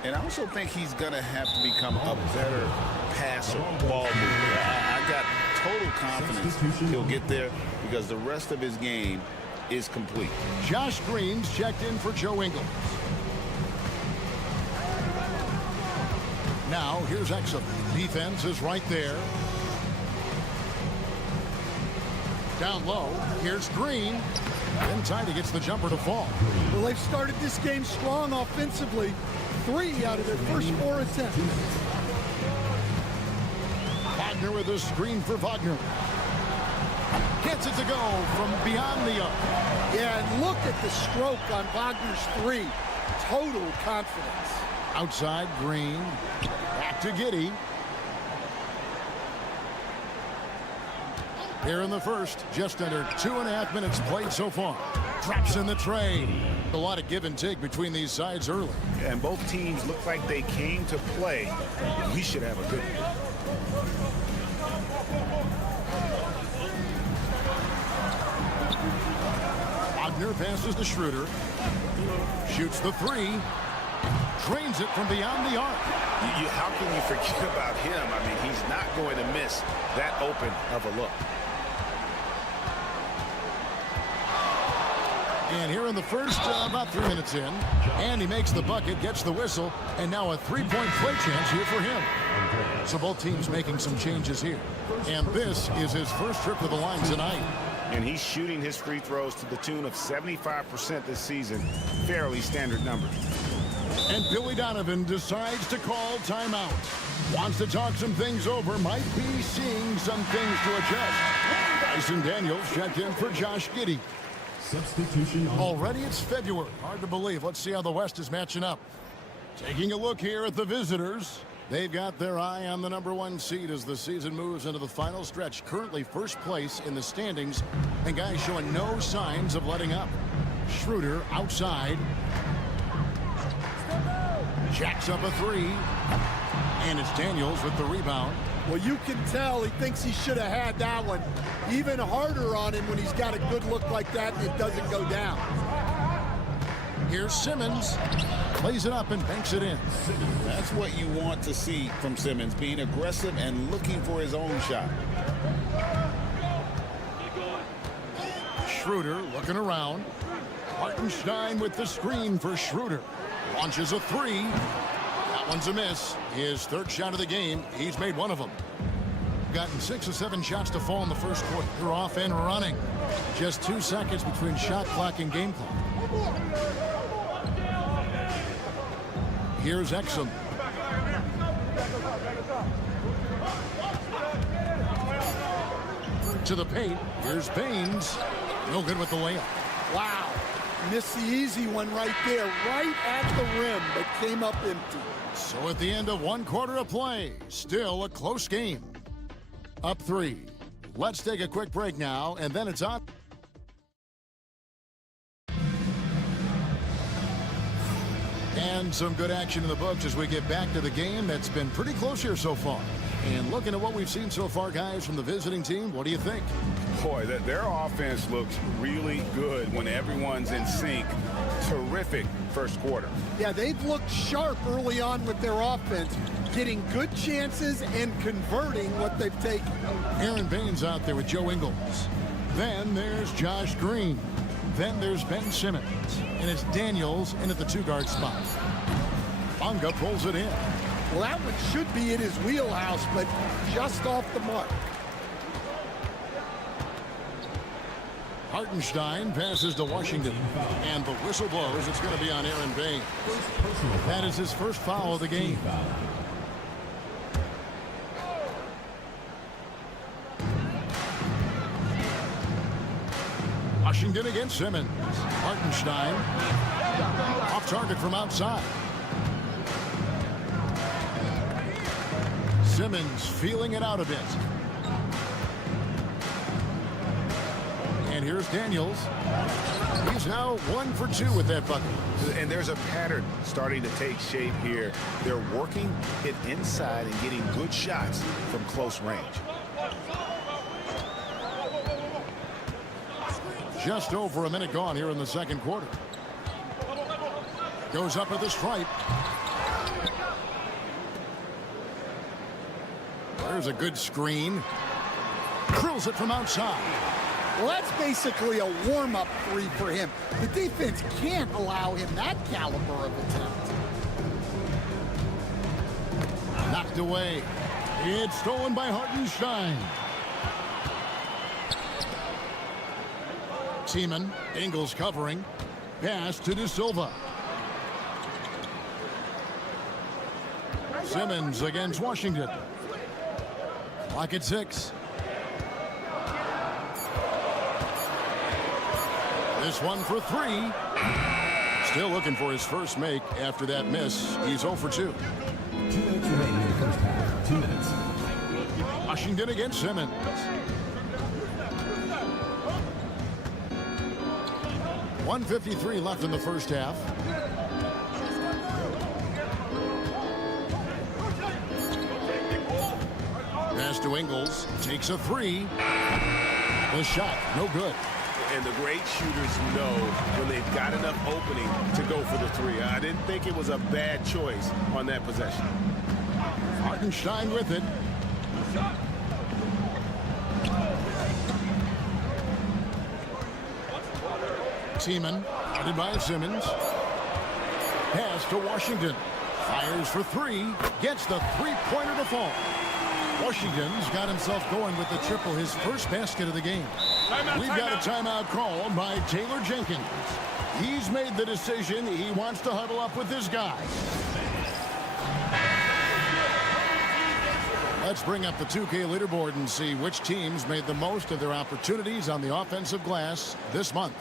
And I also think he's going to have to become a better passer, ball mover. I got total confidence he'll get there because the rest of his game is complete. Josh Green's checked in for Joe Ingles. Now, here's Exum. Defense is right there. Down low, here's Green. And Tidy gets the jumper to fall. Well, they've started this game strong offensively. 3 out of their first 4 attempts. Wagner with a screen for Wagner. Gets it to go from beyond the arc. Yeah, and look at the stroke on Wagner's 3. Total confidence. Outside, Green. Back to Giddey. Here in the first, just under 2.5 minutes played so far. Drops in the tray. A lot of give and take between these sides early. And both teams look like they came to play. We should have a good one. Wagner passes to Schroeder. Shoots the 3. Drains it from beyond the arc. How can you forget about him? I mean, he's not going to miss that open of a look. And here in the first, about 3 minutes in, and he makes the bucket, gets the whistle, and now a three-point play chance here for him. So both teams making some changes here. And this is his first trip to the line tonight. And he's shooting his free throws to the tune of 75% this season. Fairly standard numbers. And Billy Donovan decides to call timeout. Wants to talk some things over, might be seeing some things to adjust. Dyson Daniels checked in for Josh Giddey. Substitution on. Already it's February. Hard to believe. Let's see how the West is matching up. Taking a look here at the visitors. They've got their eye on the #1 seed as the season moves into the final stretch. Currently first place in the standings. And guys showing no signs of letting up. Schroeder outside. Jacks up a 3. And it's Daniels with the rebound. Well, you can tell he thinks he should have had that one. Even harder on him when he's got a good look like that and it doesn't go down. Here's Simmons. Plays it up and banks it in. That's what you want to see from Simmons, being aggressive and looking for his own shot. Schroeder looking around. Hartenstein with the screen for Schroeder. Launches a 3. That one's a miss. His third shot of the game. He's made one of them. Gotten 6 or 7 shots to fall in the first quarter. They're off and running. Just 2 seconds between shot clock and game clock. Here's Exum. To the paint. Here's Baines. No good with the layup. Wow. Missed the easy one right there, right at the rim, but came up empty. So at the end of 1 quarter of play, still a close game. Up 3. Let's take a quick break now, and then it's on. And some good action in the books as we get back to the game that's been pretty close here so far. And looking at what we've seen so far, guys, from the visiting team, what do you think? Boy, their offense looks really good when everyone's in sync. Terrific first quarter. Yeah, they've looked sharp early on with their offense, getting good chances and converting what they've taken. Aaron Baines out there with Joe Ingles. Then there's Josh Green. Then there's Ben Simmons. And it's Daniels in at the 2-guard spot. Bonga pulls it in. Well, that one should be in his wheelhouse, but just off the mark. Hartenstein passes to Washington. And the whistle blows. It's going to be on Aaron Baines. That is his first foul of the game. Washington against Simmons. Hartenstein off target from outside. Simmons feeling it out a bit. And here's Daniels. He's now 1 for 2 with that bucket. And there's a pattern starting to take shape here. They're working it inside and getting good shots from close range. Just over a minute gone here in the second quarter. Goes up at the stripe. There's a good screen. Drills it from outside. Well, that's basically a warm-up 3 for him. The defense can't allow him that caliber of attempt. Knocked away. It's stolen by Hartenstein. Seaman, Ingles covering. Pass to De Silva. Simmons against Washington. Clock at 6. This one for 3. Still looking for his first make after that miss. He's 0 for 2. 2 minutes remaining in the first half. 2 minutes. Washington against Simmons. .153 left in the first half. Pass to Ingles. Takes a 3. The shot, no good. And the great shooters know when they've got enough opening to go for the 3. I didn't think it was a bad choice on that possession. Hartenstein with it. Seaman, guarded by Simmons. Pass to Washington. Fires for 3. Gets the 3-pointer to fall. Washington's got himself going with the triple, his first basket of the game. We've got a timeout called by Taylor Jenkins. He's made the decision. He wants to huddle up with his guys. Let's bring up the 2K leaderboard and see which teams made the most of their opportunities on the offensive glass this month.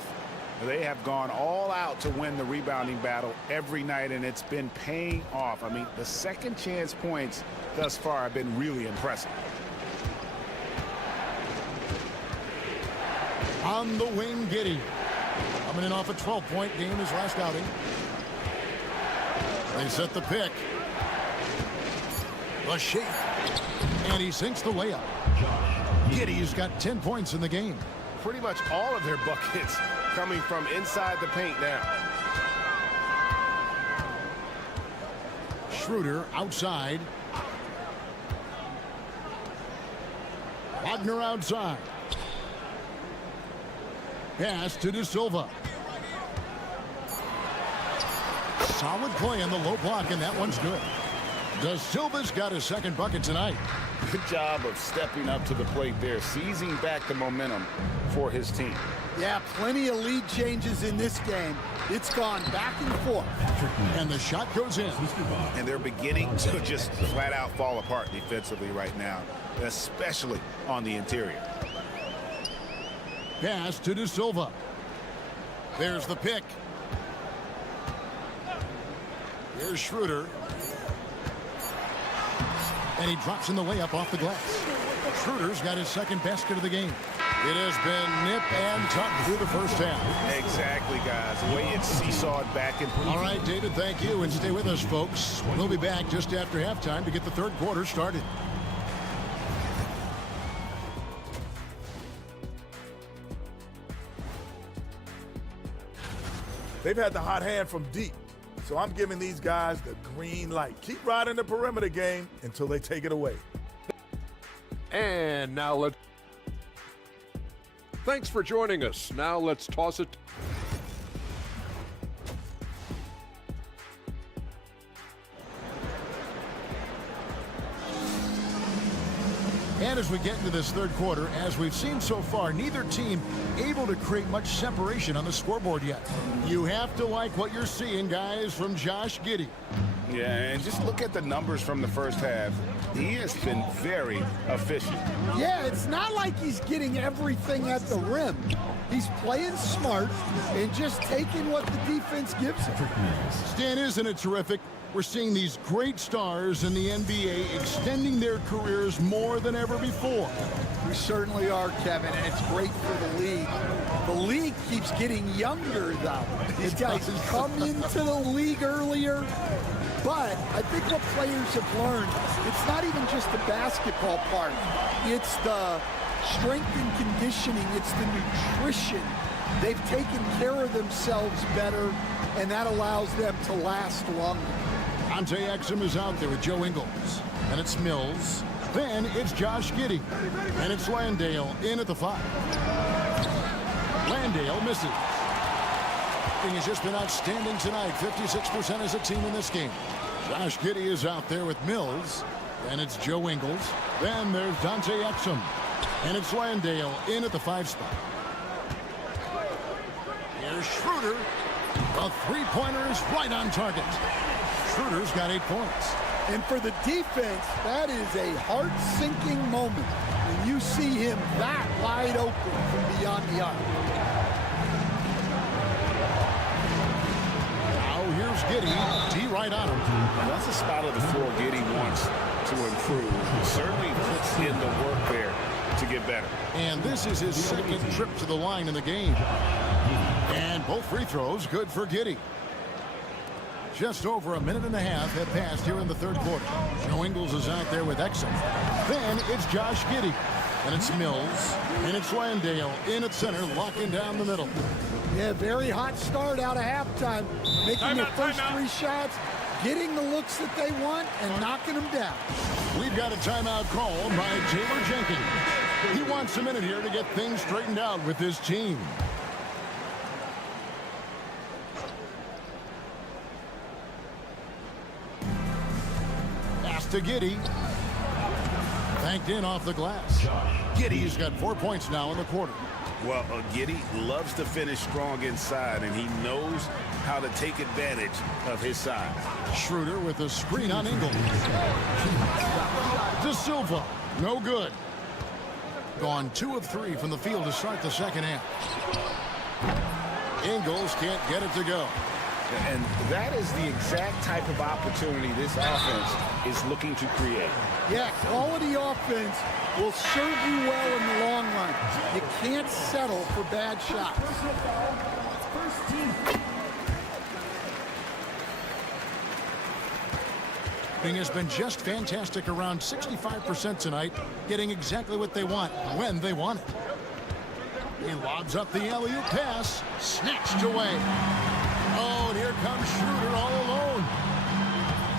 They have gone all out to win the rebounding battle every night, and it's been paying off. I mean, the second chance points thus far have been really impressive. On the wing, Giddey. Coming in off a 12-point game his last outing. They set the pick. The shake. And he sinks the layup. Giddey's got 10 points in the game. Pretty much all of their buckets coming from inside the paint now. Schroeder outside. Wagner outside. Pass to De Silva. Solid play on the low block, and that one's good. De Silva's got his second bucket tonight. Good job of stepping up to the plate there, seizing back the momentum for his team. Yeah, plenty of lead changes in this game. It's gone back and forth. And the shot goes in. And they're beginning to just flat out fall apart defensively right now, especially on the interior. Pass to De Silva. There's the pick. Here's Schroeder. And he drops in the layup off the glass. Schroeder's got his second basket of the game. It has been nip and tuck through the first half. Exactly, guys. The way it's seesawed back and forth. All right, David, thank you. And stay with us, folks. We'll be back just after halftime to get the third quarter started. They've had the hot hand from deep, so I'm giving these guys the green light. Keep riding the perimeter game until they take it away. And now let's... Thanks for joining us. Now let's toss it. And as we get into this third quarter, as we've seen so far, neither team able to create much separation on the scoreboard yet. You have to like what you're seeing, guys, from Josh Giddey. Yeah, and just look at the numbers from the first half. He has been very efficient. Yeah, it's not like he's getting everything at the rim. He's playing smart and just taking what the defense gives him. Stan, isn't it terrific? We're seeing these great stars in the NBA extending their careers more than ever before. We certainly are, Kevin, and it's great for the league. The league keeps getting younger, though. These guys come into the league earlier. But I think what players have learned, it's not even just the basketball part. It's the strength and conditioning. It's the nutrition. They've taken care of themselves better, and that allows them to last longer. Dante Exum is out there with Joe Ingles. And it's Mills. Then it's Josh Giddey. And it's Landale in at the 5. Landale misses. He has just been outstanding tonight. 56% as a team in this game. Josh Giddey is out there with Mills. And it's Joe Ingles. Then there's Dante Exum. And it's Landale in at the 5 spot. Here's Schroeder. The three-pointer is right on target. Schroeder's got 8 points. And for the defense, that is a heart-sinking moment when you see him that wide open from beyond the arc. Now here's Giddey. D right on him. That's a spot of the floor Giddey wants to improve. He certainly puts in the work there to get better. And this is his second trip to the line in the game. And both free throws good for Giddey. Just over a minute and a half have passed here in the third quarter. Joe Ingles is out there with Exum. Then it's Josh Giddey. And it's Mills. And it's Landale in at center, locking down the middle. Yeah, very hot start out of halftime. Making their first 3 shots, getting the looks that they want, and knocking them down. We've got a timeout call by Taylor Jenkins. He wants a minute here to get things straightened out with his team. To Giddey. Banked in off the glass. Giddey's got 4 points now in the quarter. Well, Giddey loves to finish strong inside, and he knows how to take advantage of his size. Schroeder with a screen on Ingles. De Silva, no good. Gone 2 of 3 from the field to start the second half. Ingles can't get it to go. And that is the exact type of opportunity this offense is looking to create. Yeah, quality offense will serve you well in the long run. You can't settle for bad shots. Shooting has been just fantastic, around 65% tonight, getting exactly what they want when they want it. He lobs up the alley-oop pass, snatched away. Oh, and here comes Schroeder all alone.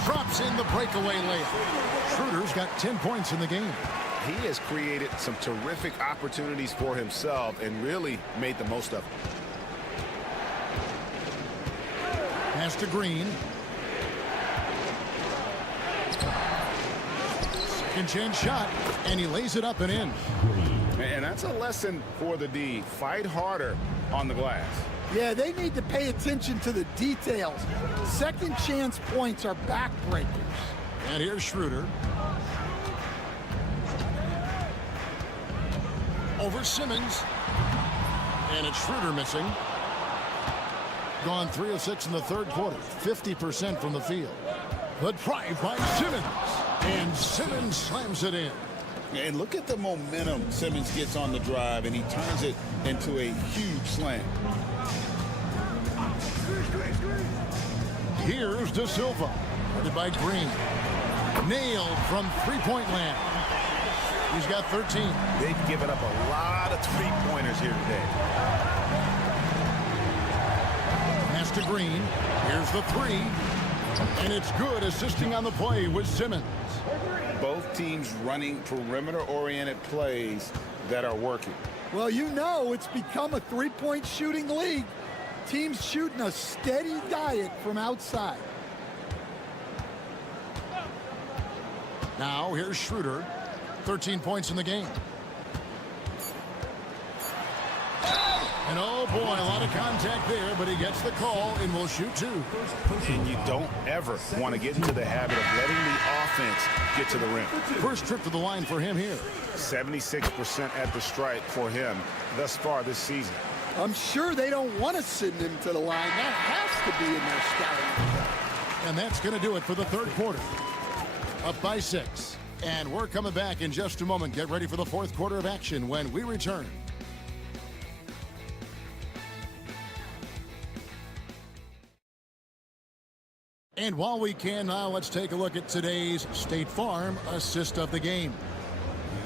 Drops in the breakaway layup. Schroeder's got 10 points in the game. He has created some terrific opportunities for himself and really made the most of it. Pass to Green. Second chance shot, and he lays it up and in. And that's a lesson for the D. Fight harder on the glass. Yeah, they need to pay attention to the details. Second chance points are backbreakers. And here's Schroeder. Over Simmons. And it's Schroeder missing. Gone 3 of 6 in the third quarter. 50% from the field. The drive by Simmons. And Simmons slams it in. And look at the momentum Simmons gets on the drive, and he turns it into a huge slam. Here's De Silva. Guarded by Green. Nailed from three-point land. He's got 13. They've given up a lot of three-pointers here today. Pass to Green. Here's the three. And it's good, assisting on the play with Simmons. Both teams running perimeter-oriented plays that are working. Well, you know it's become a three-point shooting league. Teams shooting a steady diet from outside. Now here's Schroeder. 13 points in the game. And oh boy, a lot of contact there, but he gets the call and will shoot two. And you don't ever want to get into the habit of letting the offense get to the rim. First trip to the line for him here. 76% at the stripe for him thus far this season. I'm sure they don't want to send him to the line. That has to be in their scouting. And that's going to do it for the third quarter. Up by 6. And we're coming back in just a moment. Get ready for the fourth quarter of action when we return. And while we can now, let's take a look at today's State Farm assist of the game.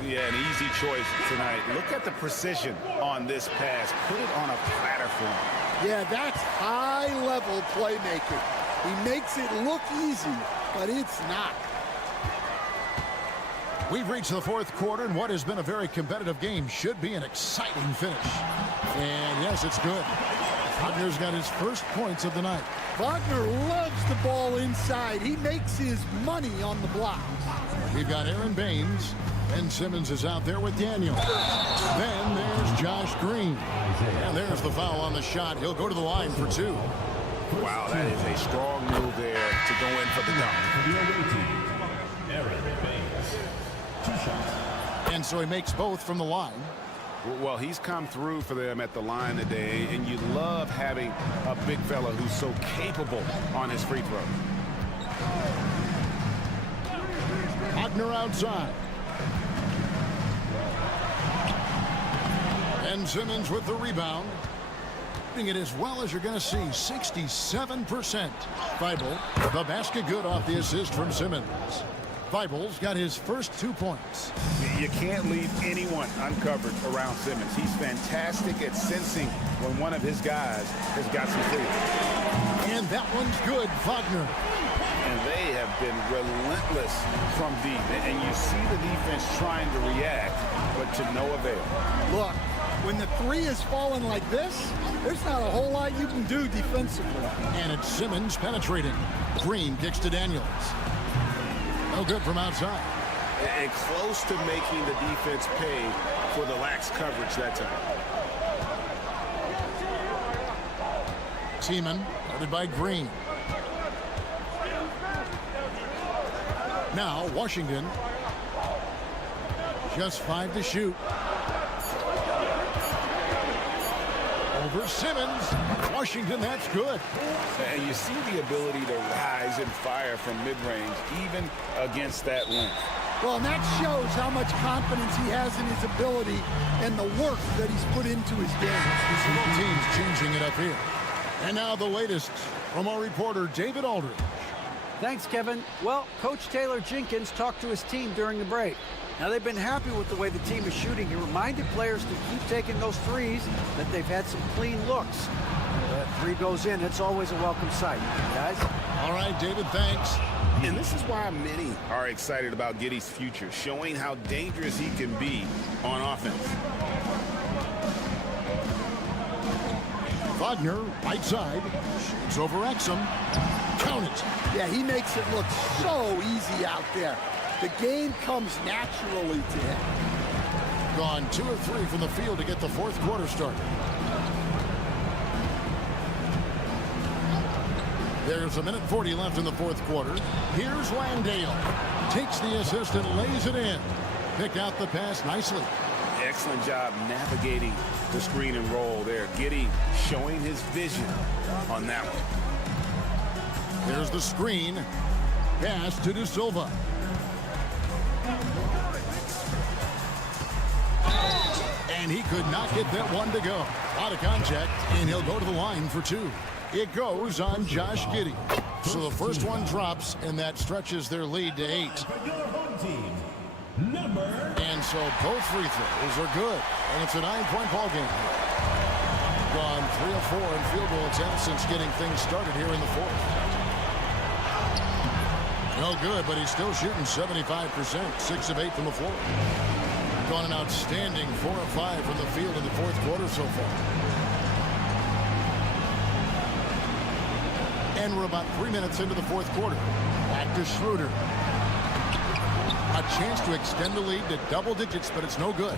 Yeah, an easy choice tonight. Look at the precision on this pass. Put it on a platter for him. Yeah, that's high-level playmaking. He makes it look easy, but it's not. We've reached the fourth quarter, and what has been a very competitive game should be an exciting finish. And yes, it's good. Wagner's got his first points of the night. Wagner loves the ball inside. He makes his money on the blocks. We've got Aaron Baines, and Simmons is out there with Daniel. Then there's Josh Green. And there's the foul on the shot. He'll go to the line for two. Wow, that is a strong move there to go in for the dunk. Aaron Baines. 2 shots. And so he makes both from the line. Well, he's come through for them at the line today, and you love having a big fella who's so capable on his free throw. Wagner outside. And Simmons with the rebound. Doing it as well as you're going to see, 67%. Feibel, the basket good off the assist from Simmons. Feibel's got his first 2 points. You can't leave anyone uncovered around Simmons. He's fantastic at sensing when one of his guys has got some free. And that one's good, Wagner. And they have been relentless from deep. And you see the defense trying to react, but to no avail. Look, when the three is falling like this, there's not a whole lot you can do defensively. And it's Simmons penetrating. Green kicks to Daniels. No good from outside. And close to making the defense pay for the lax coverage that time. Tiemann, guarded by Green. Now Washington. Just 5 to shoot. Over Simmons. Washington, that's good. And you see the ability to rise and fire from mid-range, even against that length. Well, and that shows how much confidence he has in his ability and the work that he's put into his game. Both teams changing it up here. And now the latest from our reporter, David Aldridge. Thanks, Kevin. Well, Coach Taylor Jenkins talked to his team during the break. Now, they've been happy with the way the team is shooting. He reminded players to keep taking those threes, that they've had some clean looks. That three goes in, it's always a welcome sight, guys. All right, David, thanks. And this is why many are excited about Giddey's future, showing how dangerous he can be on offense. Wagner, right side, shoots over Exum. Count it. Yeah, he makes it look so easy out there. The game comes naturally to him. Gone 2 of 3 from the field to get the fourth quarter started. There's 1:40 left in the fourth quarter. Here's Landale. Takes the assist and lays it in. Picked out the pass nicely. Excellent job navigating the screen and roll there. Giddey showing his vision on that one. There's the screen. Pass to De Silva. And he could not get that one to go. Out of contact, and he'll go to the line for 2. It goes on Josh Giddey. So the first one drops, and that stretches their lead to 8. And so both free throws are good. And it's a 9-point ball game. Gone 3 of 4 in field goal attempts since getting things started here in the fourth. No good, but he's still shooting 75%, 6 of 8 from the floor. Gone an outstanding 4 of 5 from the field in the fourth quarter so far. And we're about 3 minutes into the fourth quarter. Back to Schroeder. A chance to extend the lead to double digits, but it's no good.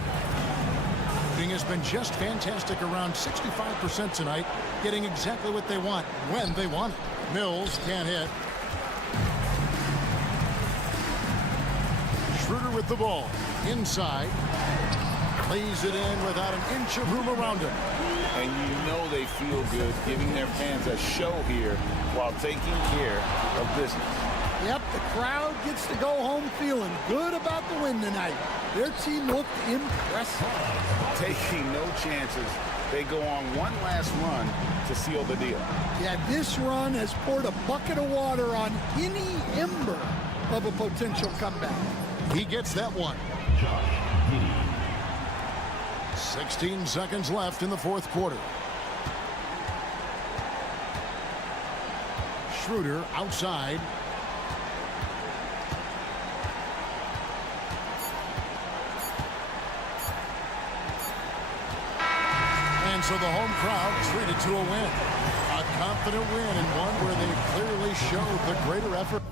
Shooting has been just fantastic, around 65% tonight, getting exactly what they want when they want it. Mills can't hit. Schroeder with the ball. Inside. Lays it in without an inch of room around him. And you know they feel good giving their fans a show here while taking care of business. Yep, the crowd gets to go home feeling good about the win tonight. Their team looked impressive. Taking no chances. They go on one last run to seal the deal. Yeah, this run has poured a bucket of water on any ember of a potential comeback. He gets that one. 16 seconds left in the fourth quarter. Schroeder outside. And so the home crowd treated to a win. A confident win, and one where they clearly showed the greater effort.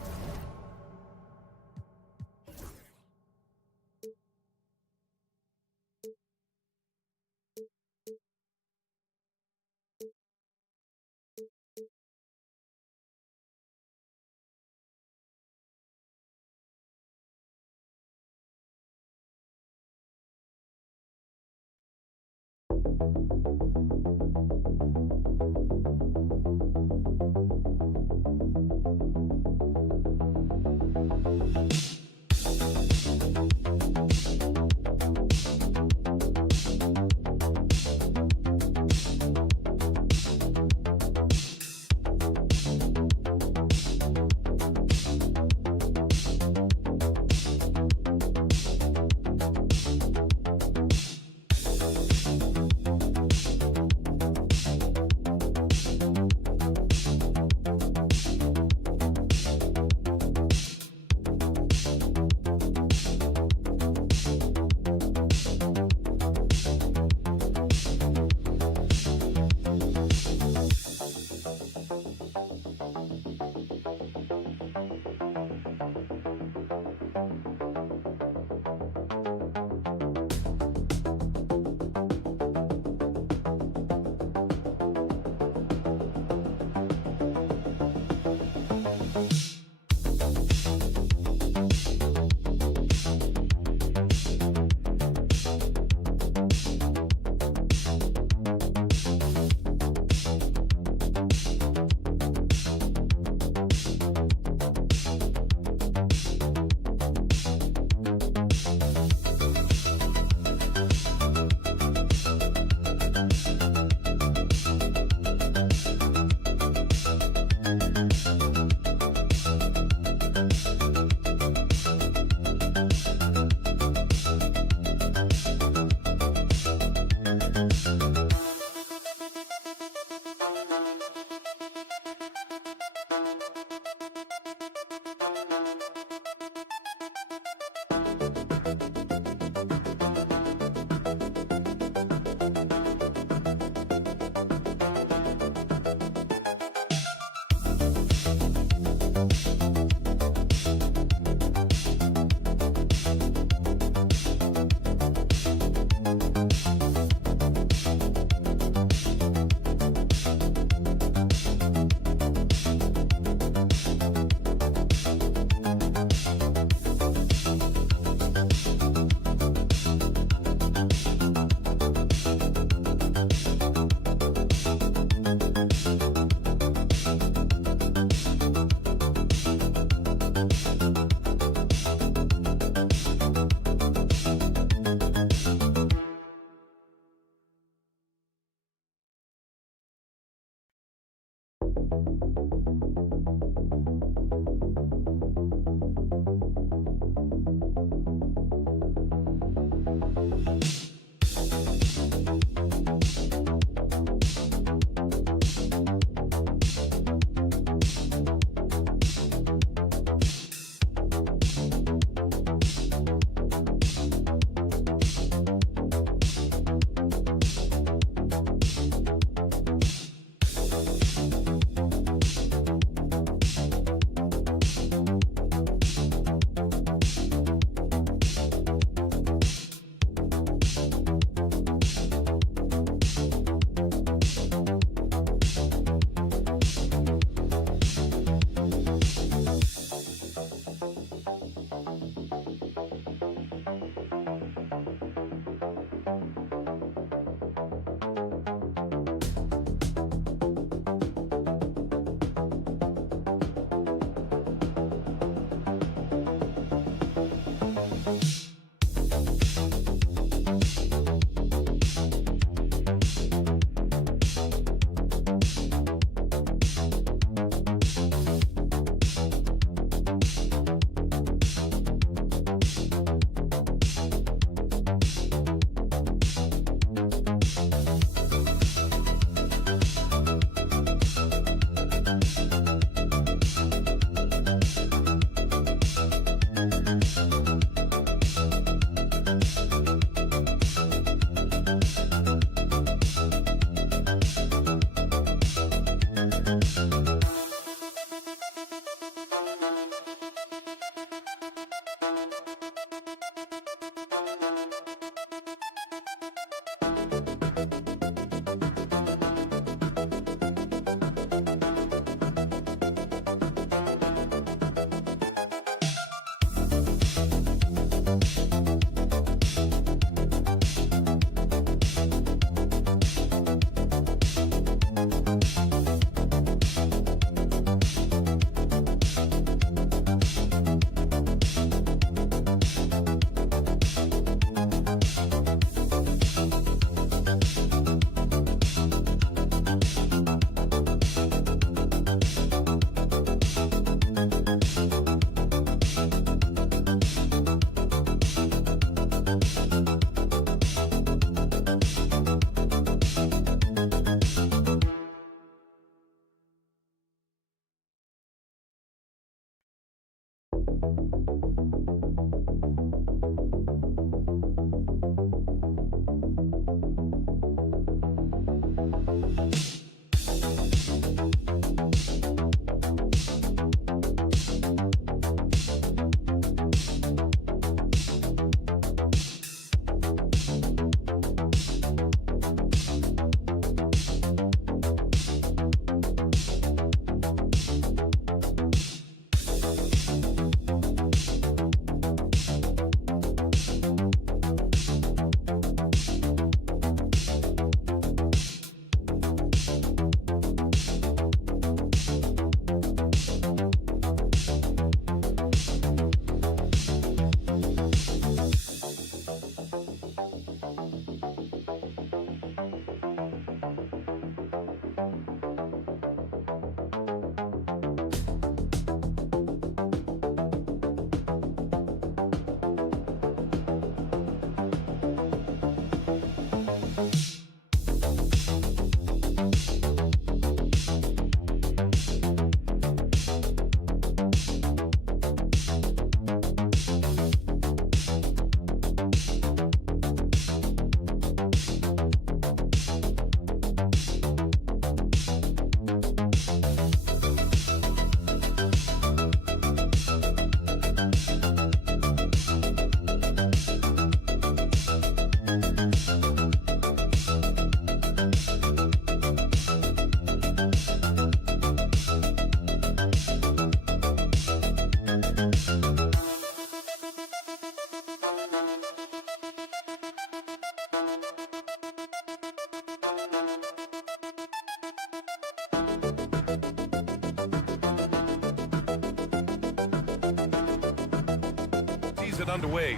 Season underway.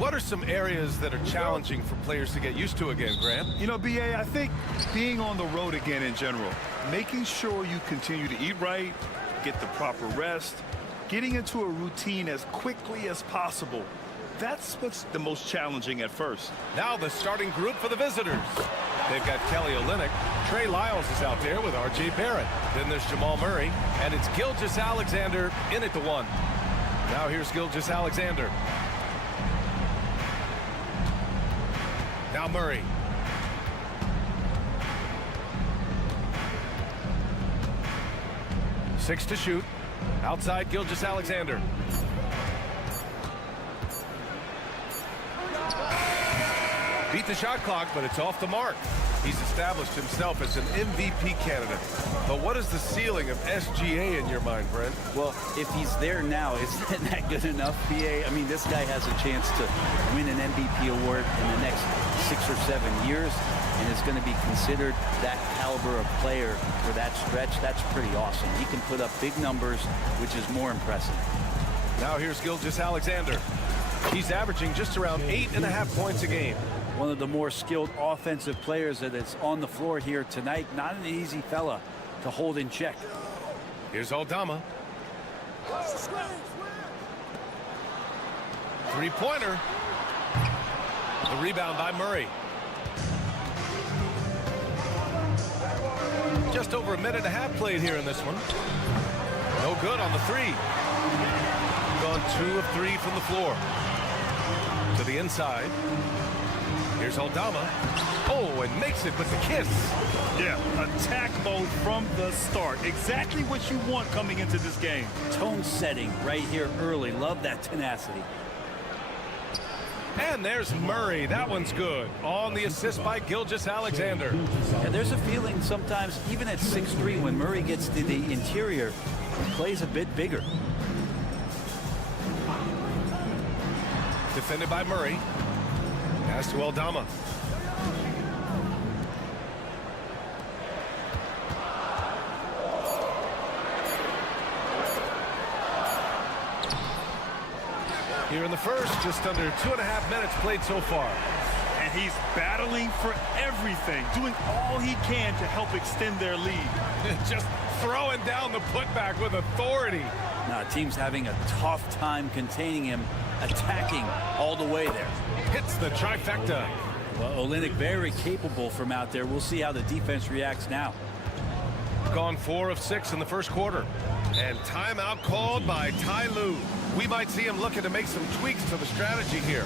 What are some areas that are challenging for players to get used to again, Grant? You know, BA, I think being on the road again in general, making sure you continue to eat right, get the proper rest, getting into a routine as quickly as possible. That's what's the most challenging at first. Now the starting group for the visitors. They've got Kelly Olynyk. Trey Lyles is out there with R.J. Barrett. Then there's Jamal Murray. And it's Gilgeous-Alexander in at the 1. Now here's Gilgeous-Alexander. Now Murray. Six to shoot. Outside Gilgeous-Alexander. Beat the shot clock, but it's off the mark. He's established himself as an MVP candidate. But what is the ceiling of SGA in your mind, Brent? Well, if he's there now, isn't that good enough, BA? I mean, this guy has a chance to win an MVP award in the next 6 or 7 years, and is going to be considered that caliber of player for that stretch. That's pretty awesome. He can put up big numbers, which is more impressive. Now here's Gilgeous-Alexander. He's averaging just around 8.5 points a game. One of the more skilled offensive players that is on the floor here tonight. Not an easy fella to hold in check. Here's Aldama. Three-pointer. The rebound by Murray. Just over 1.5 minutes played here in this one. No good on the 3. Gone 2 of 3 from the floor. To the inside. Here's Aldama. Oh, and makes it with the kiss. Yeah, attack mode from the start. Exactly what you want coming into this game. Tone setting right here early. Love that tenacity. And there's Murray. That one's good. On the assist by Gilgeous-Alexander. And there's a feeling sometimes, even at 6'3", when Murray gets to the interior, he plays a bit bigger. Defended by Murray. Pass to Aldama. Here in the first, just under 2.5 minutes played so far. And he's battling for everything, doing all he can to help extend their lead. Just throwing down the putback with authority. Now, team's having a tough time containing him, attacking all the way there. Hits the trifecta. Well, Olynyk very capable from out there. We'll see how the defense reacts now. Gone 4 of 6 in the first quarter. And timeout called by Ty Lue. We might see him looking to make some tweaks to the strategy here.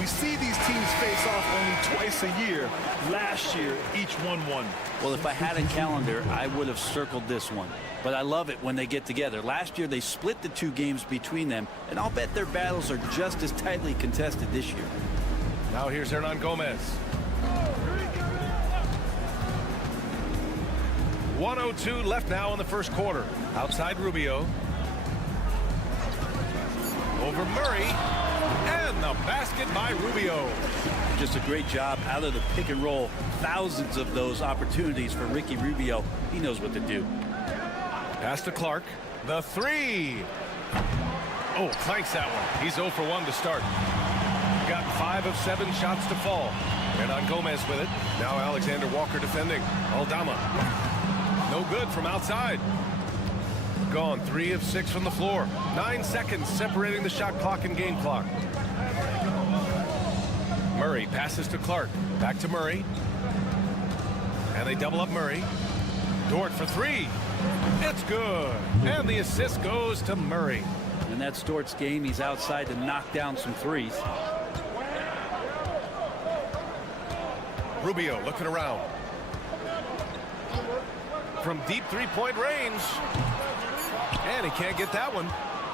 We see these teams face off only twice a year. Last year, each won one. Well, if I had a calendar, I would have circled this one. But I love it when they get together. Last year, they split the 2 games between them, and I'll bet their battles are just as tightly contested this year. Now here's Hernan Gomez. 1:02 left now in the first quarter. Outside Rubio. Over Murray. And the basket by Rubio. Just a great job out of the pick and roll. Thousands of those opportunities for Ricky Rubio. He knows what to do. Pass to Clark. The 3. Oh, clanks that one. He's 0 for 1 to start. Got 5 of 7 shots to fall. And on Gomez with it. Now Alexander Walker defending. Aldama. No good from outside. Gone 3 of 6 from the floor. 9 seconds separating the shot clock and game clock. Murray passes to Clark. Back to Murray. And they double up Murray. Dort for 3. It's good. And the assist goes to Murray. And that's Dort's game. He's outside to knock down some threes. Rubio looking around. From deep three-point range. And he can't get that one.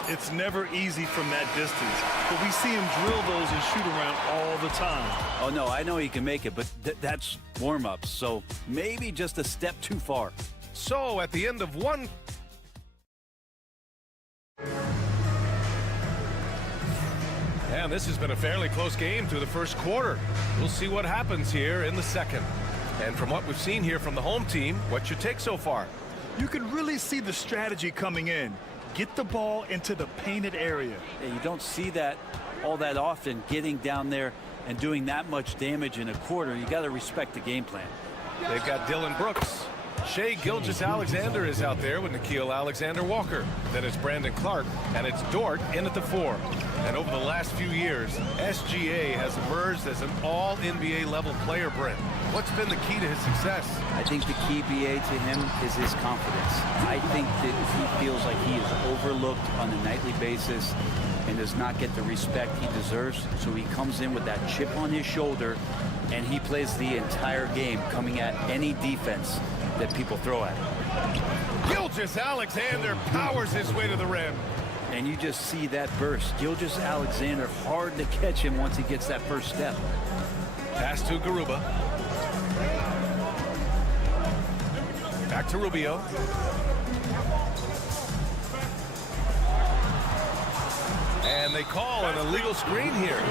It's never easy from that distance, but we see him drill those and shoot around all the time. Oh, no, I know he can make it, but that's warm-ups, so maybe just a step too far. So at the end of one... And this has been a fairly close game through the first quarter. We'll see what happens here in the second. And from what we've seen here from the home team, what's your take so far? You can really see the strategy coming in. Get the ball into the painted area. Yeah, you don't see that all that often, getting down there and doing that much damage in a quarter. You got to respect the game plan. They've got Dylan Brooks. Shea Gilgeous-Alexander is out there with Nickeil Alexander-Walker. Then it's Brandon Clark, and it's Dort in at the 4. And over the last few years, SGA has emerged as an all-NBA level player, Brent. What's been the key to his success? I think the key, BA, to him is his confidence. I think that he feels like he is overlooked on a nightly basis and does not get the respect he deserves. So he comes in with that chip on his shoulder, and he plays the entire game, coming at any defense that people throw at him. Gilgeous-Alexander powers his way to the rim. And you just see that burst. Gilgeous-Alexander, hard to catch him once he gets that first step. Pass to Garuba. Back to Rubio. And they call an illegal screen here.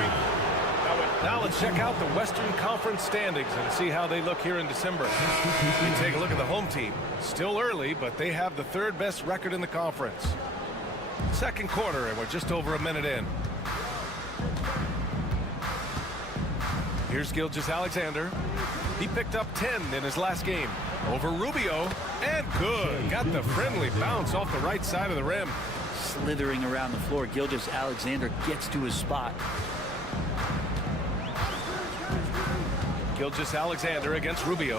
Now let's check out the Western Conference standings and see how they look here in December. You take a look at the home team. Still early, but they have the 3rd best record in the conference. Second quarter, and we're just over a minute in. Here's Gilgeous-Alexander. He picked up 10 in his last game. Over Rubio, and good. Got the friendly bounce off the right side of the rim. Slithering around the floor, Gilgeous-Alexander gets to his spot. Gilgeous-Alexander against Rubio.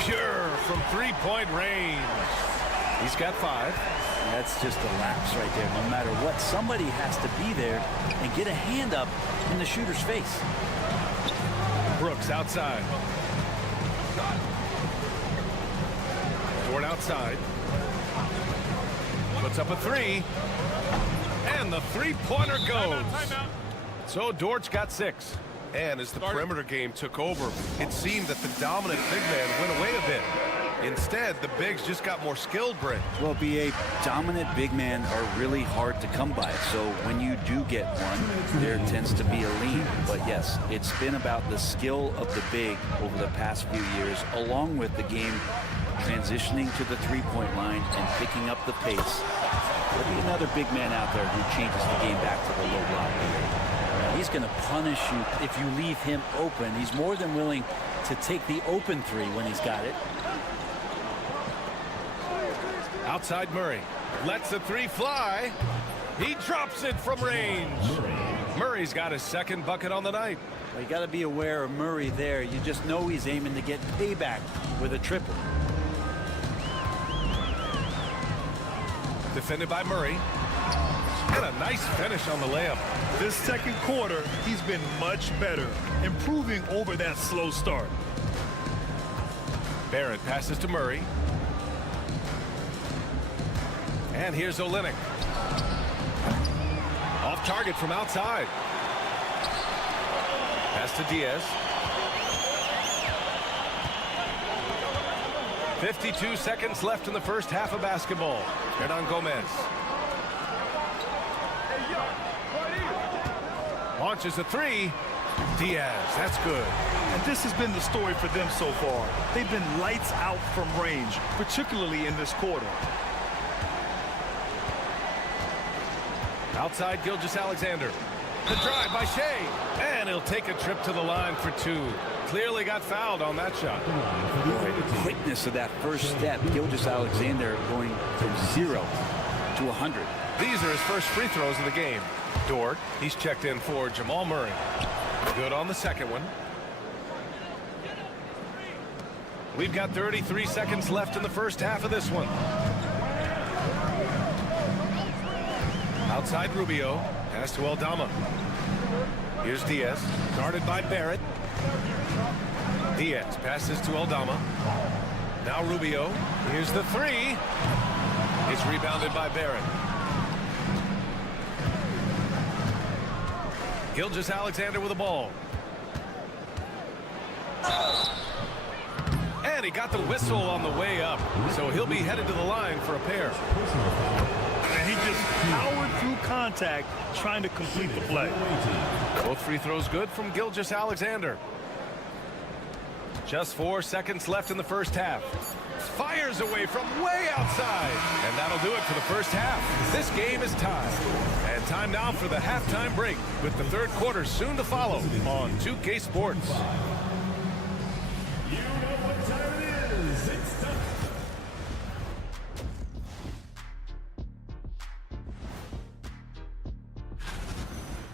Pure from three-point range. He's got 5. That's just a lapse right there. No matter what, somebody has to be there and get a hand up in the shooter's face. Brooks outside. Dort outside. Puts up a 3. And the three-pointer goes. So Dort's got 6. And as the perimeter game took over, it seemed that the dominant big man went away a bit. Instead, the bigs just got more skilled, Brent. Well, BA, dominant big men are really hard to come by. So when you do get one, there tends to be a lean. But yes, it's been about the skill of the big over the past few years, along with the game transitioning to the three-point line and picking up the pace. There'll be another big man out there who changes the game back to the low block. He's going to punish you if you leave him open. He's more than willing to take the open 3 when he's got it. Outside Murray. Lets the 3 fly. He drops it from range. Murray's got his 2nd bucket on the night. Well, you got to be aware of Murray there. You just know he's aiming to get payback with a triple. Defended by Murray. And a nice finish on the layup. This second quarter, he's been much better, improving over that slow start. Barrett passes to Murray. And here's Olynyk. Off target from outside. Pass to Diaz. 52 seconds left in the first half of basketball. Hernan Gomez. Launches a 3. Diaz, that's good. And this has been the story for them so far. They've been lights out from range, particularly in this quarter. Outside Gilgeous-Alexander. The drive by Shea. And he'll take a trip to the line for 2. Clearly got fouled on that shot. The quickness of that first step. Gilgeous-Alexander going from 0 to 100. These are his first free throws of the game. Dort, he's checked in for Jamal Murray. Good on the second one. We've got 33 seconds left in the first half of this one. Outside Rubio. Pass to Aldama. Here's Diaz. Guarded by Barrett. Diaz passes to Aldama. Now Rubio. Here's the 3. It's rebounded by Barrett. Gilgeous-Alexander with the ball. And he got the whistle on the way up. So he'll be headed to the line for a pair. And he just powered through contact trying to complete the play. Both free throws good from Gilgeous-Alexander. Just 4 seconds left in the first half. fires away from way outside. And that'll do it for the first half. This game is tied. And time now for the halftime break, with the third quarter soon to follow on 2K Sports. You know what time it is. It's time.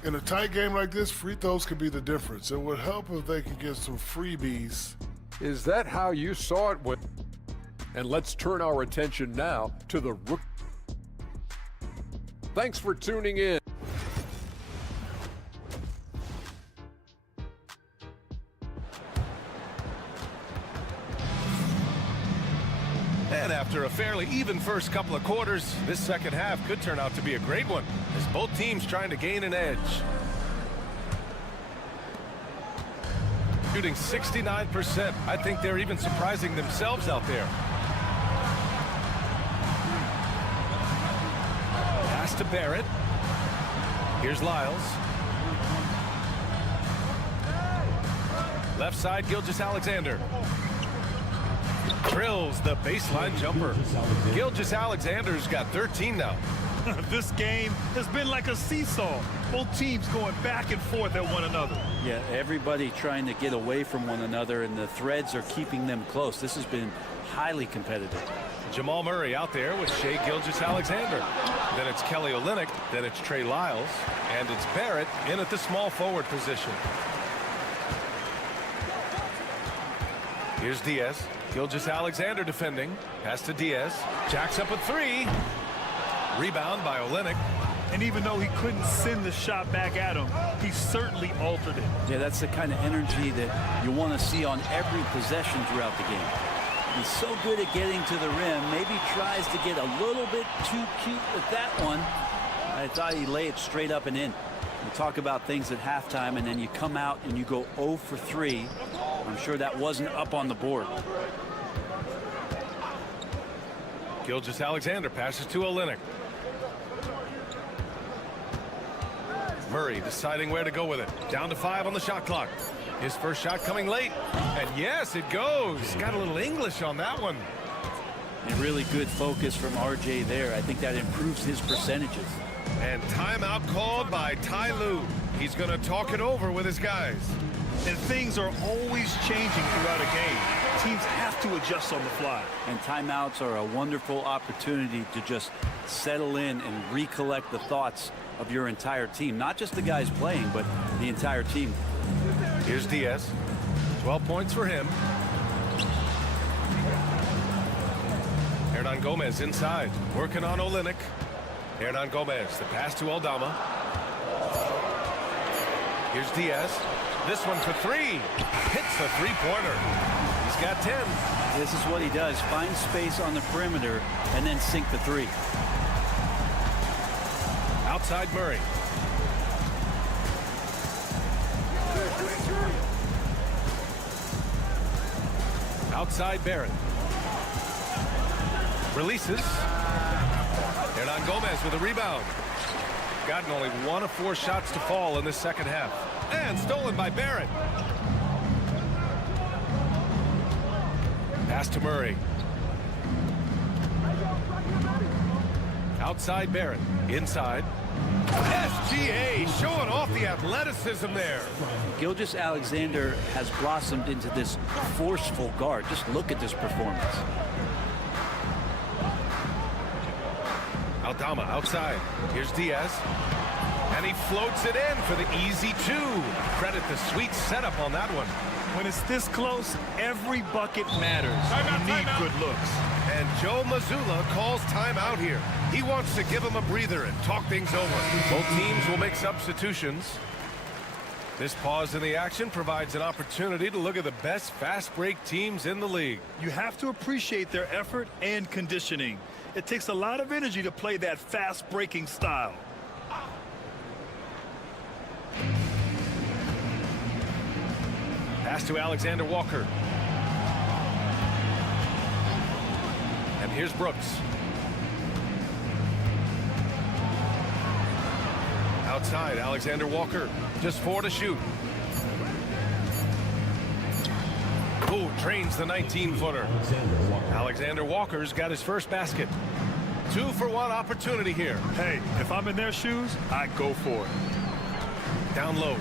In a tight game like this, free throws could be the difference. It would help if they could get some freebies. Is that how you saw it? And let's turn our attention now to the rookie. Thanks for tuning in. And after a fairly even first couple of quarters, this second half could turn out to be a great one, as both teams trying to gain an edge. Shooting 69%. I think they're even surprising themselves out there. Pass to Barrett. Here's Lyles. Left side, Gilgeous-Alexander. Drills the baseline jumper. Gilgeous-Alexander's got 13 now. This game has been like a seesaw. Both teams going back and forth at one another. Yeah, everybody trying to get away from one another, and the threads are keeping them close. This has been highly competitive. Jamal Murray out there with Shai Gilgeous-Alexander. Then it's Kelly Olynyk. Then it's Trey Lyles. And it's Barrett in at the small forward position. Here's Diaz. Gilgeous-Alexander defending. Pass to Diaz. Jacks up a three. Rebound by Olynyk. And even though he couldn't send the shot back at him, he certainly altered it. Yeah, that's the kind of energy that you want to see on every possession throughout the game. He's so good at getting to the rim. Maybe tries to get a little bit too cute with that one. I thought he'd lay it straight up and in. We talk about things at halftime, and then you come out and you go 0 for 3. I'm sure that wasn't up on the board. Gilgeous-Alexander passes to Olynyk. Murray deciding where to go with it. Down to 5 on the shot clock. His first shot coming late. And yes, it goes. Got a little English on that one. A really good focus from RJ there. I think that improves his percentages. And timeout called by Ty Lue. He's going to talk it over with his guys. And things are always changing throughout a game. Teams have to adjust on the fly. And timeouts are a wonderful opportunity to just settle in and recollect the thoughts of your entire team. Not just the guys playing, but the entire team. Here's Diaz. 12 points for him. Hernan Gomez inside. Working on Olynyk. Hernan Gomez. The pass to Aldama. Here's Diaz. This one for 3. Hits a three-pointer. He's got 10. This is what he does. Find space on the perimeter and then sink the 3. Outside Murray. Outside Barrett. Releases. Hernan Gomez with a rebound. Gotten only 1 of 4 shots to fall in this second half. And stolen by Barrett. Pass to Murray. Outside Barrett. Inside. SGA showing off the athleticism there. Gilgeous-Alexander has blossomed into this forceful guard. Just look at this performance. Aldama outside. Here's Diaz. And he floats it in for the easy 2. Credit the sweet setup on that one. When it's this close, every bucket matters. You need good looks. And Joe Mazzulla calls timeout here. He wants to give him a breather and talk things over. Both teams will make substitutions. This pause in the action provides an opportunity to look at the best fast break teams in the league. You have to appreciate their effort and conditioning. It takes a lot of energy to play that fast breaking style. Pass to Alexander Walker. And here's Brooks. Outside, Alexander Walker. Just 4 to shoot. Ooh, Drains the 19-footer. Alexander Walker's got his first basket. 2-for-1 opportunity here. Hey, if I'm in their shoes, I'd go for it. Down low.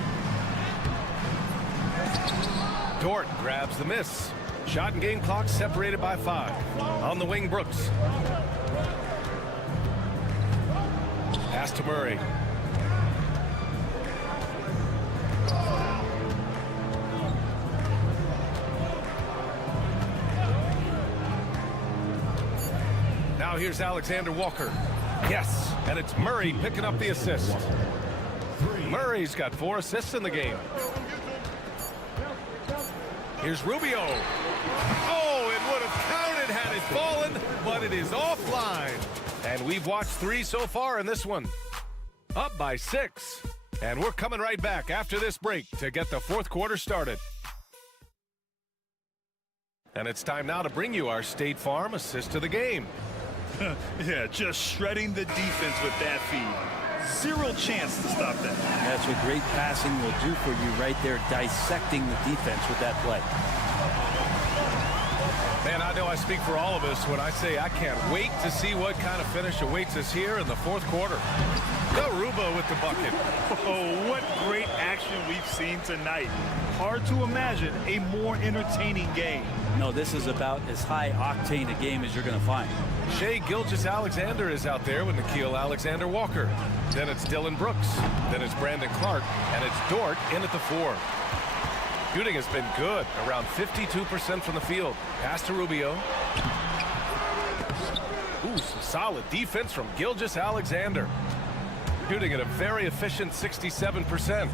Dort grabs the miss. Shot and game clock separated by 5. On the wing, Brooks. Pass to Murray. Now here's Alexander Walker. Yes, and it's Murray picking up the assist. Murray's got 4 assists in the game. Here's Rubio. Oh, it would have counted had it fallen, but it is offline. And we've watched 3 so far in this one. Up by 6. And we're coming right back after this break to get the 4th quarter started. And it's time now to bring you our State Farm assist of the game. Yeah, just shredding the defense with that feed. 0 chance to stop that. That's what great passing will do for you right there, dissecting the defense with that play. Man, I know I speak for all of us when I say I can't wait to see what kind of finish awaits us here in the 4th quarter. Garuba with the bucket. Oh, what great action we've seen tonight. Hard to imagine a more entertaining game. No, this is about as high-octane a game as you're going to find. Shai Gilgeous-Alexander is out there with Nickeil Alexander-Walker. Then it's Dylan Brooks. Then it's Brandon Clark. And it's Dort in at the 4. Shooting has been good, around 52% from the field. Pass to Rubio. Ooh, some solid defense from Gilgeous-Alexander. Shooting at a very efficient 67%.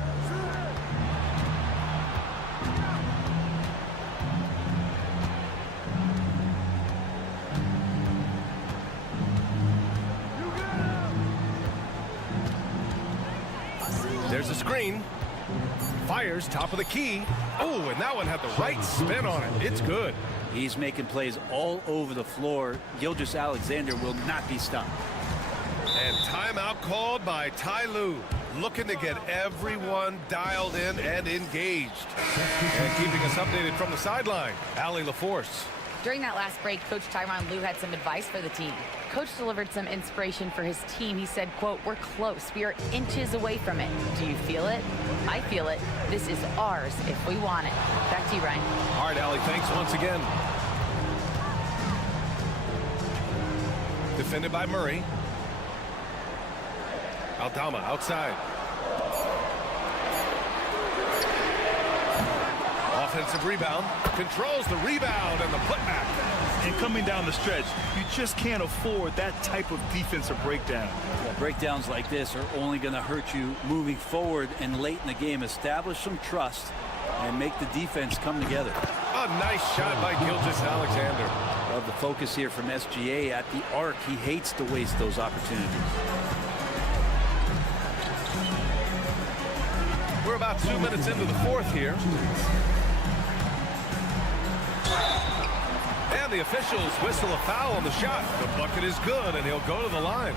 There's a screen. Fires top of the key. Oh, and that one had the right spin on it. It's good. He's making plays all over the floor. Gilgeous-Alexander will not be stopped. And timeout called by Ty Lue. Looking to get everyone dialed in and engaged. And keeping us updated from the sideline, Allie LaForce. During that last break, Coach Tyronn Lue had some advice for the team. Coach delivered some inspiration for his team. He said, quote, "We're close. We are inches away from it. Do you feel it? I feel it. This is ours if we want it." Back to you, Ryan. All right, Allie, thanks once again. Defended by Murray. Aldama outside. Offensive rebound. Controls the rebound and the putback. And coming down the stretch, you just can't afford that type of defensive breakdown. Well, breakdowns like this are only going to hurt you moving forward and late in the game. Establish some trust and make the defense come together. A nice shot by Gilgeous-Alexander. Love the focus here from SGA at the arc. He hates to waste those opportunities. We're about 2 minutes into the 4th here. And the officials whistle a foul on the shot. The bucket is good, and he'll go to the line.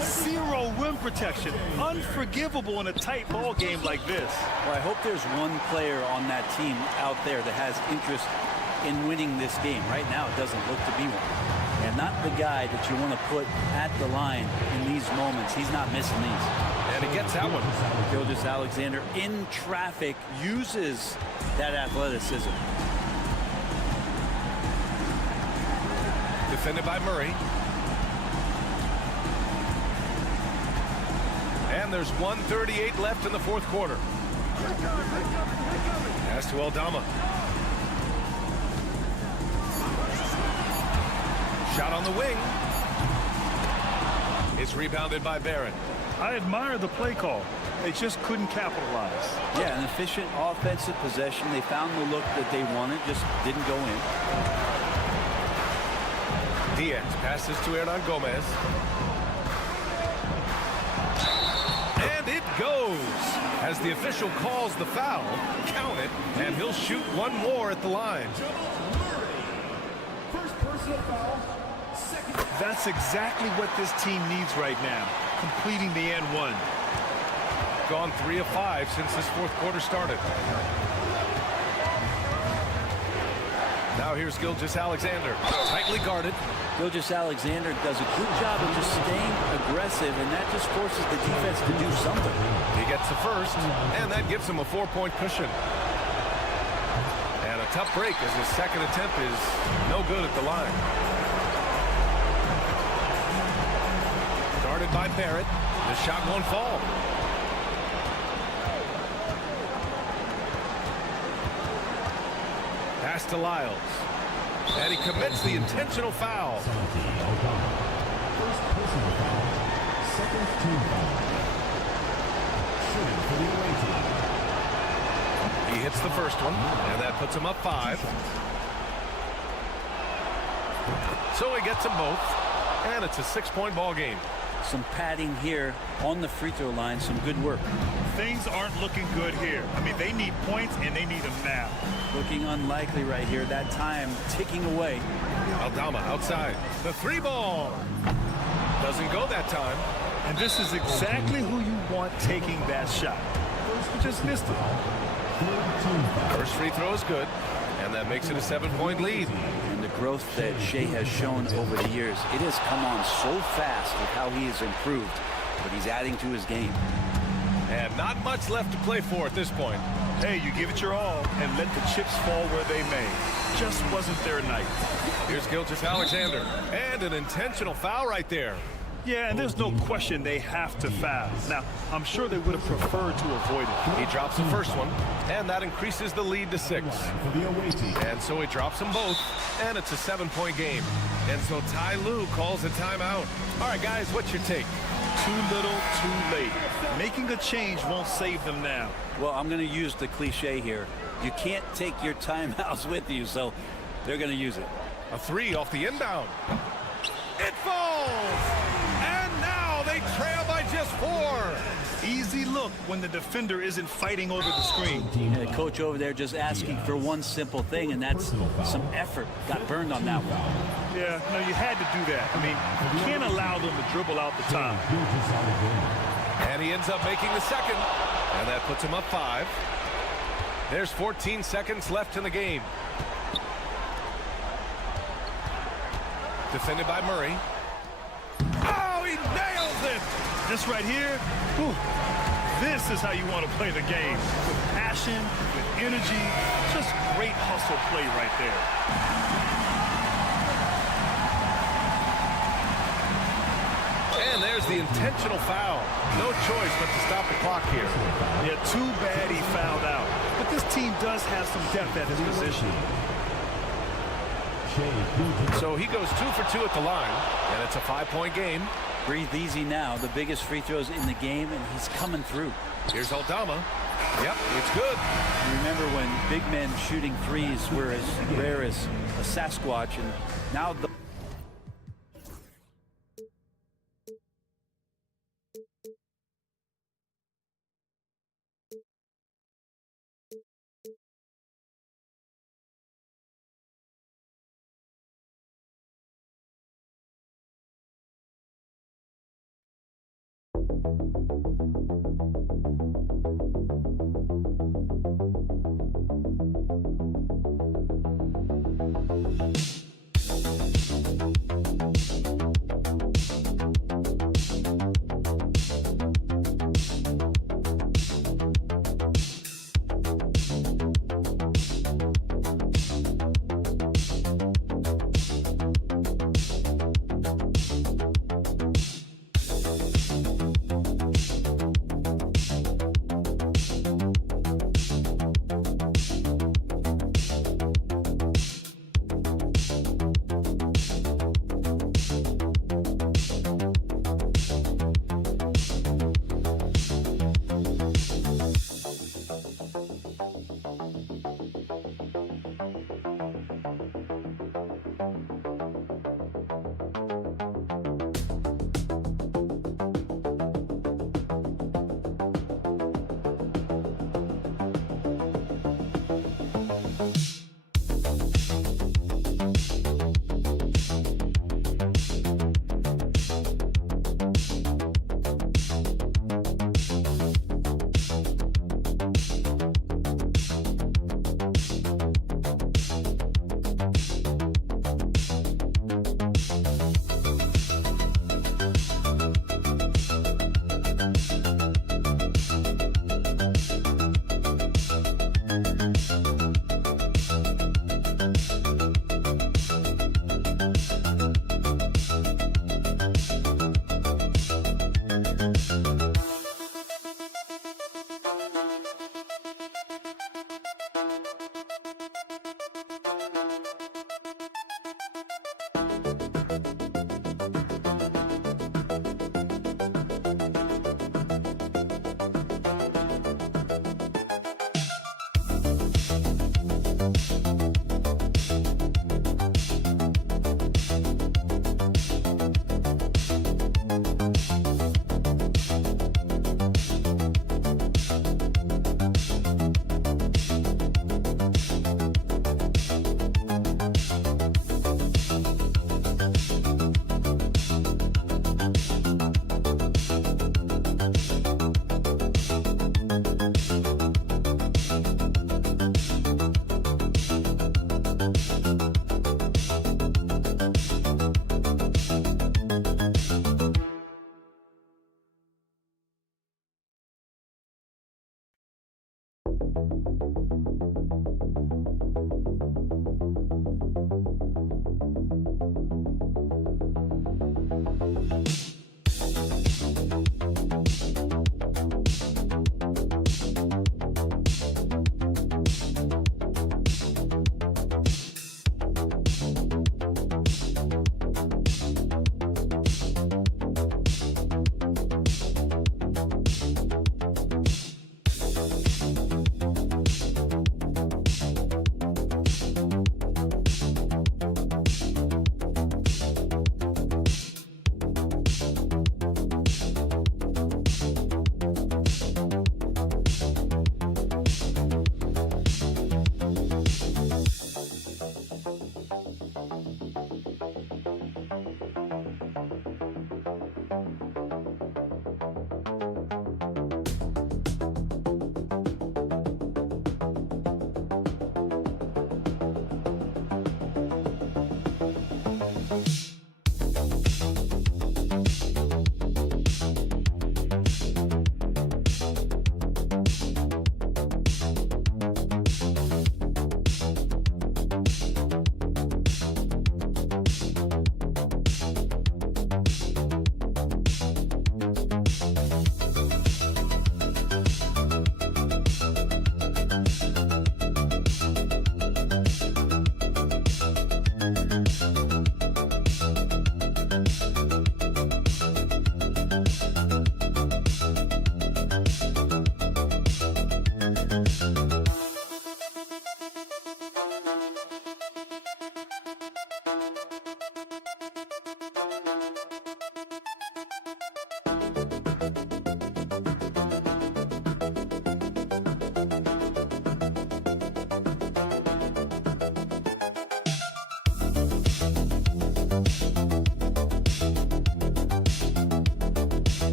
0 rim protection. Unforgivable in a tight ball game like this. Well, I hope there's one player on that team out there that has interest in winning this game. Right now, it doesn't look to be one. And not the guy that you want to put at the line in these moments. He's not missing these. And he gets that one. Gilgeous-Alexander in traffic uses that athleticism. Defended by Murray. And there's 1:38 left in the 4th quarter. Pass to Aldama. Shot on the wing. It's rebounded by Barron. I admire the play call. They just couldn't capitalize. Yeah, an efficient offensive possession. They found the look that they wanted, just didn't go in. Diaz passes to Hernan Gomez. And it goes. As the official calls the foul, count it, and he'll shoot one more at the line. First personal foul. That's exactly what this team needs right now, completing the and one. Gone 3 of 5 since this 4th quarter started. Now here's Gilgeous-Alexander, tightly guarded. Gilgeous-Alexander does a good job of just staying aggressive, and that just forces the defense to do something. He gets the first, and that gives him a 4-point cushion. And a tough break as his second attempt is no good at the line. Guarded by Barrett. The shot won't fall. Pass to Lyles. And he commits the intentional foul. First personal foul. Second team foul. Shooting for the away team. He hits the first one, and that puts him up 5. So he gets them both, and it's a 6-point ball game. Some padding here on the free throw line. Some good work. Things aren't looking good here. I mean, they need points, and they need them now. Looking unlikely right here. That time ticking away. Aldama outside. The 3-ball. Doesn't go that time. And this is exactly who you want taking that shot. You just missed it. First free throw is good, and that makes it a 7-point lead. And the growth that Shea has shown over the years, it has come on so fast with how he has improved, but he's adding to his game. And not much left to play for at this point. Hey, you give it your all and let the chips fall where they may. Just wasn't their night. Here's Gilgeous-Alexander, and an intentional foul right there. Yeah, and there's no question they have to foul. Now, I'm sure they would have preferred to avoid it. He drops the first one, and that increases the lead to 6. And so he drops them both, and it's a 7-point game. And so Ty Lue calls a timeout. All right, guys, what's your take? Too little, too late. Making a change won't save them now. Well, I'm going to use the cliche here. You can't take your timeouts with you, so they're going to use it. A 3 off the inbound. It falls! And now they trail by just 4. Easy look when the defender isn't fighting over the screen. And the coach over there just asking for one simple thing, and that's some effort. Got burned on that one. Yeah, no, you had to do that. I mean, you can't allow them to dribble out the time. And he ends up making the second. And that puts him up 5. There's 14 seconds left in the game. Defended by Murray. Oh, he nails it! This right here, whew, this is how you want to play the game. With passion, with energy, just great hustle play right there. And there's the intentional foul. No choice but to stop the clock here. Yeah, too bad he fouled out. But this team does have some depth at his position. So he goes 2 for 2 at the line, and it's a 5-point game. Breathe easy now. The biggest free throws in the game, and he's coming through. Here's Aldama. Yep, it's good. You remember when big men shooting threes were as rare as a Sasquatch, and now the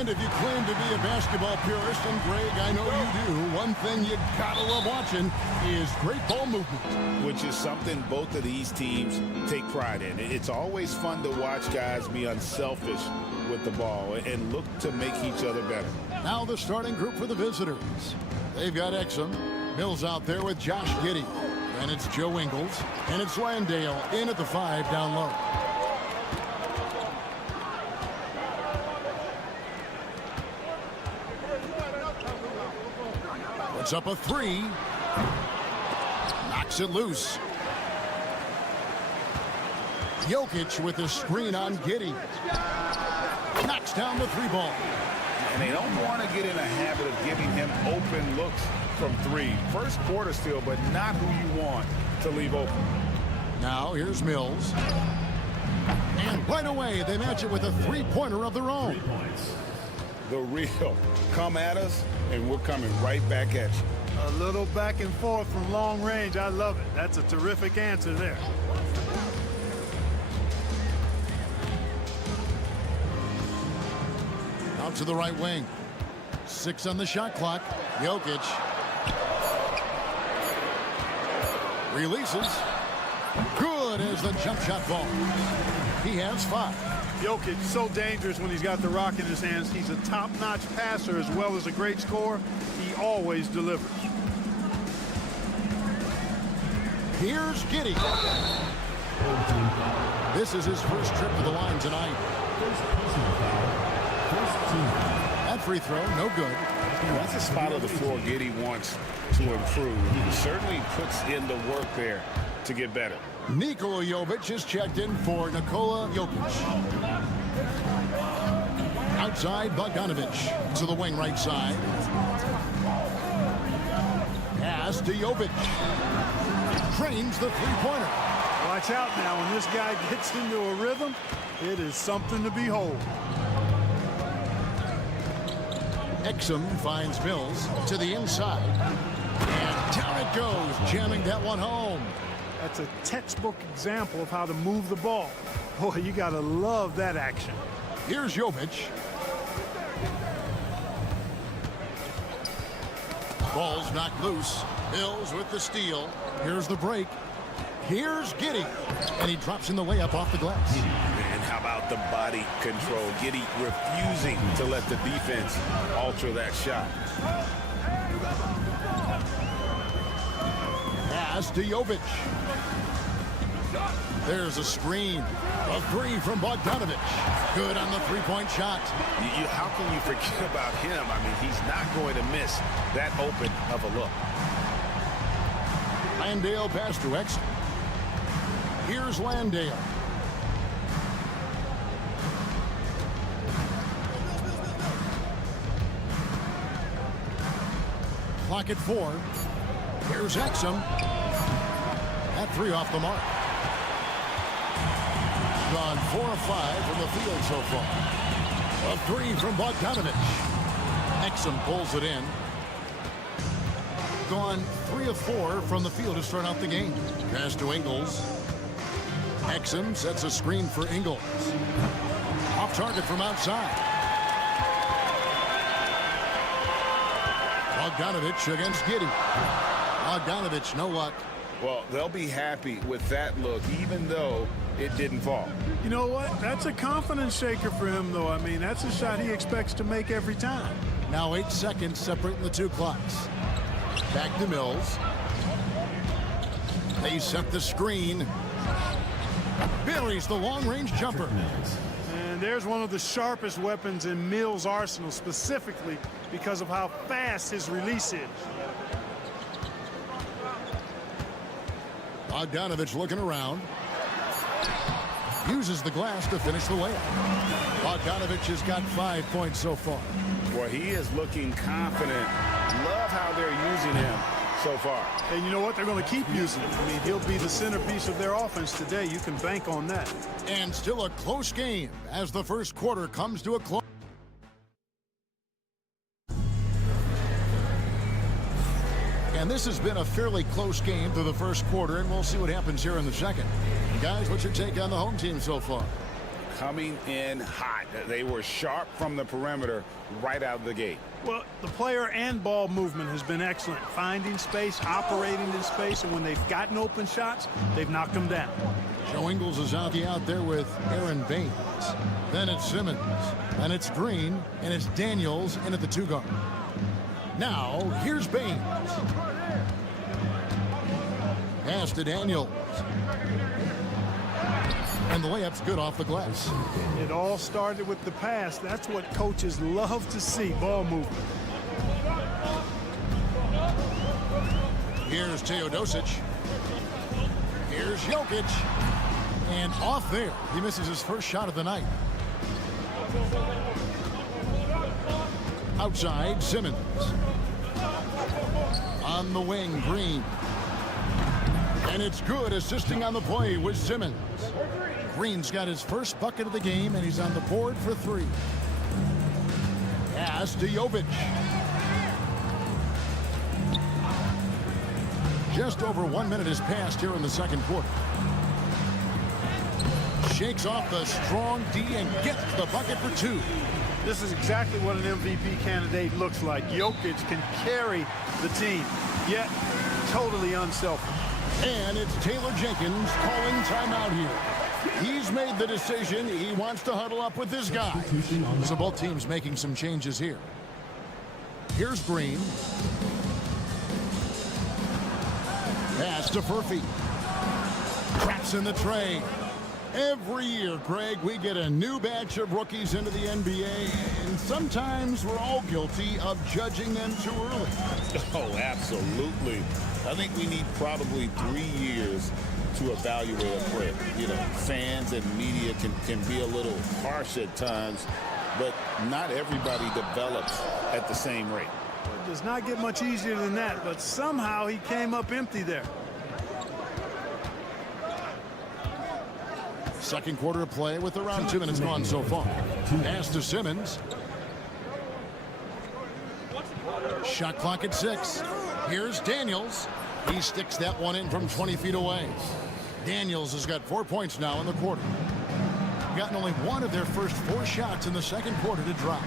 And if you claim to be a basketball purist, and Greg, I know you do, one thing you gotta love watching is great ball movement. Which is something both of these teams take pride in. It's always fun to watch guys be unselfish with the ball and look to make each other better. Now the starting group for the visitors. They've got Exum, Mills out there with Josh Giddey. And it's Joe Ingles, and it's Landale in at the 5 down low. Puts up a 3. Knocks it loose. Jokic with a screen on Giddey. Knocks down the 3 ball. And they don't want to get in a habit of giving him open looks from 3. First quarter still, but not who you want to leave open. Now here's Mills. And right away, they match it with a 3-pointer of their own. The real. Come at us, and we're coming right back at you. A little back and forth from long range. I love it. That's a terrific answer there. Out to the right wing. 6 on the shot clock. Jokic. Releases. Good as the jump shot ball. He has 5. Jokic so dangerous when he's got the rock in his hands. He's a top-notch passer as well as a great scorer. He always delivers. Here's Giddey. This is his first trip to the line tonight. That free throw, no good. That's a spot on the floor Giddey wants to improve. He certainly puts in the work there to get better. Nikola Jovic is checked in for Nikola Jokic. Outside, Bogdanovic to the wing right side. Pass to Jovic. Trains the 3-pointer. Watch out now. When this guy gets into a rhythm, it is something to behold. Exum finds Mills to the inside. And down it goes, jamming that one home. That's a textbook example of how to move the ball. Boy, you got to love that action. Here's Jovic. Ball's knocked loose. Mills with the steal. Here's the break. Here's Giddey. And he drops in the layup off the glass. And how about the body control? Giddey refusing to let the defense alter that shot. Pass to Jovic. There's a screen. A 3 from Bogdanovic. Good on the 3-point shot. How can you forget about him? I mean, he's not going to miss that open of a look. Landale pass to Exum. Here's Landale. Clock at 4. Here's Exum. That 3 off the mark. Gone 4 of 5 from the field so far. A 3 from Bogdanovic. Exum pulls it in. Gone 3 of 4 from the field to start out the game. Pass to Ingles. Exum sets a screen for Ingles. Off target from outside. Bogdanovic against Giddey. Bogdanovic, no luck. Well, they'll be happy with that look, even though it didn't fall. You know what? That's a confidence shaker for him, though. I mean, that's a shot he expects to make every time. Now 8 seconds separating the 2 clocks. Back to Mills. They set the screen. Buries the long-range jumper. And there's one of the sharpest weapons in Mills' arsenal, specifically because of how fast his release is. Bogdanovic looking around. Uses the glass to finish the layup. Bogdanovic has got 5 points so far. Well, he is looking confident. Love how they're using him so far. And you know what? They're going to keep using him. I mean, he'll be the centerpiece of their offense today. You can bank on that. And still a close game as the first quarter comes to a close. And this has been a fairly close game through the first quarter, and we'll see what happens here in the second. Guys, what's your take on the home team so far? coming in hot. They were sharp from the perimeter right out of the gate. Well, the player and ball movement has been excellent. Finding space, operating in space, and when they've gotten open shots, they've knocked them down. Joe Ingles is out there with Aaron Baines. Then it's Simmons. Then it's Green. And it's Daniels in at the 2 guard. Now, here's Baines. Pass to Daniels. And the layup's good off the glass. It all started with the pass. That's what coaches love to see, ball movement. Here's Teodosic. Here's Jokic. And off there, he misses his first shot of the night. Outside, Simmons. On the wing, Green. And it's good, assisting on the play with Simmons. Green's got his first bucket of the game, and he's on the board for 3. Pass to Jovic. Just over 1 minute has passed here in the second quarter. Shakes off the strong D and gets the bucket for 2. This is exactly what an MVP candidate looks like. Jokic can carry the team, yet totally unselfish. And it's Taylor Jenkins calling timeout here. He's made the decision. He wants to huddle up with this guy. So both teams making some changes here. Here's Green. Pass to Furphy. Traps in the tray. Every year, Greg, we get a new batch of rookies into the NBA, and sometimes we're all guilty of judging them too early. Oh, absolutely. I think we need probably 3 years to evaluate a player. You know, fans and media can be a little harsh at times, but not everybody develops at the same rate. It does not get much easier than that, but somehow he came up empty there. Second quarter of play with around 2 minutes gone so far. Pass to Simmons. Shot clock at 6. Here's Daniels. He sticks that one in from 20 feet away. Daniels has got 4 points now in the quarter. Gotten only one of their first 4 shots in the second quarter to drop.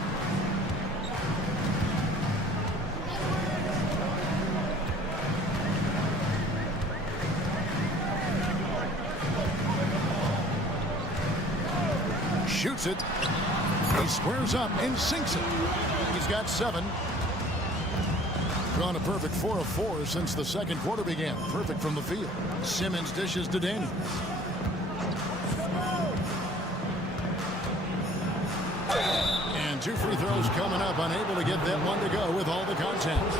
Shoots it. He squares up and sinks it. He's got 7. Gone a perfect 4 of 4 since the second quarter began. Perfect from the field. Simmons dishes to Daniels. And 2 free throws coming up. Unable to get that one to go with all the contact.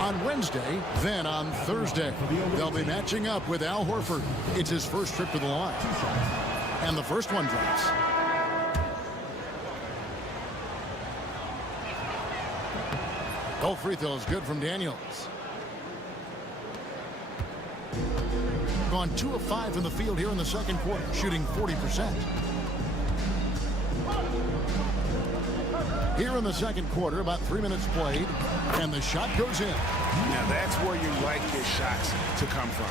On Wednesday, then on Thursday, they'll be matching up with Al Horford. It's his first trip to the line. And the first one drops. Both free throws good from Daniels. Gone 2 of 5 from the field here in the second quarter, shooting 40%. Here in the second quarter, about 3 minutes played, and the shot goes in. Now that's where you like your shots to come from.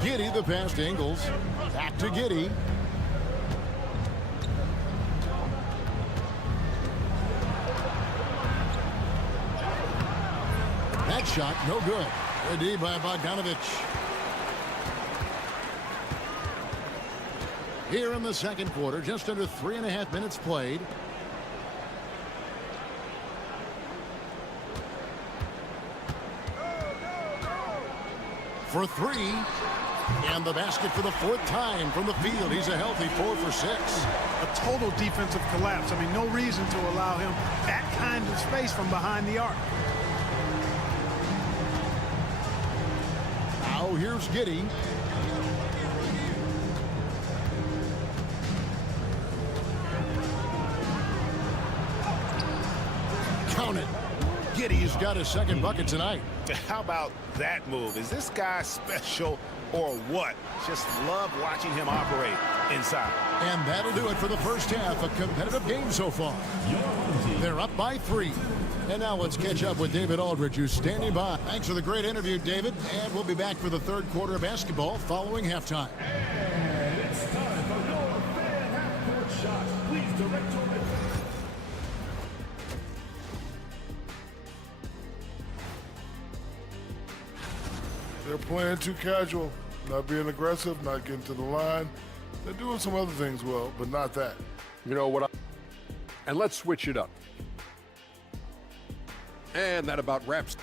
Giddey, the pass to Ingles. Back to Giddey. That shot, no good. Good D by Bogdanovic. Here in the second quarter, just under 3.5 minutes played. For 3. And the basket for the 4th time from the field. He's a healthy 4 for 6. A total defensive collapse. I mean, no reason to allow him that kind of space from behind the arc. Now here's Giddey. Count it. Giddey's got his second bucket tonight. How about that move? Is this guy special or what? Just love watching him operate inside. And that'll do it for the first half. A competitive game so far. They're up by 3. And now let's catch up with David Aldridge, who's standing by. Thanks for the great interview, David. And we'll be back for the third quarter of basketball following halftime. And it's time for your fan half-court shots. Please direct your They're playing too casual, not being aggressive, not getting to the line. They're doing some other things well, but not that. You know what? And let's switch it up. And that about wraps.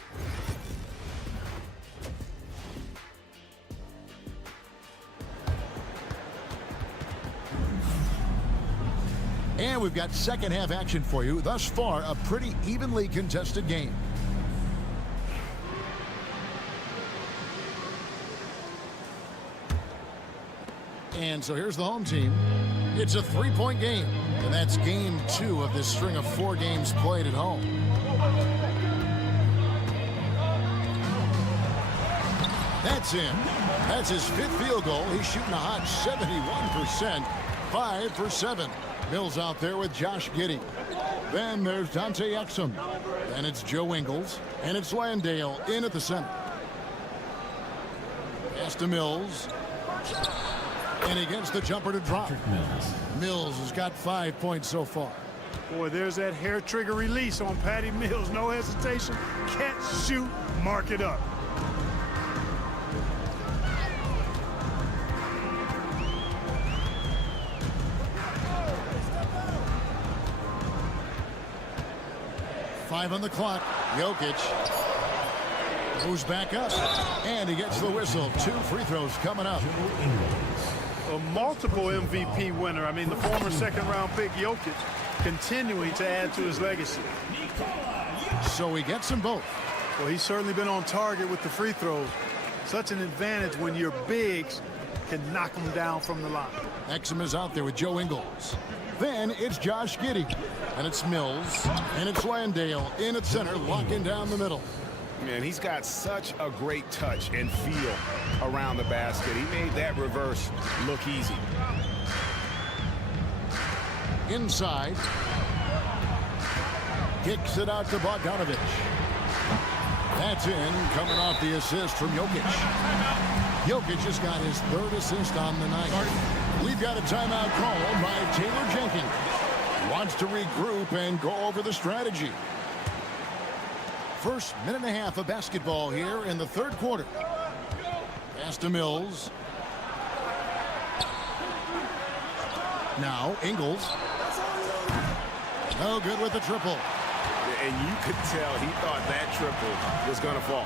And we've got second half action for you. Thus far, a pretty evenly contested game. And so here's the home team. It's a 3-point game, and that's game 2 of this string of 4 games played at home. That's in. That's his 5th field goal. He's shooting a hot 71%, 5 for 7. Mills out there with Josh Giddey. Then there's Dante Exum. Then it's Joe Ingles, and it's Landale in at the center. Pass to Mills. And he gets the jumper to drop. Mills has got 5 points so far. Boy, there's that hair trigger release on Patty Mills. No hesitation. Catch, shoot, mark it up. Five on the clock. Jokic moves back up. And he gets the whistle. 2 free throws coming up. A multiple MVP winner. I mean, the former second-round pick Jokic continuing to add to his legacy. So he gets them both. Well, he's certainly been on target with the free throws. Such an advantage when your bigs can knock them down from the line. Exum is out there with Joe Ingles. Then it's Josh Giddey. And it's Mills. And it's Landale in at center, locking down the middle. Man, he's got such a great touch and feel around the basket. He made that reverse look easy. Inside. Kicks it out to Bogdanovich. That's in, coming off the assist from Jokic. Jokic has got his 3rd assist on the night. We've got a timeout called by Taylor Jenkins. Wants to regroup and go over the strategy. First minute and a half of basketball here in the 3rd quarter. Pass to Mills. Now Ingles. No good with the triple. And you could tell he thought that triple was going to fall.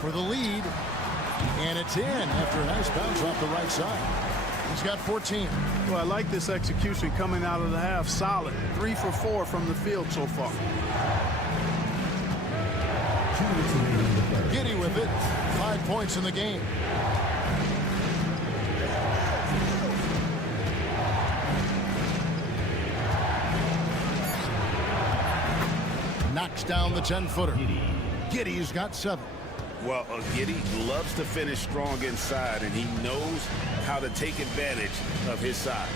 For the lead. And it's in after a nice bounce off the right side. He's got 14. Well, I like this execution coming out of the half. Solid. 3 for 4 from the field so far. Giddey with it. 5 points in the game. Knocks down the 10-footer. Giddey's got 7. Well, Giddey loves to finish strong inside, and he knows how to take advantage of his size.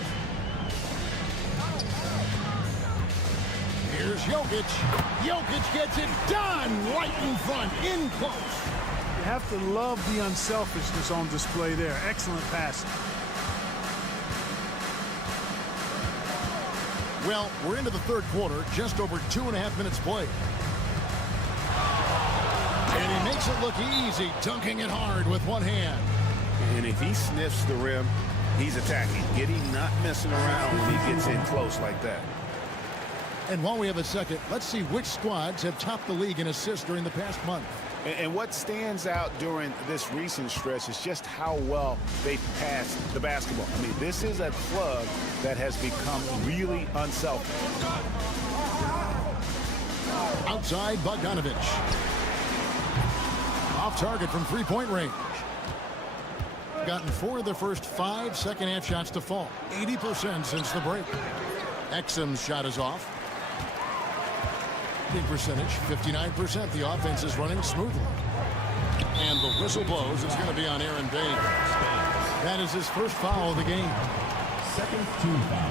Here's Jokic. Jokic gets it done right in front, in close. You have to love the unselfishness on display there. Excellent passing. Well, we're into the 3rd quarter, just over 2.5 minutes played. And he makes it look easy, dunking it hard with one hand. And if he sniffs the rim, he's attacking. Giddey not messing around when he gets in close like that. And while we have a second, let's see which squads have topped the league in assists during the past month. And what stands out during this recent stretch is just how well they pass the basketball. I mean, this is a club that has become really unselfish. Outside, Bogdanovich. Off target from 3-point range. Gotten 4 of the first 5 second-half shots to fall. 80% since the break. Exum's shot is off. shooting percentage, 59%. The offense is running smoothly. And the whistle blows. It's going to be on Aaron Baines. That is his first foul of the game. Second team foul.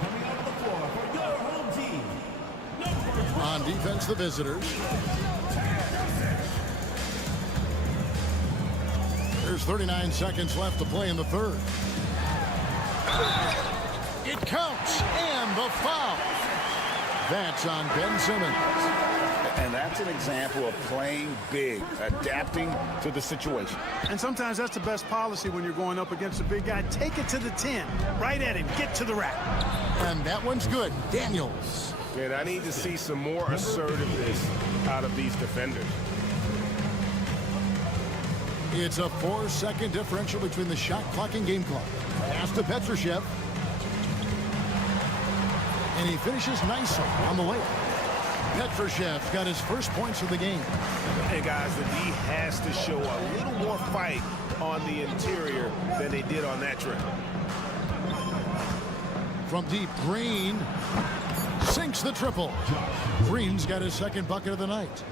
Coming out of the floor for your home team. On defense, the visitors. There's 39 seconds left to play in the third. It counts, and the foul. That's on Ben Simmons. And that's an example of playing big, adapting to the situation. And sometimes that's the best policy when you're going up against a big guy. Take it to the 10. Right at him. Get to the rack. And that one's good. Daniels. And I need to see some more assertiveness out of these defenders. It's a 4-second differential between the shot clock and game clock. Pass to Petrushev. And he finishes nicely on the layup. Petrushev got his first points of the game. Hey, guys, the D has to show a little more fight on the interior than they did on that trip. From deep, Green sinks the triple. Green's got his second bucket of the night.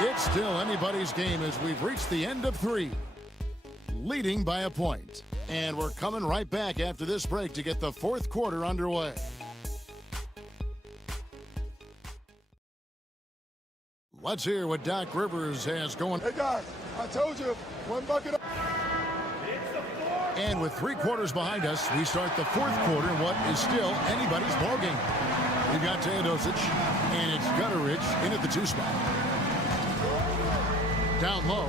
It's still anybody's game as we've reached the end of 3. Leading by a point. And we're coming right back after this break to get the fourth quarter underway. Let's hear what Doc Rivers has going. Hey, guys, I told you, one bucket. And with 3 quarters behind us, we start the fourth quarter in what is still anybody's ballgame. We've got Teodosic, and it's Gutteridge in at the 2 spot. Down low.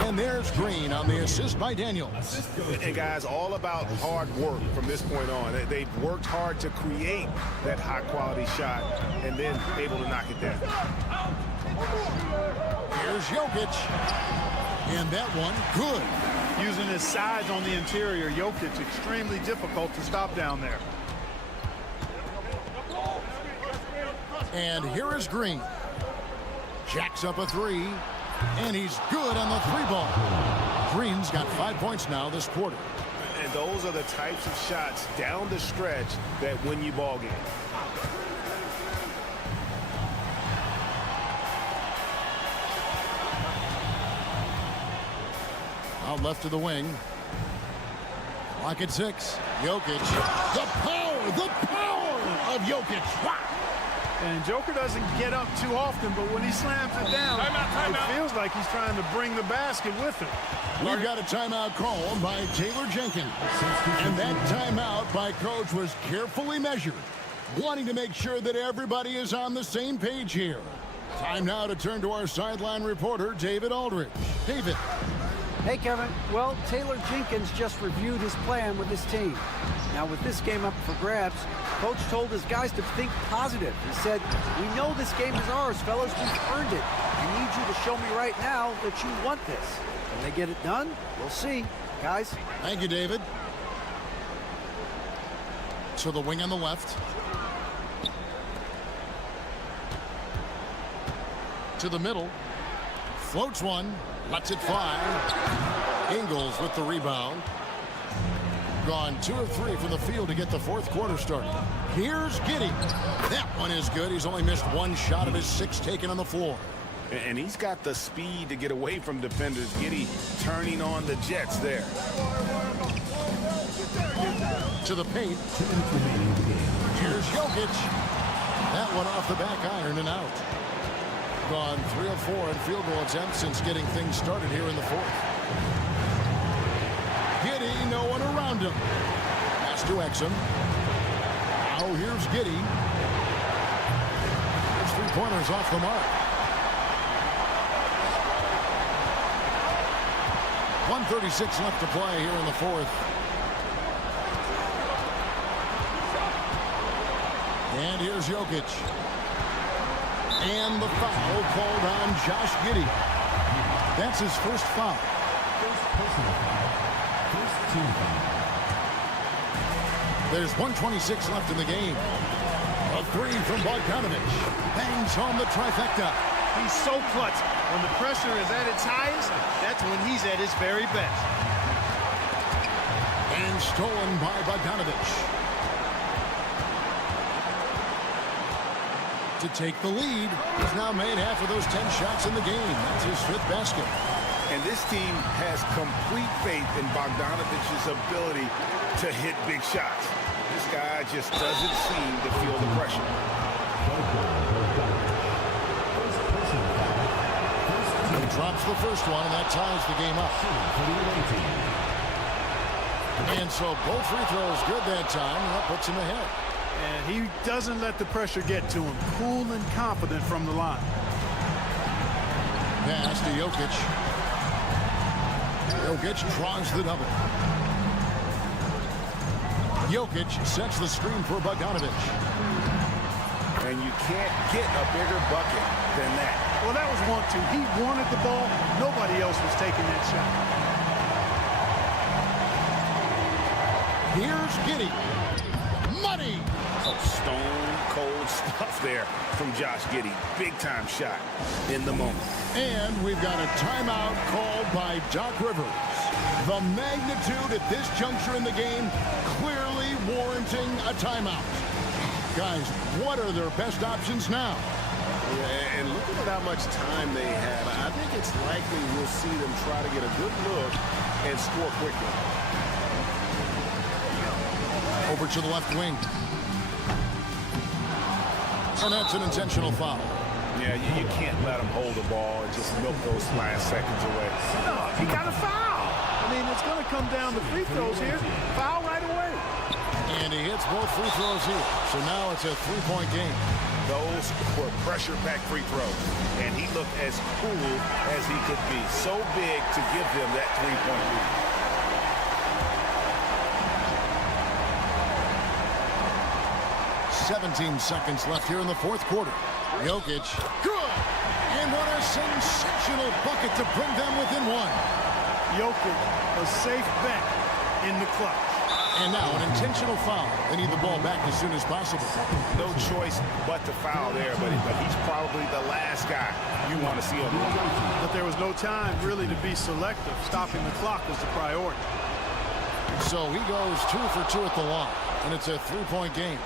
And there's Green on the assist by Daniels. And guys, all about hard work from this point on. They've worked hard to create that high-quality shot and then able to knock it down. Here's Jokic. And that one, good. Using his size on the interior, Jokic extremely difficult to stop down there. And here is Green. Jacks up a 3. And he's good on the 3-ball. Green's got 5 points now this quarter. And those are the types of shots down the stretch that win you ball games. Out left of the wing. Clock at 6. Jokic. The power of Jokic. Wow. And Joker doesn't get up too often, but when he slams it down, it feels like he's trying to bring the basket with him. We've got a timeout called by Taylor Jenkins. And that timeout by Coach was carefully measured, wanting to make sure that everybody is on the same page here. Time now to turn to our sideline reporter, David Aldridge. David. Hey, Kevin. Well, Taylor Jenkins just reviewed his plan with his team. Now, with this game up for grabs, Coach told his guys to think positive. He said, "We know this game is ours, fellas. We've earned it. I need you to show me right now that you want this. Can they get it done? We'll see, guys." Thank you, David. To the wing on the left. To the middle. Floats one. Lets it fly. Ingles with the rebound. Gone 2 of 3 from the field to get the fourth quarter started. Here's Giddey. That one is good. He's only missed 1 shot of his 6 taken on the floor. And he's got the speed to get away from defenders. Giddey turning on the Jets there. To the paint. Here's Jokic. That one off the back iron and out. Gone 3 of 4 in field goal attempts since getting things started here in the fourth. Giddey, no one around him. Pass to Exum. Now here's Giddey. His 3-pointers off the mark. 1:36 left to play here in the fourth. And here's Jokic. And the foul called on Josh Giddey. That's his first foul. First personal foul. First team foul. There's 1:26 left in the game. A 3 from Bogdanovich. Bangs home the trifecta. He's so clutch. When the pressure is at its highest, that's when he's at his very best. And And stolen by Bogdanovich. To take the lead, he's now made half of those 10 shots in the game. That's his 5th basket. And this team has complete faith in Bogdanovich's ability to hit big shots. This guy just doesn't seem to feel the pressure. He drops the first one, and that ties the game up. And so both free throws good that time, and that puts him ahead. And he doesn't let the pressure get to him. Cool and confident from the line. Pass to Jokic. Jokic draws the double. Jokic sets the screen for Bogdanovich. And you can't get a bigger bucket than that. Well, that was 1-2. He wanted the ball. Nobody else was taking that shot. Here's Giddey. Money. Oh, stone cold stuff there from Josh Giddey. Big time shot in the moment. And we've got a timeout called by Doc Rivers. The magnitude at this juncture in the game clearly warranting a timeout. Guys, what are their best options now? Yeah, and looking at how much time they have, I think it's likely we'll see them try to get a good look and score quickly. Over to the left wing. And that's an intentional foul. Yeah, you can't let him hold the ball and just milk those last seconds away. No, he got a foul. I mean, it's going to come down to free throws here. Foul right away. And he hits both free throws here. So now it's a 3-point game. Those were pressure-packed free throws. And he looked as cool as he could be. So big to give them that 3-point lead. 17 seconds left here in the 4th quarter. Jokic, good! And what a sensational bucket to bring them within 1. Jokic, a safe bet in the clutch. And now an intentional foul. They need the ball back as soon as possible. No choice but to foul there, but he's probably the last guy you want to see on the line. But there was no time really to be selective. Stopping the clock was the priority. So he goes 2 for 2 at the line, and it's a 3-point game.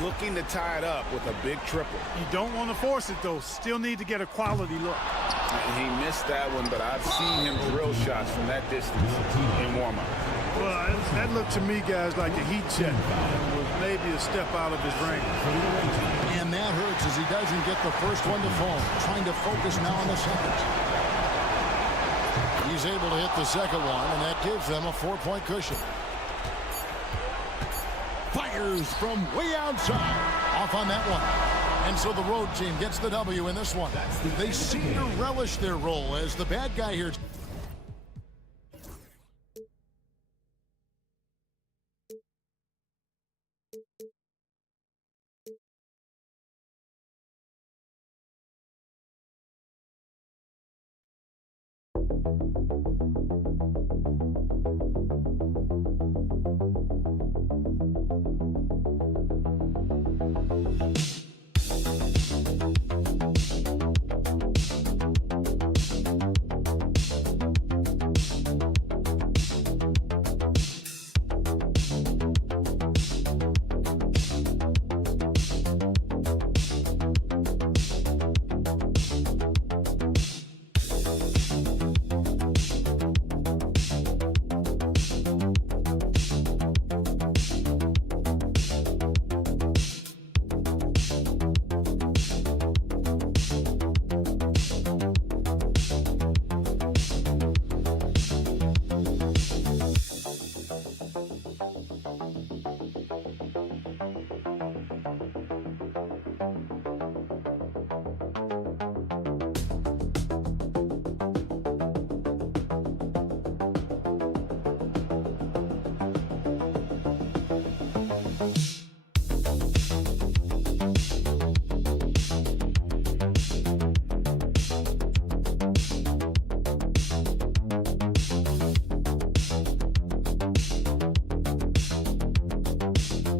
Looking to tie it up with a big triple. You don't want to force it, though. Still need to get a quality look. He missed that one, but I've seen him drill shots from that distance in warm-up. Well, that looked to me, guys, like a heat check. It was maybe a step out of his range. And that hurts as he doesn't get the first one to fall. Trying to focus now on the second. He's able to hit the second one, and that gives them a 4-point cushion. Fires from way outside. Off on that one. And so the road team gets the W in this one. They seem to relish their role as the bad guy here.